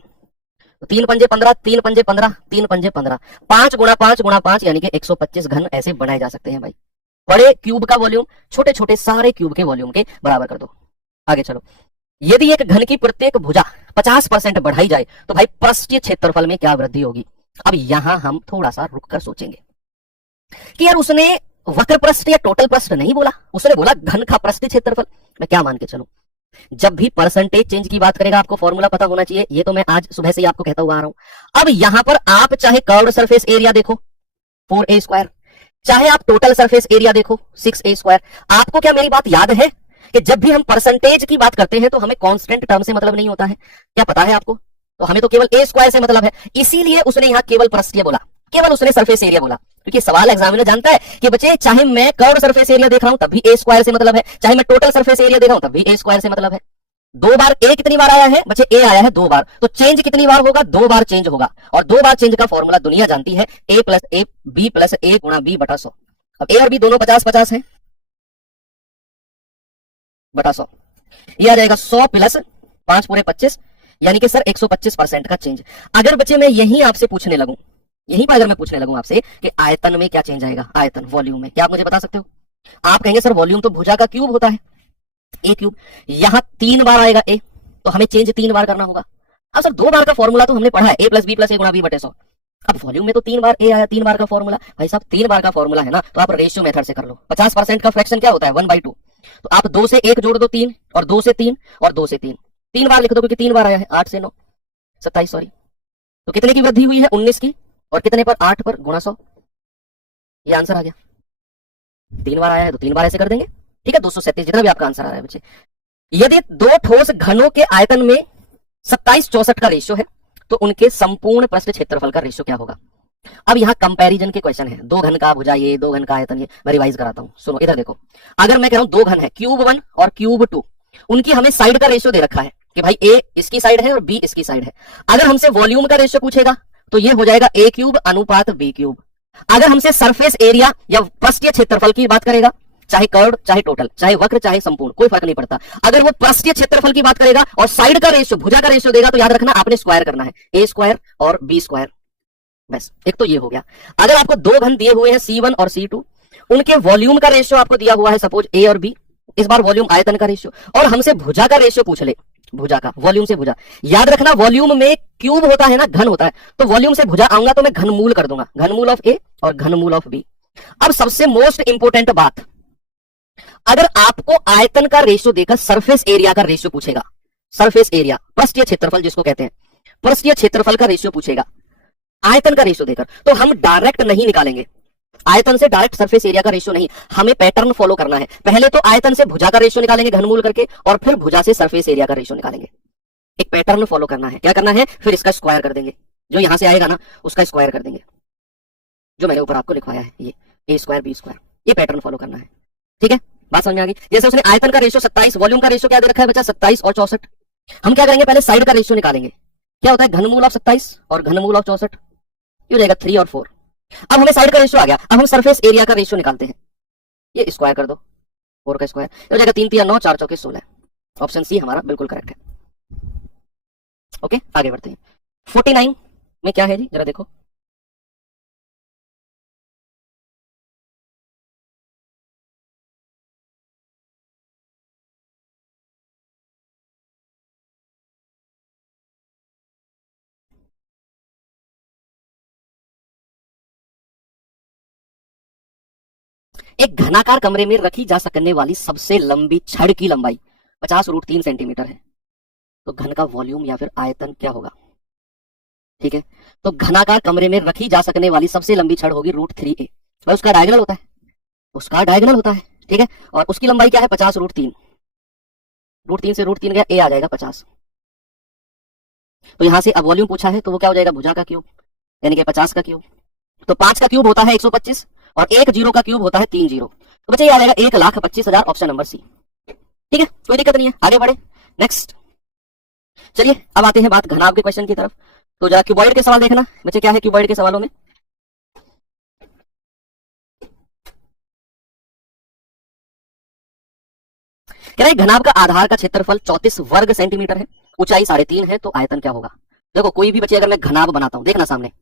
तो 3 पंजे 15, 3 पंजे 15, 3 पंजे 15, 5 गुणा 5 गुणा 5 यानी कि 125 घन ऐसे बनाए जा सकते हैं भाई। बड़े क्यूब का वॉल्यूम छोटे छोटे सारे क्यूब के वॉल्यूम के बराबर कर दो। आगे चलो। यदि एक घन की प्रत्येक भुजा 50% बढ़ाई जाए तो भाई पृष्ठीय क्षेत्रफल में क्या वृद्धि होगी? अब यहां हम थोड़ा सा रुककर सोचेंगे कि यार उसने वक्र पृष्ठ या टोटल पृष्ठ नहीं बोला, उसने बोला घन का पृष्ठीय क्षेत्रफल। मैं क्या मान के चलूं? जब भी परसेंटेज चेंज की बात करेगा आपको फॉर्मूला पता होना चाहिए, ये तो मैं आज सुबह से ही आपको कहता हुआ आ रहा हूं। अब यहां पर आप चाहे कर्व्ड सरफेस एरिया देखो 4a स्क्वायर, चाहे आप टोटल सरफेस एरिया देखो 6a स्क्वायर, आपको क्या मेरी बात याद है कि जब भी हम परसेंटेज की बात करते हैं तो हमें कांस्टेंट टर्म से मतलब नहीं होता है, क्या पता है आपको? तो हमें तो केवल a स्क्वायर से मतलब है, इसीलिए उसने यहां केवल पृष्ठीय बोला, केवल उसने सरफेस एरिया बोला, क्योंकि सवाल एग्जामिनर जानता है कि बच्चे चाहे मैं कर्व्ड सरफेस एरिया देख रहा हूं तब भी a स्क्वायर से मतलब है, चाहे मैं टोटल सरफेस एरिया देख रहा हूं तब भी a स्क्वायर से मतलब है। 2 बार a कितनी बार आया है बच्चे? a आया है 2 बार, तो चेंज कितनी बार होगा? 2 बार चेंज होगा। और 2 बार चेंज का फॉर्मूला दुनिया जानती है, a plus a b plus a गुणा b बटा 100। अब a और b दोनों 50-50 है, बटा 100, ये आ जाएगा 100 प्लस 5 पूरे 25, यानी कि सर 125% का चेंज। अगर बच्चे मैं यहीं आपसे पूछने लगूं, यहीं पर अगर मैं पूछने लगूं आपसे कि आयतन में क्या चेंज आएगा, आयतन वॉल्यूम में, क्या आप मुझे बता सकते हो? आप कहेंगे सर वॉल्यूम तो भुजा का क्यूब होता है, a क्यूब, यहां 3 बार आएगा a, तो हमें चेंज 3 बार करना होगा। अब सर 2 बार का फॉर्मूला तो हमने पढ़ा है, a plus b plus a गुणा b बटे 100। अब वॉल्यूम में तो 3 बार a आया, 3 बार का फॉर्मूला, भाई साहब 3 बार का फॉर्मूला है ना, तो आप रेशियो मेथड से कर लो। 50% का फ्रैक्शन क्या होता है? 1/2, तो आप 2 से 1 जोड़ दो 3, और 2 से 3, और 2 से 3, 3 बार लिख दो क्योंकि 3 बार आया है, 8 से 9 27, सॉरी, तो कितने की वृद्धि हुई है? 19 की, और कितने पर? 8 पर, गुणा 100, ये आंसर आ गया। 3 बार आया है तो 3 बार ऐसे कर देंगे, ठीक है, 237, जितना भी आपका आंसर आ रहा है बच्चे। यदि 2 ठोस घनों के आयतन में 27-64 का रेशियो है तो उनके संपूर्ण पृष्ठ क्षेत्रफल का रेशियो क्या होगा? अब यहां कंपैरिजन के क्वेश्चन है, 2 घन का भुजा ये, 2 घन का आयतन ये, मैं रिवाइज कराता हूं, सुनो इधर देखो। अगर मैं कह रहा हूं 2 घन है, क्यूब 1 और क्यूब 2, उनकी हमें साइड का रेशियो दे रखा है कि भाई a इसकी साइड है और b इसकी साइड है। अगर हमसे वॉल्यूम का रेशियो पूछेगा तो ये हो जाएगा a क्यूब अनुपात b क्यूब। अगर हमसे सरफेस एरिया या पृष्ठीय क्षेत्रफल की बात करेगा, चाहे कर्व चाहे टोटल, चाहे वक्र चाहे संपूर्ण, कोई फर्क नहीं पड़ता, अगर वो पृष्ठीय क्षेत्रफल की बात करेगा और साइड का रेशियो, भुजा का रेशियो देगा, तो याद रखना आपने स्क्वायर करना है, a स्क्वायर और b स्क्वायर, बस। एक तो ये हो गया। अगर आपको 2 घन दिए हुए हैं C1 और C2, उनके वॉल्यूम का रेशियो आपको दिया हुआ है सपोज a और b, इस बार वॉल्यूम आयतन का रेशियो, और हमसे भुजा का रेशियो पूछ ले, भुजा का, वॉल्यूम से भुजा, याद रखना वॉल्यूम में क्यूब होता है ना, घन होता है, तो वॉल्यूम से भुजा आऊंगा तो मैं घनमूल कर दूंगा, घनमूल ऑफ a और घनमूल ऑफ b। अब सबसे मोस्ट इंपोर्टेंट बात, अगर आपको आयतन का रेशियो देकर सरफेस एरिया का रेशियो पूछेगा, सरफेस एरिया पृष्ठीय क्षेत्रफल जिसको कहते हैं, पृष्ठीय क्षेत्रफल का रेशियो पूछेगा आयतन का रेशियो देकर, तो हम डायरेक्ट नहीं निकालेंगे, आयतन से डायरेक्ट सरफेस एरिया का रेशियो नहीं, हमें पैटर्न फॉलो करना है। पहले तो आयतन से भुजा का रेशियो निकालेंगे घनमूल करके, और फिर भुजा से सरफेस एरिया का रेशियो निकालेंगे। एक पैटर्न फॉलो करना है। क्या करना है, फिर इसका स्क्वायर कर देंगे, जो यहां से आएगा ना उसका स्क्वायर कर देंगे, जो मैंने ऊपर आपको लिखवाया है, ये ए स्क्वायर बी स्क्वायर, ये पैटर्न फॉलो करना है। ठीक है, बात समझ में आ गई। जैसे उसने आयतन का रेशियो 27, वॉल्यूम का रेशियो क्या दे रखा है बच्चा 27 और 64। हम क्या करेंगे, पहले साइड का रेशियो निकालेंगे। क्या होता है, घनमूल ऑफ 27 और घनमूल ऑफ 64, ये हो जाएगा 3 और 4। अब हमें साइड का रेशियो आ गया, अब हम सरफेस एरिया का रेशियो निकालते हैं। ये स्क्वायर कर दो, 4 का स्क्वायर, ये हो जाएगा 3 3 9, 4 चौके 16। ऑप्शन सी हमारा बिल्कुल करेक्ट है। ओके, आगे बढ़ते हैं। 49 में क्या है जी, जरा देखो। एक घनाकार कमरे में रखी जा सकने वाली सबसे लंबी छड़ की लंबाई 50√3 सेंटीमीटर है, तो घन का वॉल्यूम या फिर आयतन क्या होगा। ठीक है, तो घनाकार कमरे में रखी जा सकने वाली सबसे लंबी छड़ होगी √3a। भाई उसका डायगोनल होता है, उसका डायगोनल होता है। ठीक है, और उसकी लंबाई क्या है 50√3, √3 से √3 गया, ए आ जाएगा 50। तो यहां से अब वॉल्यूम पूछा है, तो वो क्या हो जाएगा, भुजा का क्यूब, यानी कि 50 का क्यूब। तो 5 का क्यूब होता है 125, और 1 जीरो का क्यूब होता है 3 जीरो। तो बच्चे ये आ जाएगा 1,25,000, ऑप्शन नंबर सी। ठीक है, कोई दिक्कत नहीं है, आगे बढ़े नेक्स्ट। चलिए अब आते हैं बात घनाभ के क्वेश्चन की तरफ। तो जरा क्यूबॉइड के सवाल देखना बच्चे, क्या है क्यूबॉइड के सवालों में। कह रहा है घनाभ का आधार का क्षेत्रफल 34 वर्ग सेंटीमीटर है, ऊंचाई 3.5 है, तो आयतन क्या होगा। देखो कोई भी बच्चे अगर मैं घनाभ बनाता हूं, देखना सामने,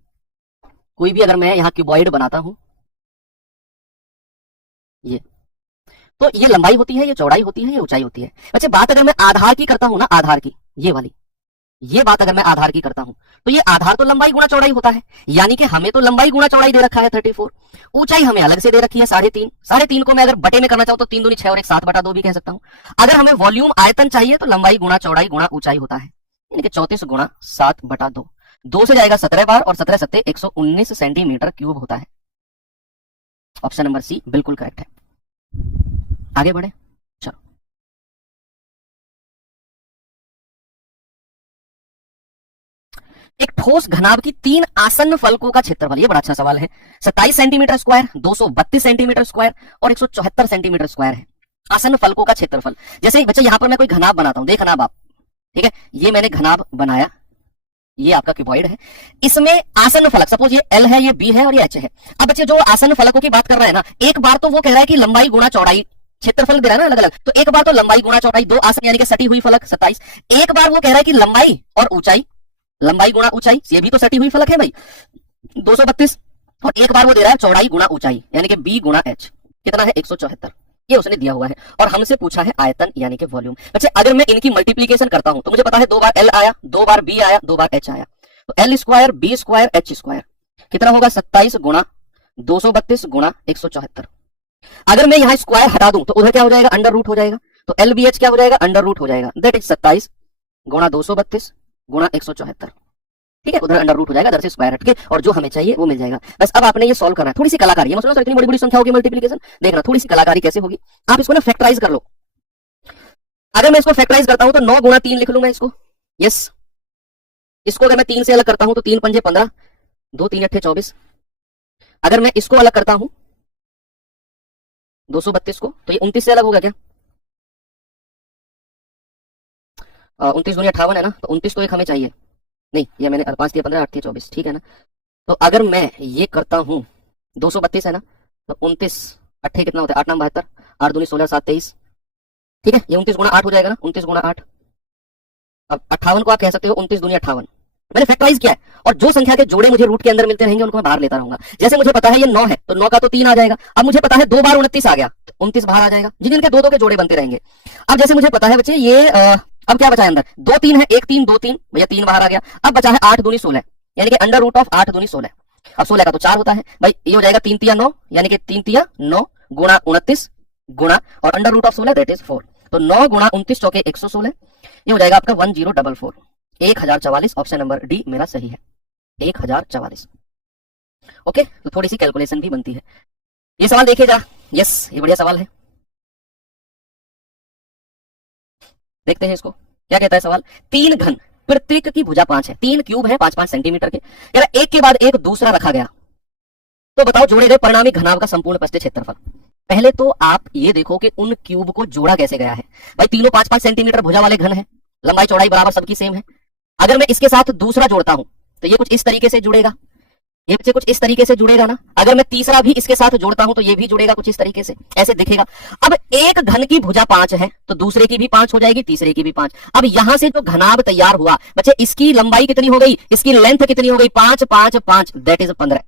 कोई भी अगर मैं यहाँ क्यूबॉइड बनाता हूं, ये तो ये लंबाई होती है, ये चौड़ाई होती है, ये ऊंचाई होती है। बच्चे बात अगर मैं आधार की करता हूं ना, आधार की, ये वाली, ये बात अगर मैं आधार की करता हूं, तो ये आधार तो लंबाई गुणा चौड़ाई होता है, यानी कि हमें तो लंबाई गुणा चौड़ाई दे रखा है 34। ऊंचाई हमें अलग से दे रखी है 3.5। 3.5 को मैं अगर बटे में करना चाहूं तो 3 दूनी 6 और 1 7/2 भी कह सकता हूं। अगर हमें वॉल्यूम आयतन चाहिए तो लंबाई गुणा चौड़ाई गुणा ऊंचाई होता है, यानी कि 34 गुणा 7/2। 2 से जाएगा 17 बार, और 17 सत्ते 119 सेंटीमीटर क्यूब होता है। ऑप्शन नंबर सी बिल्कुल करेक्ट है। आगे बढ़े, चलो। एक ठोस घनाभ की 3 आसन्न फलकों का क्षेत्रफल, ये बड़ा अच्छा सवाल है, 27 सेंटीमीटर स्क्वायर, 232 सेंटीमीटर स्क्वायर और 174 सेंटीमीटर स्क्वायर है। आसन्न फलकों का क्षेत्रफल, जैसे बच्चे यहां पर मैं कोई घनाभ बनाता हूं, देख घनाभ आप, ठीक है, ये मैंने घनाभ बनाया, ये आपका क्यूबॉइड है, इसमें आसन्न फलक, सपोज ये एल है, ये बी है और ये एच है। अब बच्चे जो आसन्न फलकों की बात कर रहा है ना, एक बार तो वो कह रहा है कि लंबाई गुणा चौड़ाई, क्षेत्रफल दे रहा है ना अलग अलग, तो एक बार तो लंबाई गुणा चौड़ाई, 2 आसन यानी कि सटी हुई फलक 27। एक बार वो कह रहा है कि लंबाई और ऊंचाई, लंबाई गुणा ऊंचाई, ये भी तो सटी हुई फलक है भाई 232, और एक बार वो दे रहा है चौड़ाई गुणा ऊंचाई, यानी कि बी गुणा एच, कितना है 174, ये उसने दिया हुआ है। और हमसे पूछा है आयतन यानी कि वॉल्यूम। बच्चे अगर मैं इनकी मल्टीप्लीकेशन करता हूं तो मुझे पता है 2 बार एल आया, 2 बार बी आया, 2 बार एच आया, तो l square b square h square कितना होगा 27 गुणा 232 गुणा 174। अगर मैं यहाँ स्क्वायर हटा दूं तो उधर क्या हो जाएगा, अंडर रूट हो जाएगा, तो एल बी एच क्या हो जाएगा, अंडर रूट हो जाएगा, दैट इज 27 गुणा 232 गुणा 174। ठीक है, उधर अंडर रूट हो जाएगा, इधर से स्क्वायर हट के, और जो हमें चाहिए वो मिल जाएगा। बस अब आपने ये सॉल्व करना है, थोड़ी सी कलाकारी, मत सुनो इतनी बड़ी बड़ी संख्या होगी मल्टीप्लीकेशन, देखना थोड़ी सी कलाकारी कैसे होगी। आप इसको ना फैक्टराइज कर लो। अगर मैं इसको फैक्टराइज करता हूं तो 9 गुणा 3 लिख लूं मैं इसको, यस। इसको अगर मैं 3 से अलग करता हूं तो 3 पंजे 15, 2 3 अट्ठे 24। अगर मैं इसको अलग करता हूं 232 को, तो ये 29 से अलग होगा क्या, 29 दूनी 58 है ना, तो 29 तो एक हमें चाहिए, नहीं ये मैंने 5 दिया 15, 8 दिया 24, ठीक है ना। तो अगर मैं ये करता हूं 232 है ना, तो 29 अट्ठे कितना होता है 8 9 72, 8 दूनी 16 7 23, ठीक है, ये 29 गुणा 8 हो जाएगा ना, 29 गुणा 8। अब 58 को आप कह सकते हो 29 दूनी 58, मैंने फैक्टराइज किया है, और जो संख्या के जोड़े मुझे रूट के अंदर मिलते रहेंगे उनको मैं बाहर लेता रहूंगा। जैसे मुझे पता है ये 9 है, तो 9 का तो 3 आ जाएगा। अब मुझे पता है 2 बार 29 आ गया, तो 29 बाहर आ जाएगा, जिनके 2 के जोड़े बनते रहेंगे। अब जैसे मुझे पता है बच्चे ये अब क्या बचा है अंदर, 2 3 है, 1 3 2 3, भैया 3 बाहर आ गया। अब बचा है 8 दूनी 16, यानी कि अंडर रूट ऑफ 8 दूनी 16। अब 16 का तो 4 होता है भाई, ये हो जाएगा 3 तिया 9, यानी कि 3 तिया 9 गुणा 29 गुणा और under root of 16 that is 4, तो 9 गुणा 29 चौके 116, ये हो जाएगा आपका 1044, 1044। ऑप्शन नंबर डी मेरा सही है, 1044। ओके, तो थोड़ी सी कैलकुलेशन भी बनती है। ये सवाल देखिए जरा। यस, ये बढ़िया सवाल है, देखते हैं इसको क्या कहता है सवाल। 3 घन, प्रत्येक की भुजा 5 है, 3 क्यूब है 5-5 सेंटीमीटर के, कह रहा एक के बाद एक दूसरा रखा गया, तो बताओ जोड़े गए परिणामी घनाभ का संपूर्ण पृष्ठीय क्षेत्रफल। पहले तो आप ये देखो कि उन क्यूब को जोड़ा कैसे गया है। भाई तीनों 5-5 सेंटीमीटर भुजा वाले घन है, लंबाई चौड़ाई बराबर सबकी सेम है। अगर मैं इसके साथ दूसरा जोड़ता हूं तो ये कुछ इस तरीके से जुड़ेगा, ये बच्चे कुछ इस तरीके से जुड़ेगा ना। अगर मैं तीसरा भी इसके साथ जोड़ता हूं तो ये भी जुड़ेगा कुछ इस तरीके से, ऐसे दिखेगा। अब एक घन की भुजा 5 है तो दूसरे की भी 5 हो जाएगी, तीसरे की भी 5। अब यहां से जो घनाभ तैयार हुआ बच्चे, इसकी लंबाई कितनी हो गई, इसकी लेंथ कितनी हो गई, 5 5 5, दैट इज 15।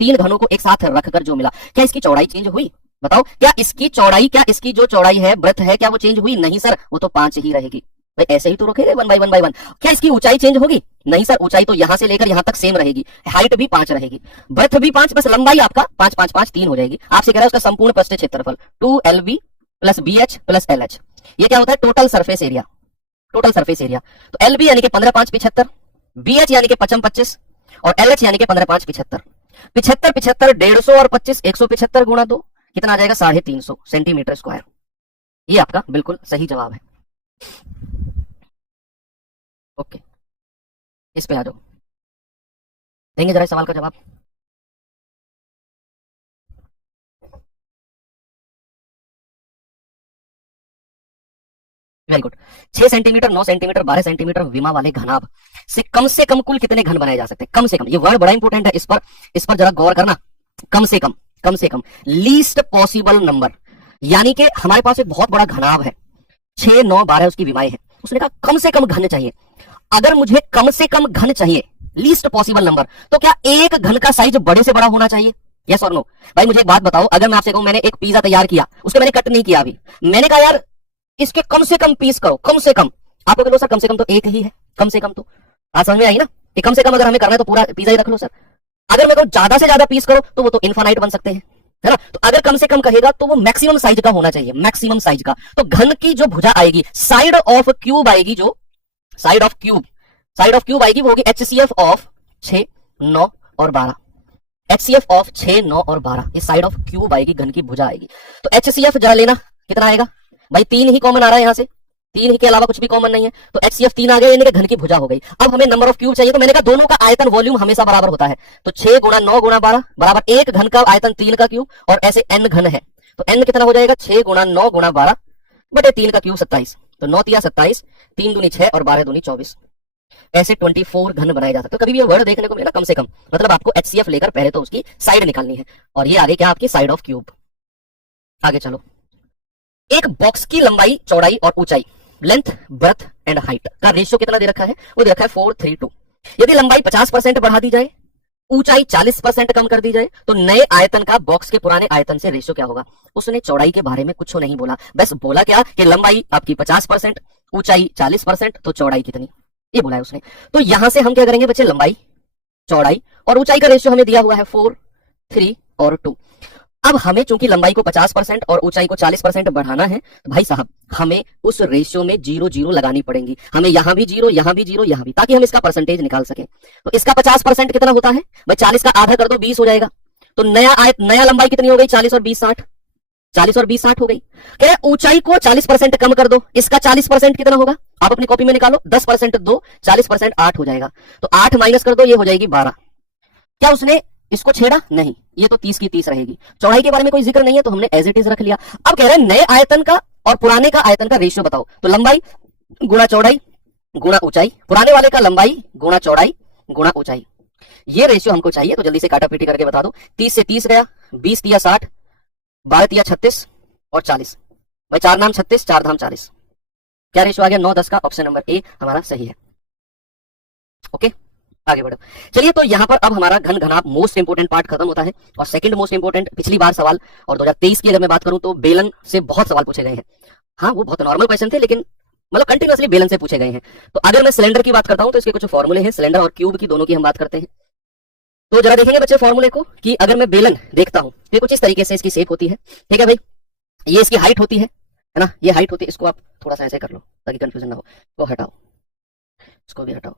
3 घनों को एक साथ रखकर जो मिला, क्या इसकी चौड़ाई चेंज हुई? बताओ, क्या इसकी चौड़ाई, क्या इसकी जो चौड़ाई है, ब्रेथ है, क्या वो चेंज हुई? नहीं सर, वो तो 5 ही रहेगी। भाई ऐसे ही तो रखेंगे 1 बाय 1 बाय 1। क्या इसकी ऊंचाई चेंज होगी? नहीं सर, ऊंचाई तो यहां से लेकर यहां तक सेम रहेगी, हाइट भी 5 रहेगी, ब्रेथ भी 5, बस लंबाई आपका 5 5 5 3 हो जाएगी। आपसे कह रहा है उसका संपूर्ण पृष्ठीय क्षेत्रफल 2LB plus BH plus LH, ये क्या होता है? Total surface area. Total surface area तो LB यानी कि 15 5 75, BH यानी कि 55 25 और LH यानी कि 15 5 75। 75 75 150 और 25 175 गुणा 2 कितना आ जाएगा? 350 सेंटीमीटर स्क्वायर। ये आपका बिल्कुल सही जवाब है। ओके, इस पे आ जाओ, देंगे जरा इस सवाल का जवाब। Very good. 6 centimetre, 9 centimetre, 12 centimetre विमा वाले घनाभ से कम कुल कितने घन बनाए जा सकते हैं? कम से कम, ये वर्ड बड़ा इंपॉर्टेंट है, इस पर जरा गौर करना। कम से कम, कम से कम, लीस्ट पॉसिबल नंबर, यानी कि हमारे पास एक बहुत बड़ा घनाभ है, 6 9 12 उसकी विमाएं है, उसने कहा कम से कम घन चाहिए। अगर मुझे कम से कम घन चाहिए, लीस्ट पॉसिबल नंबर, तो क्या एक घन का साइज बड़े से बड़ा होना चाहिए? यस और नो? भाई मुझे एक बात बताओ, अगर मैं आपसे कहूं मैंने एक पिज्जा तैयार किया, उसको मैंने कट नहीं किया अभी, मैंने कहा यार इसके कम से कम पीस करो, कम से कम, आपको कह लो सर कम से कम तो एक ही है, कम से कम तो आज समझ में आई ना कि कम से कम अगर हमें करना है तो पूरा पिज्जा ही रख लो सर। अगर मैं कहूं ज्यादा से ज्यादा पीस करो तो वो तो इनफाइनाइट बन सकते हैं, है ना। तो अगर कम से कम कहेगा तो वो मैक्सिमम साइज का होना चाहिए, मैक्सिमम साइज का। तो घन की जो भुजा आएगी, साइड ऑफ क्यूब आएगी, जो साइड ऑफ क्यूब आएगी वो होगी HCF ऑफ 6 9 और 12, HCF ऑफ 6 9 और 12, ये साइड ऑफ क्यूब आएगी, घन की भुजा आएगी। तो HCF जरा लेना कितना आएगा भाई, 3 ही कॉमन आ रहा है यहां से, 3 ही के अलावा कुछ भी कॉमन नहीं है, तो HCF 3 आ गया, यानी कि घन की भुजा हो गई। अब हमें नंबर ऑफ क्यूब चाहिए, तो मैंने कहा दोनों का आयतन वॉल्यूम हमेशा बराबर होता है, तो 6 गुणा 9 गुणा 12 बराबर एक घन का आयतन 3 का क्यूब, और ऐसे n घन है तो n कितना हो जाएगा? 6 गुणा 9 गुणा 12 बटे 3 का क्यूब 27, तो 9 तिया 27, 3 दूनी 6 और 12 दूनी 24, ऐसे 24 घन बनाए जा सकते। तो कभी भी ये वर्ड देखने को मिला कम से कम, मतलब आपको HCF लेकर पहले तो उसकी साइड निकालनी है, और ये आगे क्या आपकी साइड ऑफ क्यूब। आगे चलो, एक बॉक्स की लंबाई चौड़ाई और ऊंचाई, लेंथ ब्रेथ एंड हाइट का रेशियो कितना दे रखा है? वो दे रखा है 4:3:2। यदि लंबाई 50% बढ़ा दी जाए, ऊंचाई 40% कम कर दी जाए, तो नए आयतन का बॉक्स के पुराने आयतन से रेशियो क्या होगा? उसने चौड़ाई के बारे में कुछ नहीं बोला, बस बोला क्या कि लंबाई आपकी 50%, ऊंचाई 40%, तो चौड़ाई कितनी, ये बोला है उसने। तो यहां से हम क्या करेंगे बच्चे, लंबाई चौड़ाई और ऊंचाई का रेशियो हमें दिया हुआ है 4 3 और 2। अब हमें चूंकि लंबाई को 50% और ऊंचाई को 40% बढ़ाना है, तो भाई साहब हमें उस रेशियो में 0 0 लगानी पड़ेंगी, हमें यहां भी 0 यहां भी 0 यहां भी, ताकि हम इसका परसेंटेज निकाल सके। तो इसका 50% कितना होता है भाई? 40 का आधा कर दो 20 हो जाएगा, तो नया लंबाई कितनी हो गई? 40 और 20 60, 40 और 20 60 हो गई। कह रहे ऊंचाई को 40% कम कर दो, इसका 40% कितना होगा? आप अपनी कॉपी में निकालो, 10% 2, 40% 8 हो जाएगा, तो 8 माइनस कर दो, ये हो जाएगी 12। क्या उसने इसको छेड़ा? नहीं, ये तो 30 की 30 रहेगी। चौड़ाई के बारे में कोई जिक्र नहीं है, तो हमने एज इट इज रख लिया। अब कह रहे हैं नए आयतन का और पुराने का आयतन का रेशियो बताओ, तो लंबाई गुणा चौड़ाई गुणा ऊंचाई, पुराने वाले का लंबाई गुणा चौड़ाई गुणा ऊंचाई, ये रेशियो हमको चाहिए। तो जल्दी से काटा पीटी करके बता दो। 30 से 30 गया, 20 तिया 60, 12 तिया 36 और 40, भाई 4 नाम 36, 4 धाम 40, क्या रेशियो आ गया? 9 10 का। ऑप्शन नंबर ए हमारा सही है। ओके, आगे बढ़ो। चलिए, तो यहां पर अब हमारा घन घनाभ मोस्ट इंपोर्टेंट पार्ट खत्म होता है, और सेकंड मोस्ट इंपोर्टेंट, पिछली बार सवाल और 2023 की अगर मैं बात करूं तो बेलन से बहुत सवाल पूछे गए हैं। हाँ, वो बहुत नॉर्मल क्वेश्चन थे, लेकिन मतलब कंटिन्यूअसली बेलन से पूछे गए हैं। तो अगर मैं सिलेंडर की बात करता हूं तो इसके कुछ फॉर्मूले हैं, सिलेंडर और क्यूब की दोनों की हम बात करते हैं। तो जरा देखेंगे बच्चे फॉर्मूले को, कि अगर मैं बेलन देखता हूं तो कुछ इस तरीके से इसकी शेप होती है, ठीक है भाई। ये इसकी हाइट होती है ना, ये हाइट होती है। इसको आप थोड़ा सा ऐसे कर लो ताकि कंफ्यूजन ना हो, तो हटाओ, इसको भी हटाओ।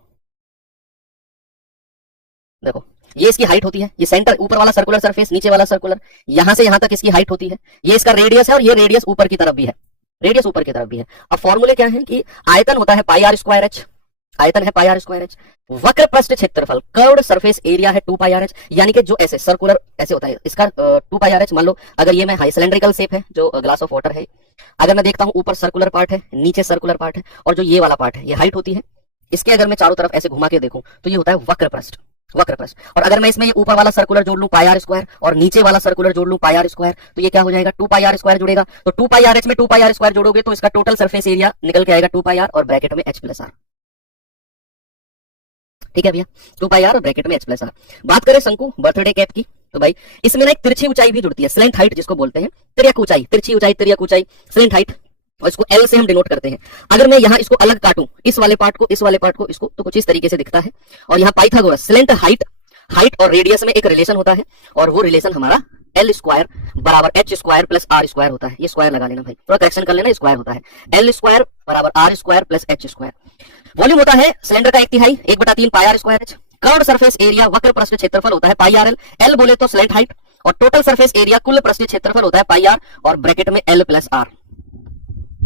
देखो, ये इसकी हाइट होती है, ये सेंटर ऊपर वाला सर्कुलर सरफेस, नीचे वाला सर्कुलर, यहां से यहां तक इसकी हाइट होती है, ये इसका रेडियस है और ये रेडियस ऊपर की तरफ भी है, रेडियस ऊपर की तरफ भी है। अब फॉर्मूले क्या है कि आयतन होता है पाई आर स्क्वायर एच, आयतन है पाई आर स्क्वायर एच, वक्र पृष्ठ क्षेत्रफल कर्व्ड सरफेस एरिया है 2 पाई आर एच, यानी कि जो ऐसे सर्कुलर ऐसे होता है इसका 2 पाई आर एच। मान लो अगर ये मैं हाई सिलेंड्रिकल शेप है जो ग्लास ऑफ वाटर है, अगर मैं देखता हूं ऊपर सर्कुलर पार्ट है, नीचे सर्कुलर पार्ट है और जो ये वाला पार्ट है ये हाइट होती है, इसके अगर मैं चारों तरफ ऐसे घुमा के देखूं तो ये होता है वक्र पृष्ठ, वक्र पृष्ठ। और अगर मैं इसमें ये ऊपर वाला सर्कुलर जोड़ लूं पाई आर स्क्वायर और नीचे वाला सर्कुलर जोड़ लूं पाई आर स्क्वायर, तो ये क्या हो जाएगा 2 पाई आर स्क्वायर जुड़ेगा। तो 2 पाई आर एच में 2 पाई आर स्क्वायर जोड़ोगे तो इसका टोटल सरफेस एरिया निकल के आएगा 2 पाई आर और ब्रैकेट में एच प्लस आर। ठीक है भैया, 2 पाई आर और ब्रैकेट में एच प्लस आर। बात करें शंकु बर्थडे कैप की, तो भाई इसमें ना एक तिरछी ऊंचाई भी जुड़ती है, स्लेंट हाइट जिसको बोलते हैं, तिर्यक ऊंचाई, तिरछी ऊंचाई, तिर्यक ऊंचाई, स्लेंट हाइट, और इसको एल से हम डिनोट करते हैं। अगर मैं यहाँ इसको अलग काटूं, इस वाले पार्ट को, इस वाले पार्ट को, इसको, तो कुछ इस तरीके से दिखता है। और यहाँ पाइथागोरस स्लेंट हाइट, हाइट और रेडियस में एक रिलेशन होता है और वो रिलेशन हमारा एल स्क्वायर बराबर h square plus r square होता है। ये स्क्वायर लगा लेना भाई, थोड़ा करेक्शन कर लेना, स्क्वायर होता है एल स्क्वायर बराबर R square plus H square. Volume होता है सिलेंडर का 1/3 1/3 pi r square h. Curved surface area वक्र पृष्ठ क्षेत्रफल होता है पाई आर एल, एल बोले तो स्लेंट हाइट, और टोटल सरफेस एरिया कुल पृष्ठ क्षेत्रफल होता है पाई आर और ब्रैकेट में l plus r,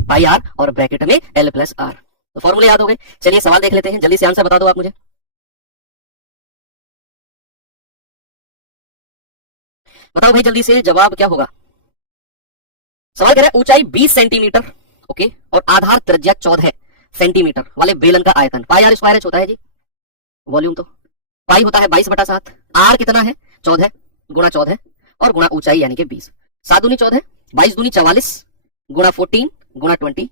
pi r और ब्रैकेट में एल प्लस आर। तो फॉर्मूले याद हो गए। चलिए सवाल देख लेते हैं, जल्दी से आंसर बता दो आप मुझे। बताओ भाई जल्दी से जवाब क्या होगा। सवाल कह रहा है ऊंचाई 20 सेंटीमीटर, ओके, और आधार त्रिज्या 14 सेंटीमीटर वाले बेलन का आयतन पाई आर स्क्वायर एच होता है जी। वॉल्यूम तो पाई होता है 22/7, आर कितना है 14 गुणा 14 और गुणा ऊंचाई यानी कि 20, 7 दूनी 14, 22 दूनी 44 गुणा 14 गुणा 20,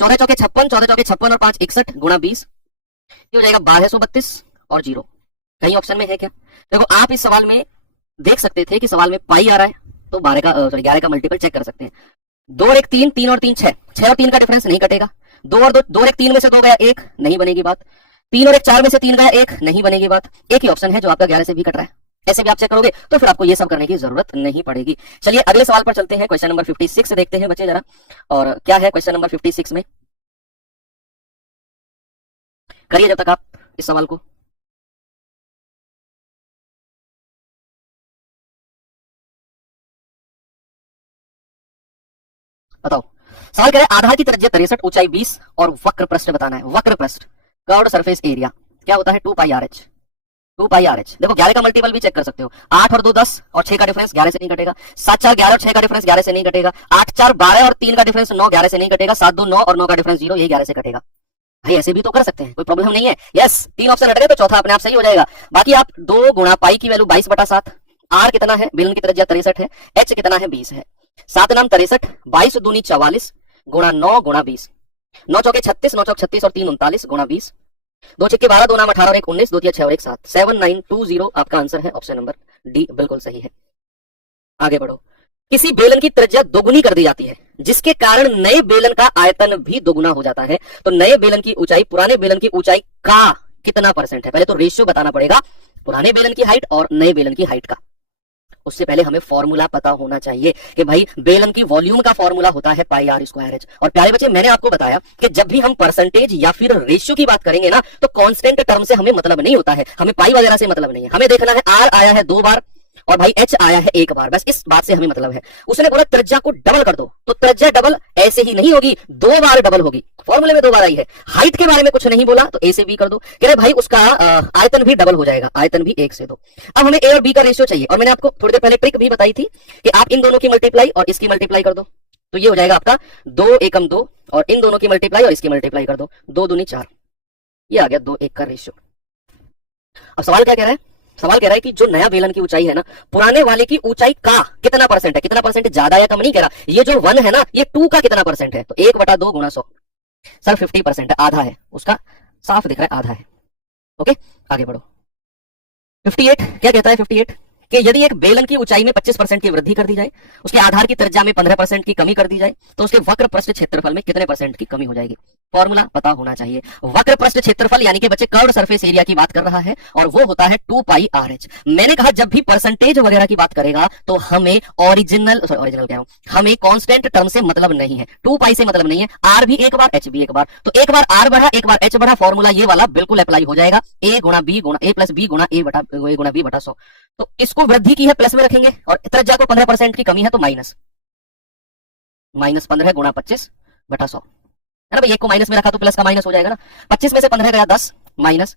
14 चौके 56, 14 चौके 56 और 5 61 गुणा 20, ये हो जाएगा 1232 और 0। कहीं ऑप्शन में है क्या? देखो आप इस सवाल में देख सकते थे कि सवाल में पाई आ रहा है तो 11 का मल्टीपल चेक कर सकते हैं। 2 और 1 3, 3 और 3 6, 6 और 3 का डिफरेंस नहीं कटेगा। 2 और 1 3 में से 2 गया 1, नहीं बनेगी बात। 3 और 1 4 में से 3 गया 1, नहीं बनेगी बात। एक ही ऑप्शन है जो आपका 11 से भी कट रहा है। ऐसे भी आप चेक करोगे तो फिर आपको ये सब करने की जरूरत नहीं पड़ेगी। चलिए अगले सवाल पर चलते हैं, क्वेश्चन नंबर 56 से देखते हैं बच्चे जरा, और क्या है क्वेश्चन नंबर 56 में। करिए जब तक आप इस सवाल को। बताओ, सवाल कह रहे हैं आधार की त्रिज्या 63, ऊंचाई 20 और वक्र पृष्ठ बताना है। वक्र पृष्ठ कर्व्ड सरफेस एरिया क्या होता है 2 pi R H, 2 pi R H. देखो 11 का मल्टीपल भी चेक कर सकते हो, 8 और 2 10 और 6 का डिफरेंस 11 से नहीं कटेगा, 7 4 11 और 6 का डिफरेंस 11 से नहीं कटेगा, 8 4 12 और 3 का डिफरेंस 9 11 से नहीं कटेगा, 7 2 9 और 9 का डिफरेंस 0, ये 11 से कटेगा। भाई ऐसे भी तो कर सकते हैं, कोई प्रॉब्लम नहीं है। यस, 3 ऑप्शन हट गए तो चौथा अपने आप सही हो जाएगा। बाकी आप 2 गुणा पाई की वैल्यू 22/7, आर कितना है, बेलन की त्रिज्या 63 है, एच कितना है 20 है, 7 नाम 63, 22 दूनी 44 गुणा 9 गुणा 20, 9 चौके 36, 9 चौक 36 और 3 39 गुणा 20, 2 छक्के 12, 2 नाम 18 और 1 19, 2 6 और 1 7, 7920 आपका आंसर है। ऑप्शन नंबर डी बिल्कुल सही है। आगे बढ़ो। किसी बेलन की त्रिज्या दोगुनी कर दी जाती है जिसके कारण नए बेलन का आयतन भी दोगुना हो जाता है, तो नए बेलन की ऊंचाई पुराने बेलन की ऊंचाई का कितना परसेंट है? पहले तो रेशियो बताना पड़ेगा पुराने बेलन की हाइट और नए बेलन की हाइट का। उससे पहले हमें फॉर्मूला पता होना चाहिए कि भाई बेलन की वॉल्यूम का फॉर्मूला होता है पाई आर स्क्वायर एच। और प्यारे बच्चे मैंने आपको बताया कि जब भी हम परसेंटेज या फिर रेशियो की बात करेंगे ना तो कांस्टेंट टर्म से हमें मतलब नहीं होता है, हमें पाई वगैरह से मतलब नहीं है। हमें देखना है आर आया है 2 बार और भाई एच आया है 1 बार, बस इस बात से हमें मतलब है। उसने बोला त्रिज्या को डबल कर दो, तो त्रिज्या डबल ऐसे ही नहीं होगी, 2 बार डबल होगी। फॉर्मूले में 2 बार आई है। हाइट के बारे में कुछ नहीं बोला तो ए से बी कर दो, कह रहे भाई उसका आयतन भी डबल हो जाएगा, आयतन भी 1 से 2। अब हमें ए और बी का रेशियो चाहिए, और मैंने आपको थोड़ी देर पहले ट्रिक भी बताई थी कि आप इन दोनों की मल्टीप्लाई और इसकी मल्टीप्लाई कर दो, तो ये हो जाएगा आपका 2 एकम 2, और इन दोनों की मल्टीप्लाई और इसकी मल्टीप्लाई कर दो, 2 दूनी 4, ये आ गया 2 1 का रेशियो। अब सवाल क्या कह रहा है? सवाल कह रहा है कि जो नया बेलन की ऊंचाई है ना, पुराने वाले की ऊंचाई का कितना परसेंट है? कितना परसेंट ज्यादा या कम नहीं कह रहा, ये जो 1 है ना ये 2 का कितना परसेंट है? तो 1/2 गुणा 100, सर 50% है, आधा है उसका, साफ दिख रहा है आधा है। ओके आगे बढ़ो। 58 क्या कहता है? 58 कि यदि एक बेलन की ऊंचाई में 25% की वृद्धि कर दी जाए, उसके आधार की त्रिज्या में 15% की कमी कर दी जाए, तो उसके वक्र पृष्ठ क्षेत्रफल में कितने परसेंट की कमी हो जाएगी? फॉर्मूला पता होना चाहिए। वक्र पृष्ठ क्षेत्रफल यानी कि बच्चे कर्व्ड सरफेस एरिया की बात कर रहा है और वो होता है 2 पाई आर एच। मैंने कहा जब भी परसेंटेज वगैरह की बात करेगा तो हमें ओरिजिनल कह रहा हूं, हमें कांस्टेंट टर्म से मतलब नहीं है, 2 पाई से मतलब नहीं है। आर भी एक बार, एच भी एक बार, तो एक बार आर बढ़ा एक बार एच बढ़ा, फॉर्मूला ये वाला बिल्कुल अप्लाई हो जाएगा, ए गुणा बी गुणा ए प्लस बी गुणा ए गुणा बी बटा 100। तो इसको वृद्धि की है प्लस में रखेंगे और त्रिज्या को 15% की कमी है तो माइनस 15 गुणा 25 बटा 100 है ना भाई। एक को माइनस में रखा तो प्लस का माइनस हो जाएगा ना। 25 में से 15 गया 10 माइनस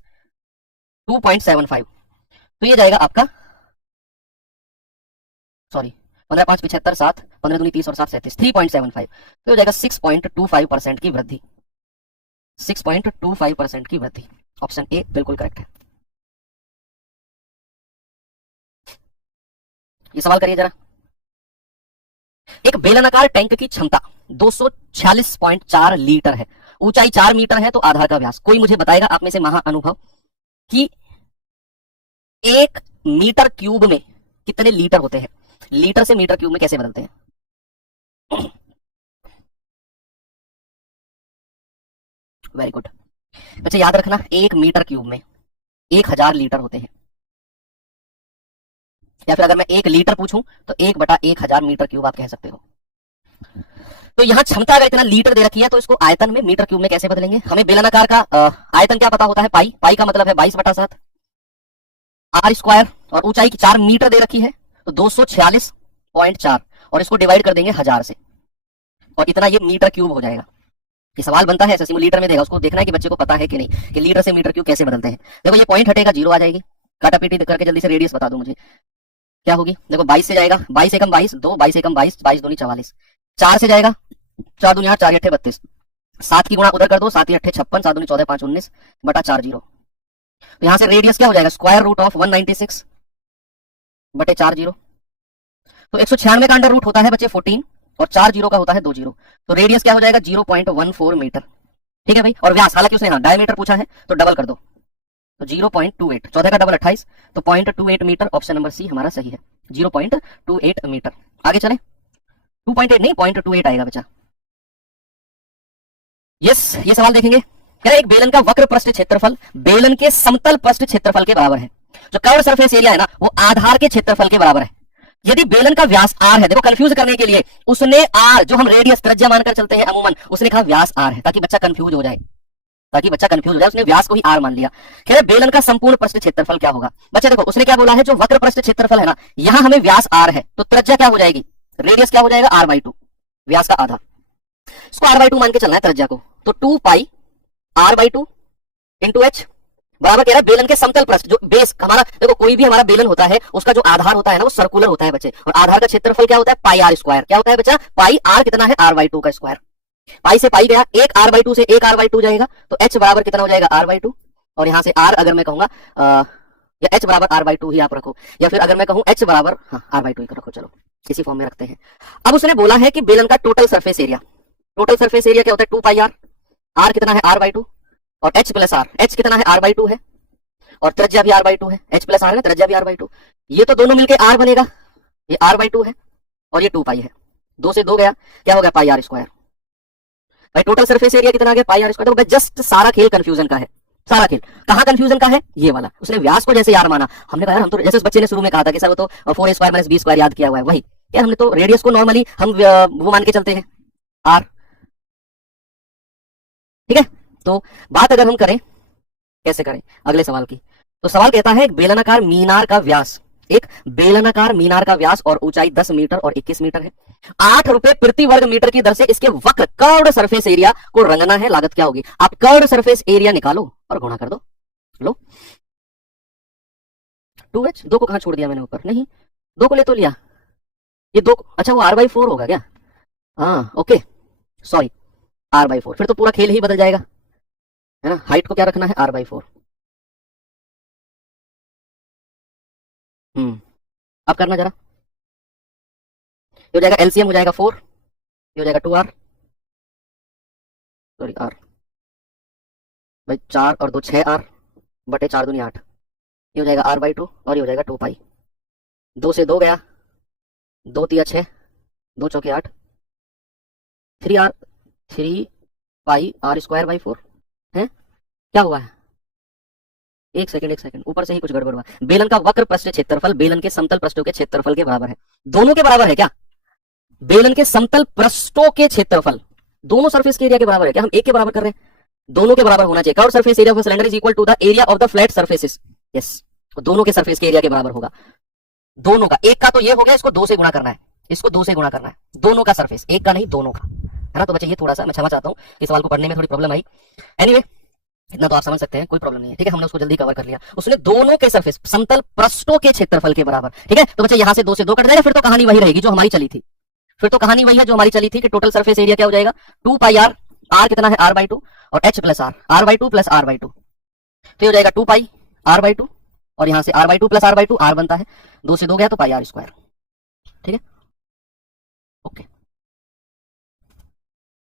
2.75, तो ये जाएगा आपका, सॉरी 15 5 75 7 15 दूनी 30 और 7 37 3.75, तो हो जाएगा 6.25% की वृद्धि, 6.25% की वृद्धि। ऑप्शन ए बिल्कुल करेक्ट है। ये सवाल करिए जरा। एक बेलनाकार टैंक की क्षमता 246.4 लीटर है, ऊंचाई 4 मीटर है, तो आधार का व्यास। कोई मुझे बताएगा आप में से महा अनुभव कि 1 मीटर क्यूब में कितने लीटर होते हैं? लीटर से मीटर क्यूब में कैसे बदलते हैं? वेरी गुड बच्चे, याद रखना 1 मीटर क्यूब में 1000 लीटर होते हैं, या फिर अगर मैं 1 लीटर पूछूं तो 1/1000 मीटर क्यूब आप कह सकते हो। तो यहां क्षमता अगर इतना लीटर दे रखी है तो इसको आयतन में मीटर क्यूब में कैसे बदलेंगे? हमें बेलनाकार का आयतन क्या पता होता है? पाई। पाई का मतलब है 22/7 आर स्क्वायर, और ऊंचाई की 4 मीटर दे रखी है तो 246.4, और इसको डिवाइड कर देंगे 1000 से, और इतना ये मीटर क्यूब हो जाएगा। ये सवाल बनता है ऐसे लीटर में देगा, उसको देखना है कि बच्चे को पता है कि नहीं कि लीटर से मीटर क्यूब कैसे बदलते हैं। देखो ये पॉइंट हटेगा, जीरो आ जाएगी, काटा पीटी करके जल्दी से रेडियस बता दो मुझे क्या होगी। देखो 22 से जाएगा, 22 एकम 22, 2 22 एकम 22, 22 दूनी 44, 4 से जाएगा 4 दूनी 8, 4 अट्ठे 32, 7 की गुणा उधर कर दो, 7 अट्ठे 56, 7 दूनी 14, 5 19 बटा 4 जीरो। तो यहां से रेडियस क्या हो जाएगा? स्क्वायर रूट ऑफ 196 बटे 4 जीरो। तो 196 का अंडर रूट होता है बच्चे 14, और 4 जीरो का होता है 2 जीरो, तो रेडियस क्या हो जाएगा? 0.14 मीटर। ठीक है भाई, और व्यास, हालांकि उसने हाँ डायमीटर पूछा है तो डबल कर दो, तो 0.28, 14 का डबल 28, तो 0.28 मीटर। ऑप्शन नंबर सी हमारा सही है, 0.28 मीटर। आगे चले, 2.8 नहीं 0.28 आएगा बच्चा। यस, ये सवाल देखेंगे। कह रहे एक बेलन का वक्र पृष्ठ क्षेत्रफल बेलन के समतल पृष्ठ क्षेत्रफल के बराबर है। जो कर्व सरफेस एरिया है ना, वो आधार के क्षेत्रफल के बराबर है। यदि बेलन का व्यास आर है, देखो कंफ्यूज करने के लिए उसने आर, जो हम रेडियस त्रिज्या मानकर चलते हैं अमूमन, उसने कहा व्यास आर है ताकि बच्चा कंफ्यूज हो जाए, उसने व्यास को ही आर मान लिया। खैर बेलन का संपूर्ण पृष्ठ क्षेत्रफल क्या होगा? बच्चे देखो उसने क्या बोला है, जो वक्र पृष्ठ क्षेत्रफल है ना, यहां हमें व्यास आर है तो त्रिज्या क्या हो जाएगी? रेडियस क्या हो जाएगा? r/2, व्यास का आधा, इसको r/2 मान के चलना है त्रिज्या को, तो 2 पाई r/2 इंटू एच बराबर कह रहा है बेलन के समतल पृष्ठ, जो बेस हमारा, देखो कोई भी हमारा बेलन होता है उसका जो आधार होता है ना वो सर्कुलर होता है बच्चे, और आधार का क्षेत्रफल क्या होता है? Pi r square. क्या होता है बच्चा? पाई आर कितना है? r/2 का स्क्वायर। पाई से पाई गया, एक r/2 से एक r/2 जाएगा, तो h बराबर कितना हो जाएगा? r/2, और यहां से r अगर मैं कहूंगा या h बराबर r/2 ही आप रखो, या फिर अगर मैं कहूं h बराबर r/2 ही रखो, चलो इसी फॉर्म में रखते हैं। अब उसने बोला है कि बेलन का total surface area, total surface area क्या होता है? 2 पाई r कितना है? r/2, और h प्लस r, h कितना है? r/2 है, और त्रिज्या भी r/2 है, h प्लस r है, त्रिज्या भी r/2, ये तो दोनों मिलके r बनेगा, ये r/2 है और ये 2 पाई है, 2 से 2 गया, क्या हो गया? Pi r square. भाई टोटल सरफेस एरिया कितना आ गया? Pi r square. तो जस्ट सारा खेल कंफ्यूजन का है, सारा खेल कहां कंफ्यूजन का है? ये वाला, उसने व्यास को जैसे यार माना, हमने कहा यार हम तो, जैसे उस बच्चे ने शुरू में कहा था कि सर वो तो 4a² - b² याद किया हुआ है, वही यार हमने तो रेडियस को नॉर्मली हम वो मान के चलते हैं आर। ठीक है, तो बात अगर हम करें कैसे करें अगले सवाल की, तो सवाल कहता है एक बेलनाकार मीनार का व्यास, एक बेलनाकार मीनार का व्यास और ऊंचाई 10 मीटर और 21 मीटर है। 8 रुपए प्रति वर्ग मीटर की दर से इसके वक्र कर्व्ड सरफेस एरिया को रंगना है। लागत क्या होगी? आप कर्व्ड सरफेस एरिया निकालो और गुणा कर दो। लो 2h, 2 को कहां छोड़ दिया मैंने ऊपर? नहीं, 2 को ले तो लिया, ये 2, अच्छा वो r/4 होगा क्या? हाँ ओके, सॉरी r/4, फिर तो पूरा खेल ही बदल जाएगा, है ना। हाइट को क्या रखना है? r/4। अब करना जरा, ये हो जाएगा एलसीएम हो जाएगा 4, ये हो जाएगा 2r, सॉरी r, भाई 4 और 2 6r बटे 4 दूनी 8, ये हो जाएगा r/2 और ये हो जाएगा 2 पाई, 2 से 2 गया, 2 तिया 6, 2 चौके 8, 3r 3 pi r square by 4 है। क्या हुआ है? एक सेकंड, ऊपर से ही कुछ गड़बड़ हुआ। बेलन का वक्र पृष्ठ क्षेत्रफल बेलन के समतल पृष्ठों के क्षेत्रफल के बराबर है। दोनों के बराबर है क्या? बेलन के समतल पृष्ठों के क्षेत्रफल दोनों सरफेस के एरिया के बराबर है क्या? हम एक के बराबर कर रहे हैं, दोनों के बराबर होना चाहिए। Curved surface area of cylinder is equal to the area of the flat surfaces. Yes, दोनों के सरफेस के एरिया के बराबर होगा। दोनों का, एक का तो ये हो गया, इसको 2 से गुणा करना है, इसको 2 से गुणा करना है, दोनों का सरफेस, एक का नहीं दोनों का, है ना। तो बच्चे ये थोड़ा सा मैं क्षमा चाहता हूँ, इस सवाल को पढ़ने में थोड़ी प्रॉब्लम आई। एनीवे इतना तो आप समझ सकते हैं, कोई प्रॉब्लम नहीं है, ठीक है। हमने उसको जल्दी कवर कर लिया। उसने दोनों के सरफेस समतल पृष्ठों के क्षेत्रफल के बराबर, ठीक है। तो बच्चे यहाँ से 2 से 2 कट जाएगा, फिर तो कहानी वही रहेगी जो हमारी चली थी, फिर तो कहानी वही है जो हमारी चली थी कि टोटल सरफेस एरिया क्या हो जाएगा 2 पाई आर, आर कितना है r/2 और h plus r/2 plus r/2, तो हो जाएगा 2 पाई r/2 और यहाँ से r/2 प्लस r/2 r बनता है, 2 से 2 गया तो पाई r स्क्वायर, ठीक है। ओके,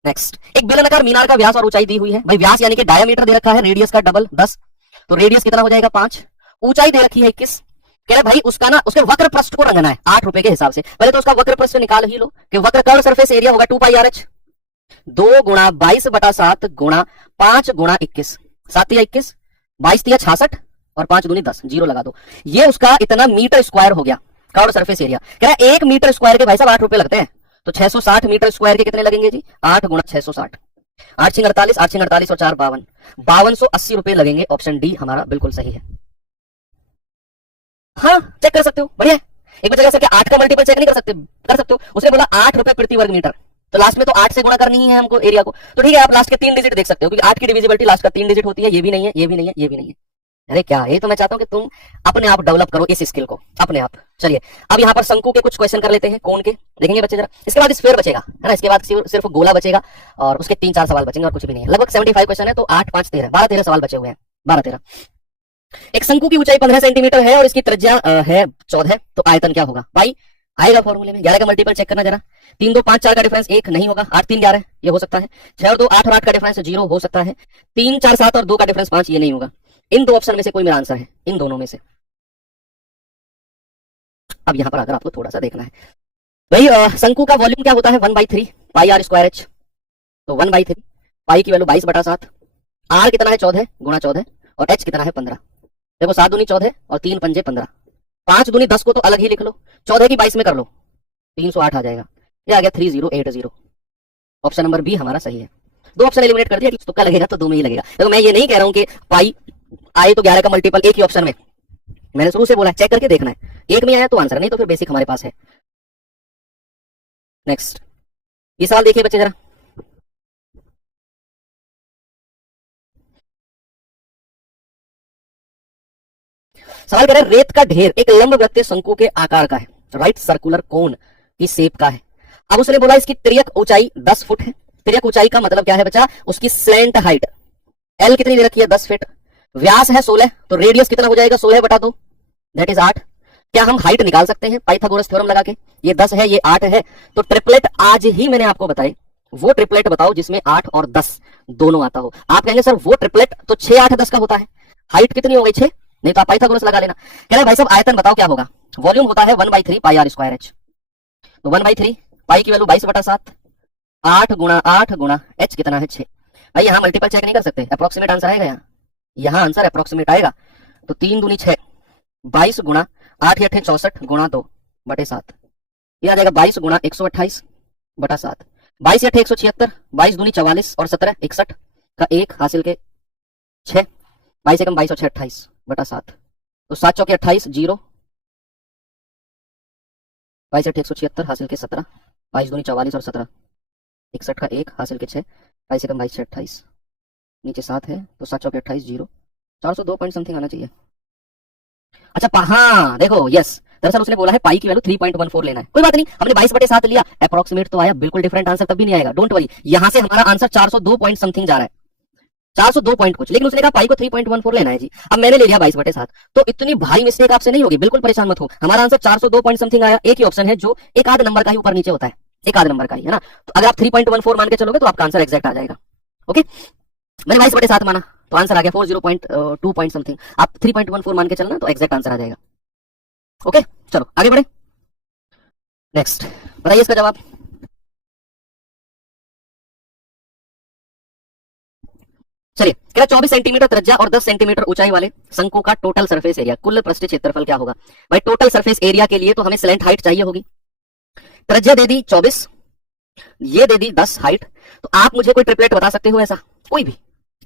नेक्स्ट, एक बेलनाकार मीनार का व्यास और ऊंचाई दी हुई है। भाई व्यास यानी कि डायमीटर दे रखा है, रेडियस का डबल 10, तो रेडियस कितना हो जाएगा 5, ऊंचाई दे रखी है 21। कह रहे भाई उसका ना, उसके वक्र पृष्ठ को रंगना है 8 रुपए के हिसाब से। पहले तो उसका वक्र पृष्ठ निकाल ही लो कि वक्र कर्व सरफेस एरिया होगा 2 पाई RH, 2 गुणा 22/7 गुणा 5 गुणा 21, 7 या 21, 22 या 66 और 5 दूनी 10, जीरो लगा दो। ये उसका इतना मीटर स्क्वायर हो गया कर्व सरफेस एरिया। कह रहा है 1 मीटर स्क्वायर के भाई साहब 8 रुपए लगते हैं, तो 660 मीटर स्क्वायर के कितने लगेंगे जी? 8 गुणा 660, 8 छिंग 48, 8 छिंग 48 और 4 52, 5280 रुपए लगेंगे। ऑप्शन डी हमारा बिल्कुल सही है। हाँ चेक कर सकते हो, बढ़िया। एक बच्चा कह सकते 8 का मल्टीपल चेक नहीं कर सकते? कर सकते हो। उसने बोला 8 रुपए प्रति वर्ग मीटर, तो लास्ट में तो 8 से गुणा करनी ही है हमको एरिया को, तो ठीक है आप लास्ट के 3 डिजिट देख सकते हो, क्योंकि 8 की डिविजिबिलिटी लास्ट का 3 डिजिट होती है। ये भी नहीं है, ये भी नहीं है, ये भी नहीं है। अरे क्या है, तो मैं चाहता हूं कि तुम अपने आप डेवलप करो इस स्किल को अपने आप। चलिए अब यहाँ पर शंकु के कुछ क्वेश्चन कर लेते हैं, कोण के देखेंगे बच्चे जरा। इसके बाद स्फीयर बचेगा, है ना, इसके बाद सिर्फ गोला बचेगा और उसके 3-4 सवाल बचेंगे और कुछ भी नहीं है। लगभग 75 क्वेश्चन है, तो 8 5 13 12-13 सवाल बचे हुए हैं, 12-13। एक शंकु की ऊंचाई 15 सेंटीमीटर है और इसकी त्रिज्या है 14, तो आयतन क्या होगा भाई? आएगा फॉर्मूले में। 11 का मल्टीपल चेक करना जरा। 3 2 5 4 का डिफरेंस 1 नहीं होगा, 8 3 11 ये हो सकता है। 6 और 2 8 और 8 का डिफरेंस 0 हो सकता है। 3 4 7 और 2 का डिफरेंस 5 ये नहीं होगा। इन दो ऑप्शन में से कोई मेरा आंसर है, इन दोनों में से। अब यहां पर अगर आपको थोड़ा सा देखना है भाई, शंकु का वॉल्यूम क्या होता है 1/3 पाई r स्क्वायर h, तो 1/3 पाई की वैल्यू 22/7, r कितना है 14 गुणा 14 और h कितना है 15। देखो 7 दूनी 14 और 3 पंजे 15, 5 दूनी 10 को तो अलग ही लिख लो, 14 की 22 में कर लो, 308 आ जाएगा। ये आ गया 3080। ऑप्शन नंबर बी हमारा सही है। 2 ऑप्शन एलिमिनेट कर दिया, तुक्का लगेगा तो 2 में ही लगेगा। देखो मैं ये नहीं कह रहा हूं कि पाई आए तो 11 का मल्टीपल एक ही ऑप्शन में, मैंने शुरू से बोला चेक करके देखना है, एक में आया तो आंसर, नहीं तो फिर बेसिक हमारे पास है। नेक्स्ट, ये सवाल देखिए बच्चे जरा। सवाल कह रहा है रेत का ढेर एक लंबवृत्तीय शंकु के आकार का है, राइट सर्कुलर कोन की शेप का है। अब उसने बोला इसकी तिर्यक ऊंचाई 10 फुट है। तिर्यक ऊंचाई का मतलब क्या है बच्चा? उसकी स्लैंट हाइट एल कितनी दे रखी है 10 फीट, व्यास है 16, तो रेडियस कितना हो जाएगा 16/2 दैट इज 8। क्या हम हाइट निकाल सकते हैं पाइथागोरस थ्योरम लगा के? ये 10 है ये 8 है, तो ट्रिपलेट आज ही मैंने आपको बताई, वो ट्रिपलेट बताओ जिसमें 8 और 10 दोनों आता हो। आप कहेंगे सर वो ट्रिपलेट तो 6 8 10 का होता है, हाइट कितनी हो गई 6, नहीं तो आप पाइथागोरस लगा लेना। कह रहे भाई साहब आयतन बताओ क्या होगा? वॉल्यूम होता है 1/3 पाई r स्क्वायर h, तो 1/3 पाई की वैल्यू 22/7, 8 गुणा h कितना है 6। भाई यहाँ मल्टीपल चेक नहीं कर सकते, अप्रोक्सीमेट आंसर आएगा यहाँ आंसर अप्रोक्सीमेट आएगा, तो 3 दूनी 6, 22 गुणा 8 8 64 गुणा 2/7, ये आ जाएगा 22 गुणा 128/7, 22 8 176, 22 दूनी 44 और 17 61 का 1 हासिल के 6, 22 एकम 22 और 6 28/7, तो 7 चौके 28 0, 22 8 176 हासिल के 17, 22 दूनी 44 और 17 61 का 1 हासिल के 6, 22 एकम 22 6 28, नीचे 7 है तो 7 चौके 28 0, 402 पॉइंट समथिंग आना चाहिए। अच्छा हाँ देखो, यस दरअसल उसने बोला है पाई की वैल्यू 3.14 लेना है, कोई बात नहीं, हमने 22/7 लिया, अप्रोक्सीमेट तो आया, बिल्कुल डिफरेंट आंसर तब भी नहीं आएगा, डोंट वरी। यहां से हमारा आंसर 402 पॉइंट समथिंग जा रहा है, 402 पॉइंट कुछ, लेकिन उसने कहा पाई को 3.14 लेना है जी। अब मैंने ले लिया 22/7, तो इतनी भारी मिस्टेक आपसे नहीं होगी, बिल्कुल परेशान मत हो। हमारा आंसर 402 पॉइंट समथिंग आया। एक ही ऑप्शन है जो एक आध नंबर का ही ऊपर नीचे होता है, एक आध नंबर का ही, है ना। तो अगर आप 3.14 मान के चलोगे तो आपका आंसर एग्जैक्ट आ जाएगा। ओके, मैंने 22/7 माना तो आंसर आ गया 40.2 पॉइंट समथिंग। आप 3.14 मान के चलना तो एग्जैक्ट आंसर आ जाएगा। ओके, चलो आगे बढ़े। नेक्स्ट बताइए इसका जवाब। चलिए, कह रहा 24 सेंटीमीटर त्रिज्या और 10 सेंटीमीटर ऊंचाई वाले शंकु का टोटल सरफेस एरिया, कुल पृष्ठीय क्षेत्रफल क्या होगा। भाई टोटल सरफेस एरिया के लिए तो हमें स्लैंट हाइट चाहिए होगी। त्रिज्या दे दी 24, ये दे दी 10 हाइट। तो आप मुझे कोई ट्रिपलेट बता सकते हो ऐसा कोई भी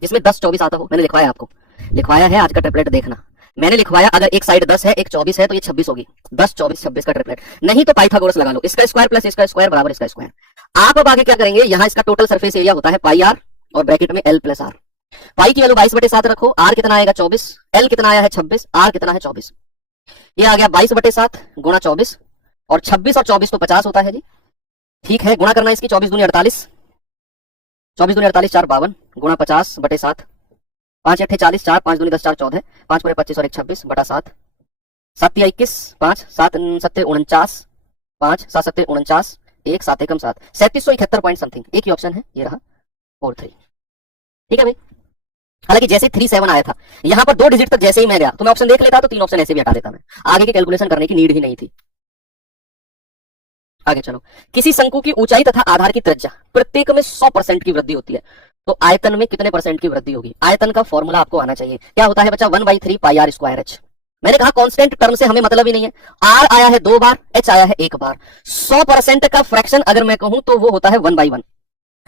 जिसमें 10 24 आता हो। मैंने लिखवाया, आपको लिखवाया है, आज का ट्रिपलेट देखना मैंने लिखवाया। अगर एक साइड 10 है एक 24 है तो ये 26 होगी। 10 24 26 का ट्रिपलेट। नहीं तो पाइथागोरस लगा लो, इसका स्क्वायर प्लस इसका स्क्वायर बराबर इसका स्क्वायर। आप अब आगे क्या करेंगे, यहां इसका टोटल सरफेस एरिया होता है पाई आर और ब्रैकेट में एल प्लस आर। पाई की वैल्यू 22/7 रखो, आर कितना आएगा 24, एल कितना आया है 26, आर कितना है 24। ये आ गया 22/7 गुणा 24, और 26 और 24 तो 50 होता है जी। ठीक है, गुणा करना इसकी 24 दूनी 48, 24 दूनी 48 4 52 गुणा 50/7, 5 8 40, 4 5 दूनी 10 4 14, 5 पूरे 25 और 1 26 बटा 7, 7 या 21, 5 7 7 49, 5 7 7 49, 1 7 1 7, 3771 पॉइंट समथिंग। एक ही ऑप्शन है, ये रहा 4 3। ठीक है भाई, हालांकि जैसे 3 7 आया था यहां पर 2 डिजिट तक जैसे ही मैं गया तो मैं ऑप्शन देख लेता तो 3 ऑप्शन ऐसे भी हटा देता, मैं आगे की कैलकुलेशन करने की नीड ही नहीं थी। आगे चलो, किसी शंकु की ऊंचाई तथा आधार की त्रिज्या प्रत्येक में 100% की वृद्धि होती है तो आयतन में कितने परसेंट की वृद्धि होगी। आयतन का फॉर्मूला आपको आना चाहिए। क्या होता है बच्चा, 1/3 पाई आर स्क्वायर एच। मैंने कहा कांस्टेंट टर्म से हमें मतलब ही नहीं है। आर आया है 2 बार, एच आया है 1 बार। 100% का फ्रैक्शन अगर मैं कहूं तो वो होता है 1/1।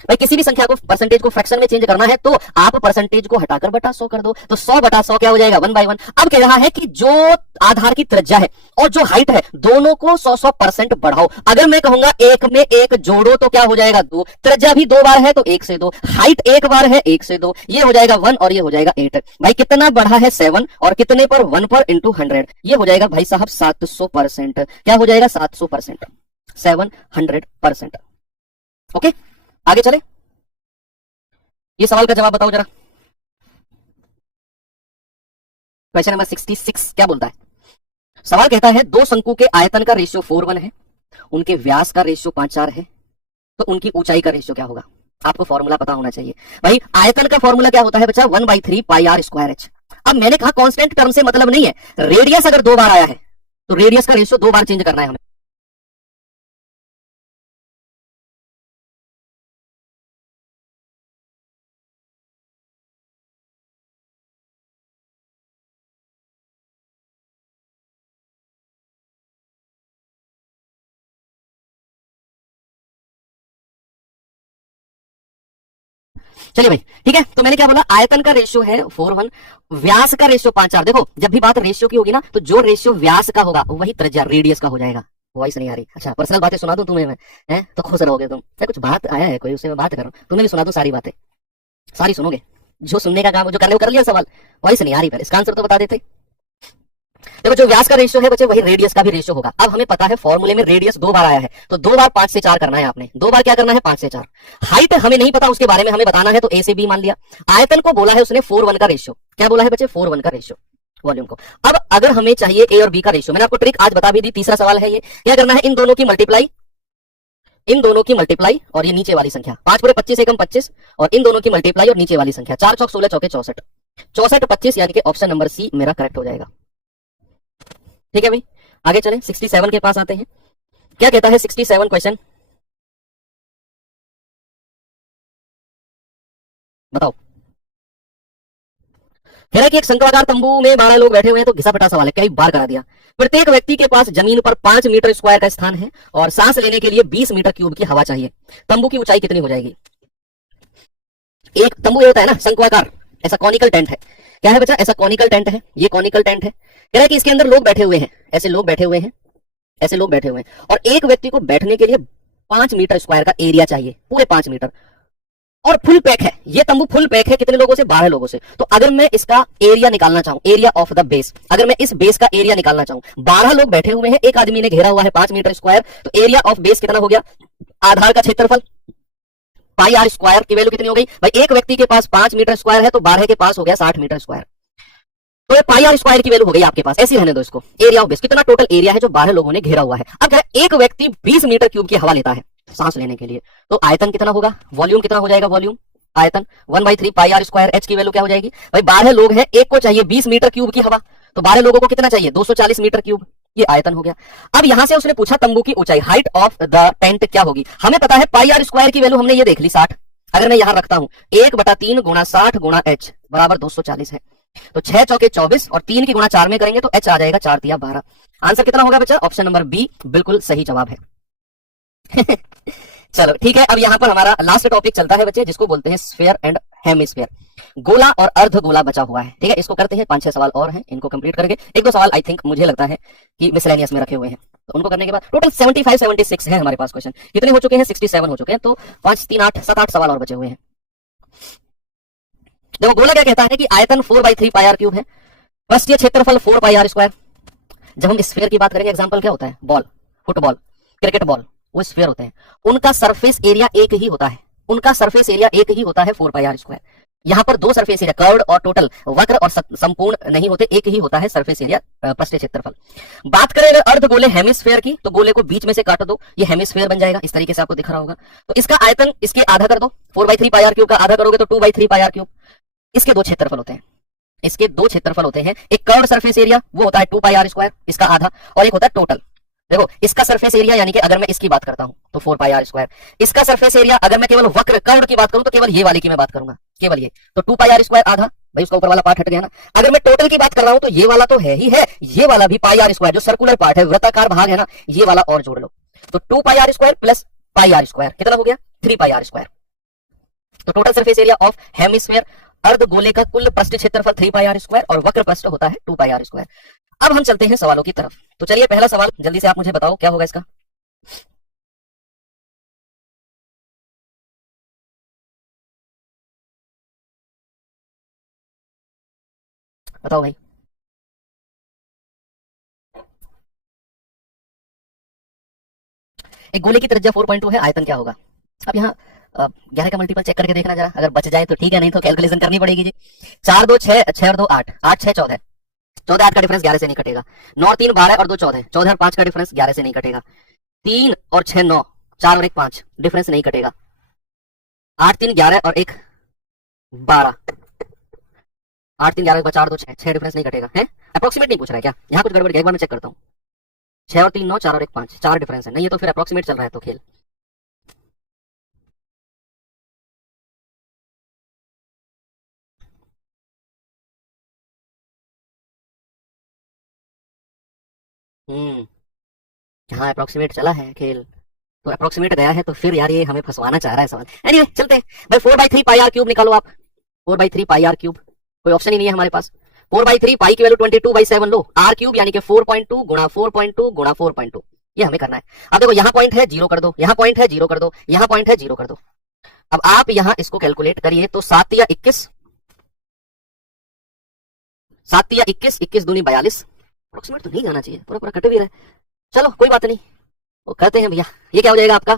भाई किसी भी संख्या को परसेंटेज को फ्रैक्शन में चेंज करना है तो आप परसेंटेज को हटाकर बटा 100 कर दो, तो 100/100 क्या हो जाएगा 1/1। अब कह रहा है कि जो आधार की त्रिज्या है और जो हाइट है दोनों को 100% बढ़ाओ। अगर मैं कहूंगा 1 में 1 जोड़ो तो क्या हो जाएगा 2, त्रिज्या भी 2 बार है तो 1 से 2, हाइट 1 बार है 1 से 2, ये हो जाएगा 1 और ये हो जाएगा 8। भाई कितना बढ़ा है 7 और कितने पर 1 पर इंटू 100, ये हो जाएगा भाई साहब 700%। क्या हो जाएगा 700%, 700%। ओके आगे चले, ये सवाल का जवाब बताओ जरा। क्वेश्चन नंबर 66 क्या बोलता है। सवाल कहता है दो शंकु के आयतन का रेशियो 4:1 है, उनके व्यास का रेशियो 5:4 है, तो उनकी ऊंचाई का रेशियो क्या होगा। आपको फॉर्मूला पता होना चाहिए। भाई आयतन का फॉर्मूला क्या होता है बच्चा, 1/3 पाई आर स्क्वायर एच। अब मैंने कहा कांस्टेंट टर्म से मतलब नहीं है, रेडियस अगर 2 बार आया है तो रेडियस का रेशियो 2 बार चेंज करना है हमें। चलिए भाई ठीक है, तो मैंने क्या बोला, आयतन का रेशियो है 4:1, व्यास का रेशियो 5:4। देखो जब भी बात रेशियो की होगी ना तो जो रेशियो व्यास का होगा वही त्रिज्या रेडियस का हो जाएगा। वॉइस नहीं आ रही, अच्छा पर्सनल बातें सुना दूं तुम्हें मैं, हैं तो खुश रहोगे तुम। कुछ बात आया है कोई, उससे मैं बात कर रहा हूं, तुम्हें भी सुना दूं सारी बातें, सारी सुनोगे। जो सुनने का काम जो करने को कर लिया सवाल, वॉइस नहीं आ रही, पहले इसका आंसर तो बता देते। देखो जो व्यास का रेशियो है बच्चे वही रेडियस का भी रेशियो होगा। अब हमें पता है फॉर्मूले में रेडियस 2 बार आया है तो 2 बार 5 से 4 करना है आपने, 2 बार क्या करना है 5 से 4। हाइट हमें नहीं पता, उसके बारे में हमें बताना है तो ए से बी मान लिया। आयतन को बोला है उसने 4:1 का रेशियो, क्या बोला है बच्चे 4:1 का रेशियो वॉल्यूम को। अब अगर हमें चाहिए ए और बी का रेशियो, मैंने आपको ट्रिक आज बता भी दी। तीसरा सवाल है ये, क्या करना है इन दोनों की मल्टीप्लाई, इन दोनों की मल्टीप्लाई और ये नीचे वाली संख्या 5 पूरे 25 एकम 25 और इन दोनों की मल्टीप्लाई और नीचे वाली संख्या 4 चौक 16 चौके 64, 64 25 यानी कि ऑप्शन नंबर सी मेरा करेक्ट हो जाएगा। ठीक है भाई आगे चलें, 67 के पास आते हैं। क्या कहता है 67 क्वेश्चन, बताओ। कह रहा है कि एक शंक्वाकार तंबू में 12 लोग बैठे हुए हैं, तो घिसा पिटा सवाल है, कई बार करा दिया। प्रत्येक व्यक्ति के पास जमीन पर 5 मीटर स्क्वायर का स्थान है और सांस लेने के लिए 20 मीटर क्यूब की हवा चाहिए। तंबू की ऊंचाई कितनी हो जाएगी। एक तंबू ये होता है ना शंक्वाकार, ऐसा कॉनिकल टेंट है। क्या है बच्चा, ऐसा कॉनिकल टेंट है, ये कॉनिकल टेंट है। कह रहा है कि इसके अंदर लोग बैठे हुए हैं, ऐसे लोग बैठे हुए हैं, ऐसे लोग बैठे हुए हैं और एक व्यक्ति को बैठने के लिए 5 मीटर स्क्वायर का एरिया चाहिए, पूरे 5 मीटर, और फुल पैक है ये तंबू, फुल पैक है कितने लोगों से, 12 लोगों से। तो अगर मैं इसका एरिया निकालना चाहूं, एरिया ऑफ द बेस, अगर मैं इस बेस का एरिया निकालना चाहूं, 12 लोग बैठे हुए हैं, एक आदमी ने घेरा हुआ है 5 मीटर स्क्वायर, तो एरिया ऑफ बेस कितना हो गया, आधार का क्षेत्रफल पाई आर स्क्वायर की वैल्यू कितनी हो गई भाई, एक व्यक्ति के पास 5 मीटर स्क्वायर है तो 12 के पास हो गया 60 मीटर स्क्वायर, तो ये पाई आर स्क्वायर की वैल्यू हो गई आपके पास। ऐसे रहने दो इसको, एरिया ऑफ बेस कितना टोटल एरिया है जो 12 लोगों ने घेरा हुआ है। अब एक व्यक्ति 20 मीटर क्यूब की हवा लेता है सांस लेने के लिए, तो आयतन कितना होगा, वॉल्यूम कितना हो जाएगा, वॉल्यूम आयतन 1/3 पाई आर स्क्वायर एच की वैल्यू क्या हो जाएगी भाई, 12 लोग हैं, एक को चाहिए 20 मीटर क्यूब की हवा, तो 12 लोगों को कितना चाहिए 240 मीटर क्यूब, ये आयतन हो गया। अब यहां से उसने पूछा तंबू की ऊंचाई, हाइट ऑफ द टेंट क्या होगी। हमें पता है पाई आर स्क्वायर की वैल्यू हमने ये देख ली 60। अगर मैं यहां रखता हूं 1/3 गुणा 60 गुणा एच बराबर 240 है, तो 6 चौके 24 और 3 की गुणा 4 में करेंगे तो एच आ जाएगा 4 तिया 12। आंसर कितना होगा बच्चा? ऑप्शन नंबर बी बिल्कुल सही जवाब है। चलो ठीक है, अब यहां पर हमारा लास्ट टॉपिक चलता है बच्चे, जिसको बोलते हैं स्फीयर एंड हेमिस्फीयर। गोला और अर्ध गोला बचा हुआ है, ठीक है, इसको करते हैं। 5-6 सवाल और हैं, इनको कंप्लीट करके 1-2 सवाल आई थिंक मुझे लगता है कि मिसलेनियस में रखे हुए हैं, तो उनको करने के बाद टोटल 75-76 है हमारे पास क्वेश्चन। कितने हो चुके हैं? 67 हो चुके हैं, तो 5, 3, 8, 7-8 सवाल और बचे हुए हैं। देखो गोला क्या कहता है कि आयतन 4/3 पाई आर क्यूब है, पृष्ठीय क्षेत्रफल 4 पाई आर स्क्वायर। जब हम स्फीयर की बात करेंगे, एग्जांपल क्या होता है? बॉल, फुटबॉल, क्रिकेट बॉल, वो स्फीयर होते हैं, उनका सरफेस एरिया एक ही होता है, उनका सरफेस एरिया एक ही होता है 4 पाई आर स्क्वायर। यहां पर 2 सरफेस एरिया, कर्व्ड और टोटल, वक्र और संपूर्ण नहीं होते, एक ही होता है सरफेस एरिया, पृष्ठीय क्षेत्रफल। बात करें अगर अर्ध गोले हेमिस्फीयर की, तो गोले को बीच में से काट दो, ये हेमिस्फीयर बन जाएगा, इस तरीके से आपको दिख रहा होगा। तो इसका आयतन इसके आधा कर दो, 4/3 पाई आर क्यूब का आधा करोगे तो 2/3 पाई आर क्यूब। इसके 2 क्षेत्रफल होते हैं, इसके 2 क्षेत्रफल होते हैं, एक कर्व्ड सरफेस एरिया वो होता है 2 पाई आर स्क्वायर, इसका आधा, और एक होता है टोटल। देखो इसका सरफेस एरिया, यानी कि अगर मैं इसकी बात करता हूं तो 4 पाई आर स्क्वायर, इसका सरफेस एरिया अगर मैं केवल वक्र कर्व की बात करूं तो केवल ये वाली की मैं बात करूंगा, केवल ये, तो 2 पाई आर स्क्वायर आधा, भाई उसका ऊपर वाला पार्ट हट गया ना। अगर मैं टोटल की बात कर रहा हूं तो ये वाला तो है ही है, ये वाला भी पाई आर स्क्वायर, जो सर्कुलर पार्ट है, वृत्ताकार भाग है ना, ये वाला और जोड़ लो, तो 2 pi r square plus pi r square कितना हो गया? 3 पाई आर स्क्वायर। तो total surface area of hemisphere, अर्ध गोले का कुल पृष्ठ क्षेत्रफल 3 पाई आर स्क्वायर और वक्र पृष्ठ होता है 2 पाई आर स्क्वायर। अब हम चलते हैं सवालों की तरफ। तो चलिए पहला सवाल जल्दी से आप मुझे बताओ क्या होगा इसका। बताओ भाई। एक गोले की त्रिज्या 4.2 है, आयतन क्या होगा? अब यहाँ 11 का मल्टीपल चेक करके देखना जरा, अगर बच जाए तो ठीक है, नहीं तो कैलकुलेशन करनी पड़ेगी जी। 4 2 6, 6 और 2 8, 8 6 14, 14 8 का डिफरेंस 11 से नहीं कटेगा। 9 और 3 12 और 2 14, 14 और 5 का डिफरेंस 11 से नहीं कटेगा। 3 और 6 9, 4 और 1 5, डिफरेंस नहीं कटेगा। 8 3 11 और 1 12, 8 3 11 4 2 6, 6 डिफरेंस नहीं कटेगा है। अप्रोक्सीमेट नहीं पूछ रहा है क्या? यहाँ कुछ गड़बड़ है, एक बार मैं चेक करता हूँ। 6 और 3 9, 4 और 1 5, 4 डिफरेंस है, नहीं ये तो फिर अप्रोक्सीमेट चल रहा है तो खेल। हाँ अप्रोक्सीमेट चला है खेल, तो अप्रोक्सीमेट गया है, तो फिर यार ये हमें फंसवाना चाह रहा है सवाल। एनीवे चलते हैं भाई, 4/3 पाई आर क्यूब निकालो आप। 4/3 पाई आर क्यूब, कोई ऑप्शन ही नहीं है हमारे पास। 4/3 पाई की वैल्यू 22/7 लो, आर क्यूब यानी कि 4.2 गुणा 4.2 गुणा 4.2, ये हमें करना है। अब देखो यहाँ पॉइंट है, जीरो कर दो, यहाँ पॉइंट है, जीरो कर दो, यहाँ पॉइंट है, जीरो कर दो। अब आप यहाँ इसको कैलकुलेट करिए तो 7 या 21, 7 या 21, 21 दूनी 42। अप्रोक्सीमेट तो नहीं जाना चाहिए, पूरा पूरा कट भी रहा है। चलो कोई बात नहीं, वो करते हैं भैया। ये क्या हो जाएगा आपका?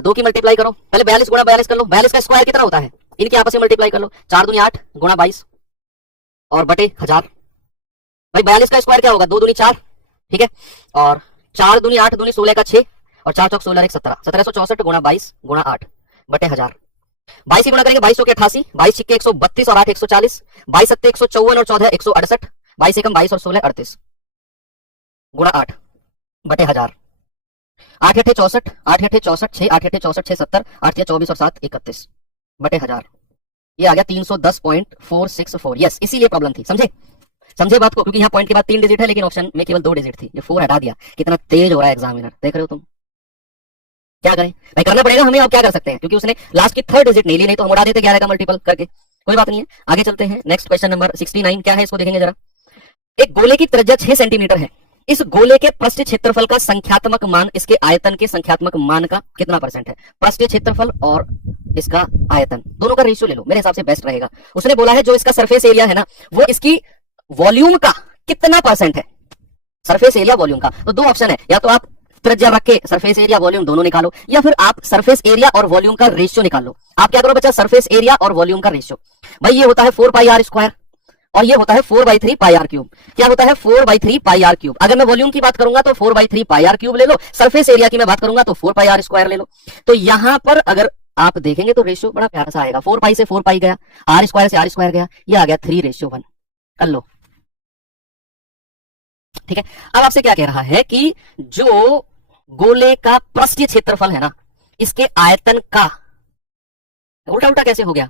2 की मल्टीप्लाई करो, पहले 42 गुणा 42 कर लो। 42 का स्क्वायर कितना होता है? इनके आपस में मल्टीप्लाई कर लो, 4 दूनी 8 गुणा 22 और बटे 1000। भाई 42 का स्क्वायर क्या होगा? 2 दूनी 4, ठीक है, और 4 दूनी 8 दूनी 16 का 6 और 4 चौक 16 17, 1764 गुणा 22 गुणा 8 बटे 1000। 22 की गुणा करेंगे, 22 के 88, 22 छिक्के 132 और 8 140, 22 सत्ते 154 और 14 168, 22 एकम 22 और 16 38 गुणा 8 बटे 1000। 8 अठे 64, 8 अठे 64, 6 8 अठे 64 6 70, 8 24 और 7 31 बटे 1000। ये आ गया 310.464। यस, इसीलिए प्रॉब्लम थी, समझे? समझे बात को? क्योंकि यहाँ पॉइंट के बाद 3 डिजिट है, लेकिन ऑप्शन में केवल 2 डिजिट थी। ये 4 हटा दिया। कितना तेज हो रहा है एग्जामिनर, देख रहे हो तुम? क्या करें भाई, करना पड़ेगा हमें, अब क्या कर सकते हैं, क्योंकि उसने लास्ट की 3rd डिजिट नहीं ली, नहीं तो हम उड़ा देते 11 का मल्टीपल करके। कोई बात नहीं है, आगे चलते हैं। नेक्स्ट क्वेश्चन नंबर 69 क्या है, इसको देखेंगे जरा। एक गोले की त्रिज्या 6 सेंटीमीटर है, इस गोले के पृष्ठ क्षेत्रफल का संख्यात्मक मान इसके आयतन के संख्यात्मक मान का कितना परसेंट है? पृष्ठ क्षेत्रफल और इसका आयतन दोनों का रेशियो ले लो, मेरे हिसाब से बेस्ट रहेगा। उसने बोला है जो इसका सरफेस एरिया है ना, वो इसकी वॉल्यूम का कितना परसेंट है? सरफेस एरिया वॉल्यूम का। तो 2 ऑप्शन है, या तो आप त्रिज्या रख के सरफेस एरिया वॉल्यूम दोनों निकालो, या फिर आप सरफेस एरिया और वॉल्यूम का रेशियो निकाल लो। आप क्या करो बच्चा? सरफेस एरिया और वॉल्यूम का रेशियो। भाई ये होता है 4 पाई आर स्क्वायर और ये होता है 4/3 पाई आर क्यूब। क्या होता है? 4/3 पाई आर क्यूब। अगर मैं वॉल्यूम की बात करूंगा तो 4/3 पाई आर क्यूब ले लो, सरफेस एरिया की मैं बात करूंगा तो 4 पाई आर स्क्वायर ले लो। तो यहां पर अगर आप देखेंगे तो रेशियो बड़ा प्यारा सा आएगा, 4 पाई से 4 पाई गया, आर स्क्वायर से आर स्क्वायर गया, ये आ गया 3:1। कर लो ठीक है। अब आपसे क्या कह रहा है कि जो गोले का पृष्ठीय क्षेत्रफल है ना, इसके आयतन का उल्टा उल्टा कैसे हो गया,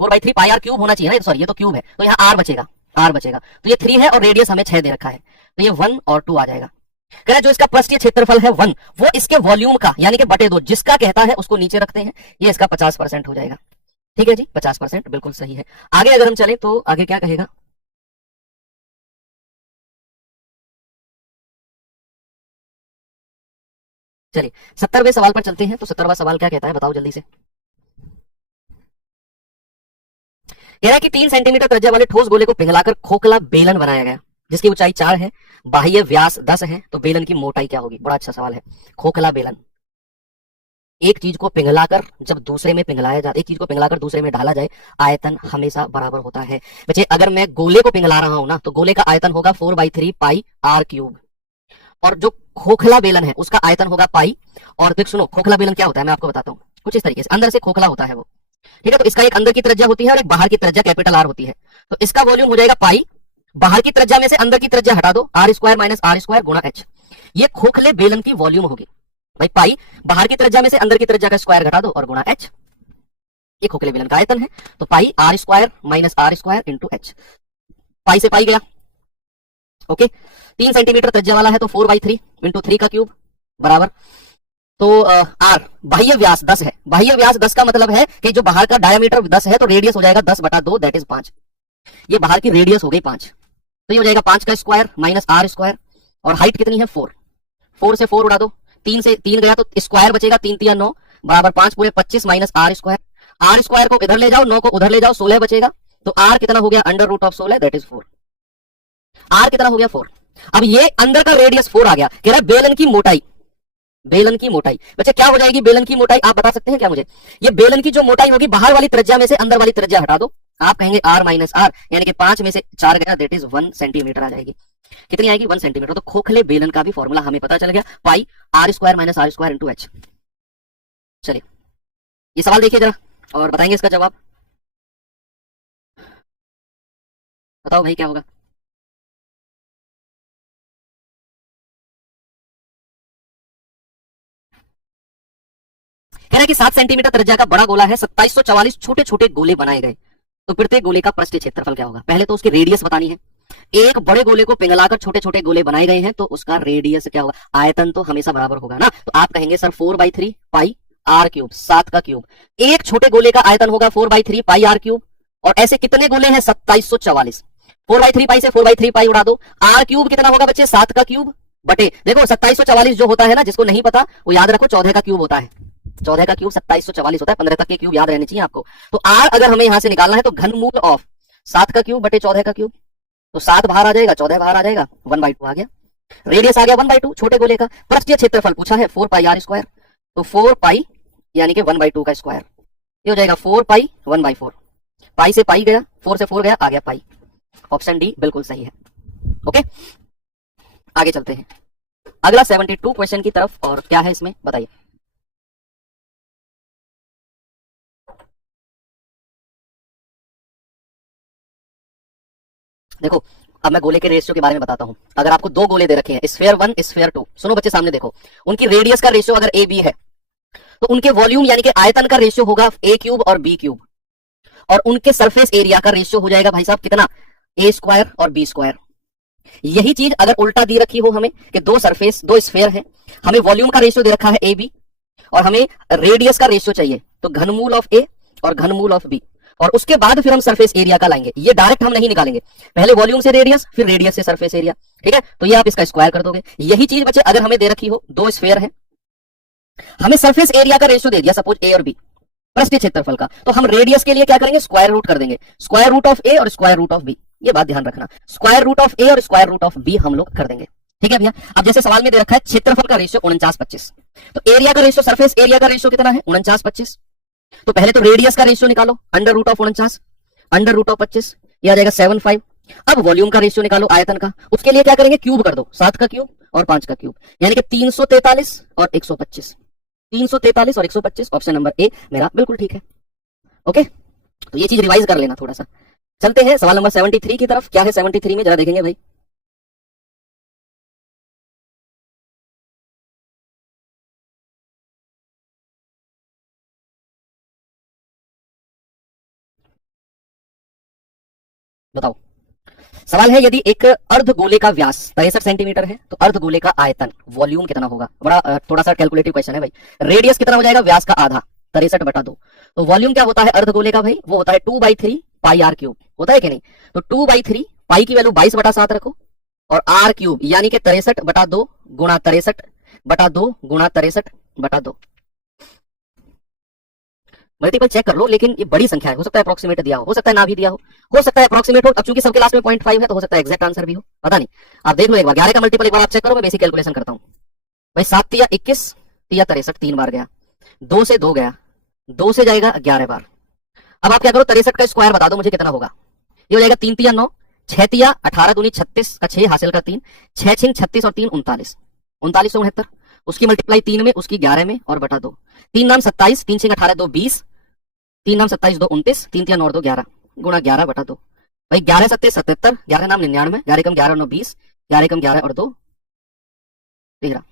4/3 पाई आर क्यूब होना चाहिए ना, सॉरी ये तो क्यूब है, तो यहाँ आर बचेगा, आर बचेगा, तो ये 3 है और रेडियस हमें 6 दे रखा है, तो ये 1 और 2 आ जाएगा। कह रहा है जो इसका पृष्ठीय क्षेत्रफल है 1, वो इसके वॉल्यूम का यानी कि बटे 2 जिसका कहता है उसको नीचे रखते हैं, ये इसका 50% हो जाएगा। ठीक है जी, 50% बिल्कुल सही है। आगे अगर हम चले तो आगे क्या कहेगा, चलिए 70वें सवाल पर चलते हैं। तो 70वां सवाल क्या कहता है बताओ जल्दी से। कह रहा है कि 3 सेंटीमीटर त्रिज्या वाले ठोस गोले को पिघलाकर खोखला बेलन बनाया गया जिसकी ऊंचाई 4 है, बाह्य व्यास 10 है, तो बेलन की मोटाई क्या होगी। बड़ा अच्छा सवाल है। खोखला बेलन, एक चीज को पिघलाकर जब दूसरे में पिघलाया जाता, एक चीज को पिघलाकर दूसरे में ढाला जाए, आयतन हमेशा बराबर होता है। बच्चे अगर मैं गोले को पिघला रहा हूं ना, तो गोले का आयतन होगा 4/3 पाई आर क्यूब, और जो खोखला बेलन है उसका आयतन होगा पाई। और देख सुनो, खोखला बेलन क्या होता है मैं आपको बताता हूँ, कुछ इस तरीके से अंदर से खोखला होता है वो। ठीक है, तो इसका एक अंदर की त्रिज्या होती है और एक बाहर की त्रिज्या कैपिटल आर होती है, तो इसका वॉल्यूम हो जाएगा पाई, बाहर की त्रिज्या में से अंदर की त्रिज्या हटा दो, r square minus r square गुणा एच, ये खोखले बेलन की वॉल्यूम होगी। भाई पाई, बाहर की त्रिज्या में से अंदर की त्रिज्या का स्क्वायर घटा दो और गुणा एच, ये खोखले बेलन का आयतन है। तो pi r square minus r square into h, pi से पाई गया। ओके, 3 सेंटीमीटर त्रिज्या वाला है तो 4/3 इंटू 3 का क्यूब बराबर, तो आर बाह्य व्यास 10 है, बाह्य व्यास 10 का मतलब है कि जो बाहर का डायमीटर 10 है तो रेडियस हो जाएगा 10/2 दैट इज 5, ये बाहर की रेडियस हो गई 5, तो ये हो जाएगा 5 का स्क्वायर माइनस आर स्क्वायर, और हाइट कितनी है 4, 4 से 4 उड़ा दो, 3 से 3 गया तो स्क्वायर बचेगा, 3 3 9 बराबर 5 पूरे 25 minus r square, r square को इधर ले जाओ, 9 को उधर ले जाओ, 16 बचेगा, तो आर कितना हो गया under root of 16 that is 4, r कितना हो गया 4। अब ये अंदर का रेडियस 4 आ गया, कह रहा है बेलन की मोटाई, बेलन की मोटाई बच्चे क्या हो जाएगी बेलन की मोटाई, आप बता सकते हैं क्या मुझे। ये बेलन की जो मोटाई होगी बाहर वाली त्रिज्या में से अंदर वाली त्रिज्या हटा दो, आप कहेंगे आर माइनस आर, यानी कि 5 में से 4 गया दैट इज 1 सेंटीमीटर आ जाएगी। कितनी आएगी 1 सेंटीमीटर। तो खोखले बेलन का भी फॉर्मूला हमें पता चल गया, pi r square minus r square into h. चलिए ये सवाल देखिए जरा और बताएंगे इसका जवाब, बताओ भाई क्या होगा। कह रहा है कि 7 सेंटीमीटर त्रिज्या का बड़ा गोला है, 2744 छोटे छोटे गोले बनाए गए, तो प्रत्येक गोले का पृष्ठीय क्षेत्रफल क्या होगा। पहले तो उसकी रेडियस बतानी है, एक बड़े गोले को पिघलाकर छोटे छोटे गोले बनाए गए हैं तो उसका रेडियस क्या होगा, आयतन तो हमेशा बराबर होगा ना, तो आप कहेंगे सर 4/3 पाई आर क्यूब, 7 का क्यूब, एक छोटे गोले का आयतन होगा 4/3 पाई आर क्यूब, और ऐसे कितने गोले हैं 2744, 4/3 पाई से 4/3 पाई उड़ा दो, आर क्यूब कितना होगा बच्चे 7 का क्यूब, बटे देखो 2744 जो होता है ना, जिसको नहीं पता वो याद रखो 14 का क्यूब होता है, 14 का क्यूब 2744 होता है, 15 तक के क्यूब याद रहने चाहिए आपको। तो आर अगर हमें यहां से निकालना है तो घनमूल ऑफ 7 का क्यूब बटे 14 का क्यूब, तो 7 बाहर आ जाएगा, 14 बाहर आ जाएगा, 1/2 आ गया, रेडियस आ गया 1/2 छोटे गोले का, पृष्ठीय क्षेत्रफल पूछा है 4 पाई आर स्क्वायर, तो 4 पाई यानी कि 1/2 का स्क्वायर, ये हो जाएगा 4 पाई 1/4, पाई से पाई गया, 4 से 4 गया, आ गया पाई, ऑप्शन डी बिल्कुल सही है। ओके आगे चलते हैं अगला 72 क्वेश्चन की तरफ, और क्या है इसमें बताइए। देखो अब मैं गोले के रेशियो के बारे में बताता हूं। अगर आपको दो गोले दे रखे हैं, स्फीयर 1 स्फीयर 2, सुनो बच्चे सामने देखो, उनकी रेडियस का रेशियो अगर ए बी है तो उनके वॉल्यूम यानी कि आयतन का रेशियो होगा ए क्यूब और बी क्यूब, और उनके सरफेस एरिया का रेशियो हो जाएगा भाई साहब कितना, ए स्क्वायर और बी स्क्वायर। यही चीज अगर उल्टा दी रखी हो हमें कि दो सरफेस दो स्फीयर है, हमें वॉल्यूम का रेशियो दे रखा है ए बी और हमें रेडियस का रेशियो चाहिए, तो घनमूल ऑफ ए और घनमूल ऑफ बी, और उसके बाद फिर हम सरफेस एरिया का लाएंगे, ये डायरेक्ट हम नहीं निकालेंगे, पहले वॉल्यूम से रेडियस फिर रेडियस से सरफेस एरिया। ठीक है, तो ये आप इसका स्क्वायर कर दोगे। यही चीज बच्चे अगर हमें दे रखी हो दो स्फीयर है, हमें सरफेस एरिया का रेशियो दे दिया सपोज ए और बी, पृष्ठीय क्षेत्रफल का, तो हम रेडियस के लिए क्या करेंगे, स्क्वायर रूट कर देंगे, स्क्वायर रूट ऑफ ए और स्क्वायर रूट ऑफ बी, ये बात ध्यान रखना, स्क्वायर रूट ऑफ ए और स्क्वायर रूट ऑफ बी हम लोग कर देंगे। ठीक है भैया, अब जैसे सवाल में दे रखा है क्षेत्रफल का रेशियो 49-25, तो एरिया का रेशियो सरफेस एरिया का रेशियो कितना है 49-25, तो पहले तो रेडियस का रेशियो निकालो, under root of 49 under root of 25, ये आ जाएगा 75। अब वॉल्यूम का रेशियो निकालो आयतन का, उसके लिए क्या करेंगे, क्यूब कर दो, 7 का क्यूब और 5 का क्यूब, यानी कि 343 और 125, 343 और 125, ऑप्शन नंबर ए मेरा बिल्कुल ठीक है। ओके, तो ये चीज रिवाइज कर लेना थोड़ा सा। चलते हैं सवाल नंबर 73 की तरफ, क्या है 73 में जरा देखेंगे भाई। बताओ। सवाल है यदि एक अर्धगोले का व्यास 63 सेंटीमीटर है तो अर्धगोले का आयतन वॉल्यूम कितना होगा। बड़ा थोड़ा सा कैलकुलेटिव क्वेश्चन है भाई। रेडियस कितना हो जाएगा, व्यास का आधा, 63/2। तो वॉल्यूम क्या होता है अर्धगोले का भाई, वो होता है 2/3 पाई आर क्यूब, होता है कि नहीं। तो 2/3 पाई की वैल्यू 22/7 रखो और आर क्यूब यानी कि 63/2 गुणा 63/2 गुणा 63/2। मल्टीपल चेक कर लो, लेकिन ये बड़ी संख्या है, हो सकता है अप्रोक्सीमेट दिया हो सकता है ना भी दिया हो सकता है अप्रोक्सीमेट हो। अब चूंकि सबके लास्ट में 0.5 है तो हो सकता है एग्जैक्ट आंसर भी हो, पता नहीं। आप देख लो एक बार 11 का मल्टीपल एक बार आप चेक करो, मैं बेसिक कैलकुलेशन करता हूं भाई। 7 तिया 21 तिया 63 3 बार गया, 2 से 2 गया, 2 से जाएगा 11 बार। अब आप क्या करो 63 का स्क्वायर बता दो मुझे कितना होगा। ये हो जाएगा 3 तिया 9, 6 तिया 18 दूनी 36 का 6 हासिल का 3, 6 छिंग 36 और 3 39, 3969। उसकी मल्टीप्लाई 3 में, उसकी 11 में और बटा 2। 3 नाम 27, 3 छिंग 18 2 20, 3 नाम 27 2 29, 3 तिया 9 2 11 गुणा 11 बटा 2। भाई 11 सत्ते 77, 11 नाम 99, 11 कम 11 9 20, 11 कम 11 और 2 13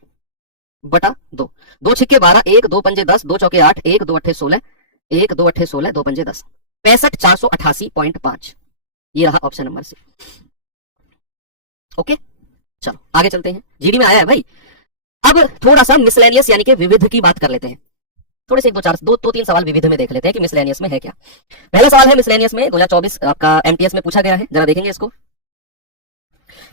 बटा 2। 2 छिक्के 12, 1 2 पंजे 10, 2 चौके 8, 1 2 अट्ठे 16, 1 2 अट्ठे 16, 2 पंजे 10, 65,488.5। ये रहा ऑप्शन नंबर सी। ओके चलो आगे चलते हैं, जीडी में आया है भाई। अब थोड़ा सा मिसलेनियस यानी कि विविध की बात कर लेते हैं। थोड़े से दो तीन सवाल विविध में देख लेते हैं कि मिसलेनियस में है क्या। पहला सवाल है मिसलेनियस में 2024 आपका एमटीएस में पूछा गया है, जरा देखेंगे इसको।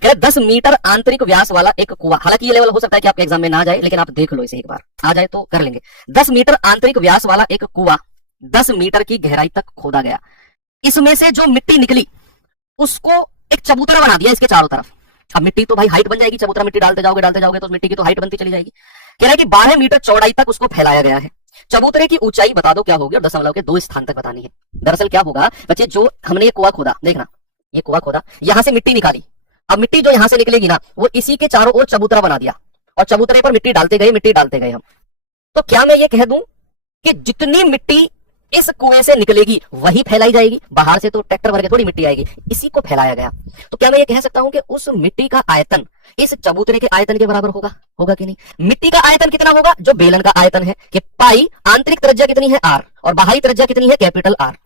कह 10 मीटर आंतरिक व्यास वाला एक कुआं, हालांकि ये लेवल हो सकता है कि आपके एग्जाम में ना जाए, लेकिन आप देख लो इसे एक बार, आ जाए तो कर लेंगे। 10 मीटर आंतरिक व्यास वाला एक कुआं 10 मीटर की गहराई तक खोदा गया। इसमें से जो मिट्टी निकली उसको एक चबूतरा बना दिया इसके चारों तरफ। अब मिट्टी तो भाई हाइट बन जाएगी, चबूतरा मिट्टी डालते जाओगे तो मिट्टी की तो हाइट बनती चली जाएगी। कह रहा है कि 12 मीटर चौड़ाई तक उसको फैलाया गया है। चबूतरे की ऊंचाई बता दो क्या होगी और दशमलव के 2 स्थान तक बतानी है। दरअसल क्या होगा बच्चे, जो हमने ये कुआं खोदा, देखना ये कुआं खोदा, यहां से मिट्टी निकाली। अब मिट्टी जो यहां से निकलेगी ना, वो इसी के चारों ओर चबूतरा बना दिया और चबूतरे पर मिट्टी डालते गए हम। तो क्या मैं ये कह दूं कि जितनी मिट्टी इस कुएं से निकलेगी वही फैलाई जाएगी, बाहर से तो ट्रैक्टर भर के थोड़ी मिट्टी आएगी, इसी को फैलाया गया। तो क्या मैं ये कह सकता हूं कि उस मिट्टी का आयतन इस चबूतरे के आयतन के बराबर होगा कि नहीं। मिट्टी का आयतन कितना होगा, जो बेलन का आयतन है कि पाई आंतरिक त्रिज्या कितनी है आर और बाहरी त्रिज्या कितनी है कैपिटल आर,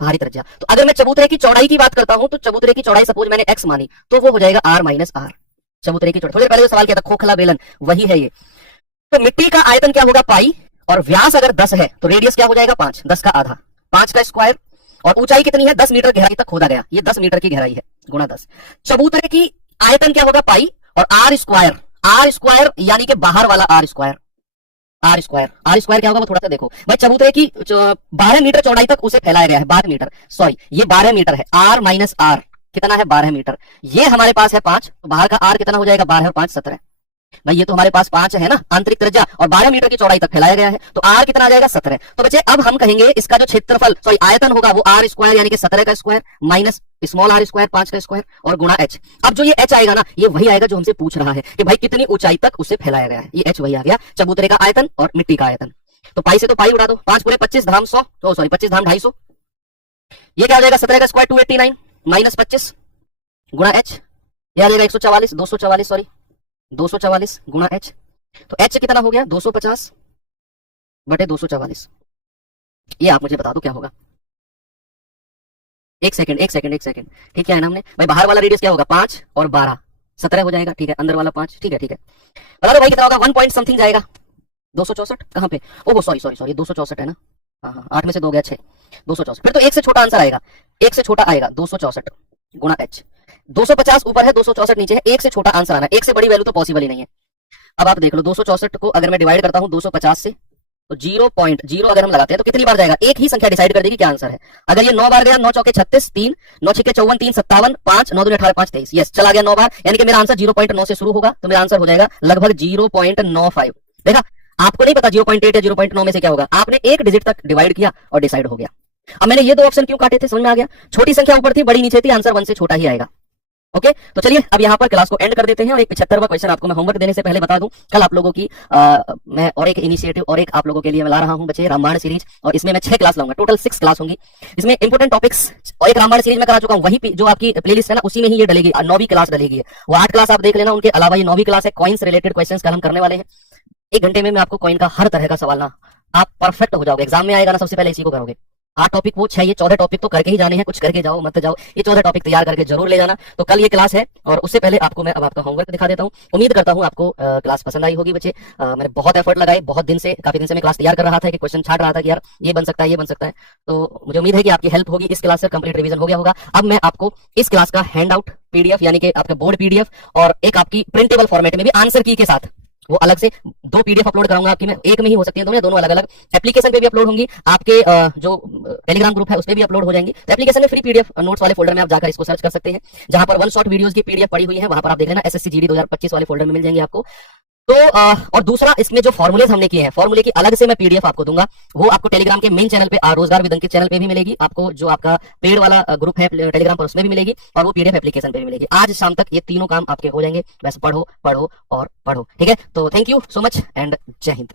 बाहरी त्रिज्या। तो अगर मैं चबूतरे की चौड़ाई की बात करता हूं तो चबूतरे की चौड़ाई सपोज मैंने एक्स मानी तो वो हो जाएगा आर माइनस आर। चबूतरे की चौड़ाई, थोड़ी पहले जो सवाल किया था खोखला बेलन, वही है ये। तो मिट्टी का आयतन क्या होगा पाई, और व्यास अगर 10 है तो रेडियस क्या हो जाएगा 5, 10 का आधा, 5 का स्क्वायर, और ऊंचाई कितनी है 10 मीटर गहराई तक खोदा गया, ये 10 मीटर की गहराई है गुणा 10। चबूतरे की आयतन क्या होगा पाई और आर स्क्वायर यानी कि बाहर वाला आर स्क्वायर क्या होगा वो थोड़ा सा देखो भाई। चबूतरे की 12 मीटर चौड़ाई तक उसे फैलाया गया है, 12 मीटर, सॉरी ये 12 मीटर है, आर माइनस आर कितना है 12 मीटर, ये हमारे पास है 5, तो बाहर का आर कितना हो जाएगा 12 और 5 17 भाई। ये तो हमारे पास 5 है ना आंतरिक त्रिज्या और 12 मीटर की चौड़ाई तक फैलाया गया है, तो आर कितना आ जाएगा 17। तो बच्चे अब हम कहेंगे इसका जो क्षेत्रफल सॉरी आयतन होगा वो आर स्क्वायर यानी कि 17 का square minus small r square 5 का स्क्वायर और गुणा एच। अब जो ये एच आएगा ना, ये वही आएगा जो हमसे पूछ रहा है कि भाई कितनी ऊंचाई तक उसे फैलाया गया है, ये एच वही आ गया, चबूतरे का आयतन और मिट्टी का आयतन। तो पाई से तो पाई उड़ा दो, 5 पूरे 25 धाम 100, सॉरी 25 धाम 250, ये क्या हो जाएगा 17 का स्क्वायर 289 माइनस 25 गुणा एच, ये आ जाएगा 144 244 सॉरी 244 गुणा एच। तो एच कितना हो गया 250 बटे 244। ये आप मुझे बता दो क्या होगा। एक सेकंड ठीक है ना हमने भाई, बाहर वाला रेडियस क्या होगा 5 और 12 17 हो जाएगा, ठीक है, अंदर वाला 5, ठीक है बता दो भाई कितना होगा 1 पॉइंट समथिंग जाएगा 264 कहां पे, ओहो सॉरी 264 है ना, हाँ 8 में से 2 गया 6, 264। फिर तो एक से छोटा आंसर आएगा, एक से छोटा आएगा 264 गुणा एच। 250 ऊपर है 264 नीचे है, एक से छोटा आंसर आना, एक से बड़ी वैल्यू तो पॉसिबल ही नहीं है। अब आप देख लो 264 को अगर मैं डिवाइड करता हूं 250 से तो 0.0 अगर हम लगाते हैं तो कितनी बार जाएगा, एक ही संख्या डिसाइड कर देगी क्या आंसर है। अगर ये 9 बार गया, 9 चौके 36 3, 9 छिक्के 54 3 57 5, 9 दूनी 18 5 23, यस चला गया 9 बार, यानी कि मेरा आंसर 0.9 से शुरू होगा, तो मेरा आंसर हो जाएगा लगभग 0.95। देखा आपको नहीं पता 0.8 या 0.9 में से क्या होगा, आपने एक डिजिट तक डिवाइड किया और डिसाइड हो गया। अब मैंने ये 2 ऑप्शन क्यों काटे थे समझ में आ गया, छोटी संख्या ऊपर थी बड़ी नीचे थी, आंसर 1 से छोटा ही आएगा। ओके तो चलिए अब यहाँ पर क्लास को एंड कर देते हैं और एक 75वां क्वेश्चन आपको मैं होमवर्क देने से पहले बता दूं, कल आप लोगों की मैं और एक इनिशिएटिव और एक आप लोगों के लिए मैं ला रहा हूं बच्चे रामायण सीरीज, और इसमें मैं 6 क्लास लाऊंगा, टोटल 6 क्लास होंगी। इसमें इंपोर्टेंट टॉपिक्स और एक रामायण सीरीज में करा चुका हूं, वही जो आपकी प्लेलिस्ट है ना उसी में ही ये डलेगी, 9वीं क्लास डलेगी, वो 8 क्लास आप देख लेना, उनके अलावा ये 9वीं क्लास है, कॉइन्स रिलेटेड क्वेश्चन कल हम करने वाले हैं। 1 घंटे में मैं आपको कॉइन का हर तरह का सवाल ना आप परफेक्ट हो जाओगे, एग्जाम में आएगा ना सबसे पहले इसी को करोगे। 8 टॉपिक वो 6 ये 14 टॉपिक तो करके ही जाने हैं, कुछ करके जाओ मत जाओ, ये 14 टॉपिक तैयार करके जरूर ले जाना। तो कल ये क्लास है और उससे पहले आपको मैं अब आपका होमवर्क दिखा देता हूँ। उम्मीद करता हूँ आपको क्लास पसंद आई होगी बच्चे। मैंने बहुत एफर्ट लगाए, बहुत दिन से, काफी दिन से मैं क्लास तैयार कर रहा था कि क्वेश्चन छाट रहा था कि यार ये बन सकता है, ये बन सकता है। तो मुझे उम्मीद है कि आपकी हेल्प होगी। इस क्लास से कंप्लीट रिवीजन हो गया होगा। अब मैं आपको इस क्लास का हैंड आउट पीडीएफ यानी कि आपका बोर्ड पीडीएफ और एक आपकी प्रिंटेबल फॉर्मेट में भी आंसर की के साथ वो अलग से 2 पीडीएफ अपलोड कराऊंगा आपकी मैं। एक में ही हो सकती है दोनों, दोनों अलग अलग एप्लीकेशन पे भी अपलोड होंगी, आपके जो टेलीग्राम ग्रुप है उस पे भी अपलोड हो जाएंगी। तो एप्लीकेशन में फ्री पीडीएफ नोट्स वाले फोल्डर में आप जाकर इसको सर्च कर सकते हैं, जहां पर वन शॉट वीडियोस की पीडीएफ पड़ी हुई है, वहां पर आप देख लेना। एसएससी जीडी 2025 वाले फोल्डर में मिल जाएंगे आपको। तो और दूसरा, इसमें जो फॉर्मूलेज हमने किए हैं, फॉर्मूले की अलग से मैं पीडीएफ आपको दूंगा। वो आपको टेलीग्राम के मेन चैनल पे रोजगार विद अंकित चैनल पे भी मिलेगी, आपको जो आपका पेड वाला ग्रुप है टेलीग्राम पर उसमें भी मिलेगी, और वो पीडीएफ एप्लीकेशन पे भी मिलेगी। आज शाम तक ये तीनों काम आपके हो जाएंगे। बस पढ़ो पढ़ो और पढ़ो, ठीक है। तो thank you so much and जय हिंद।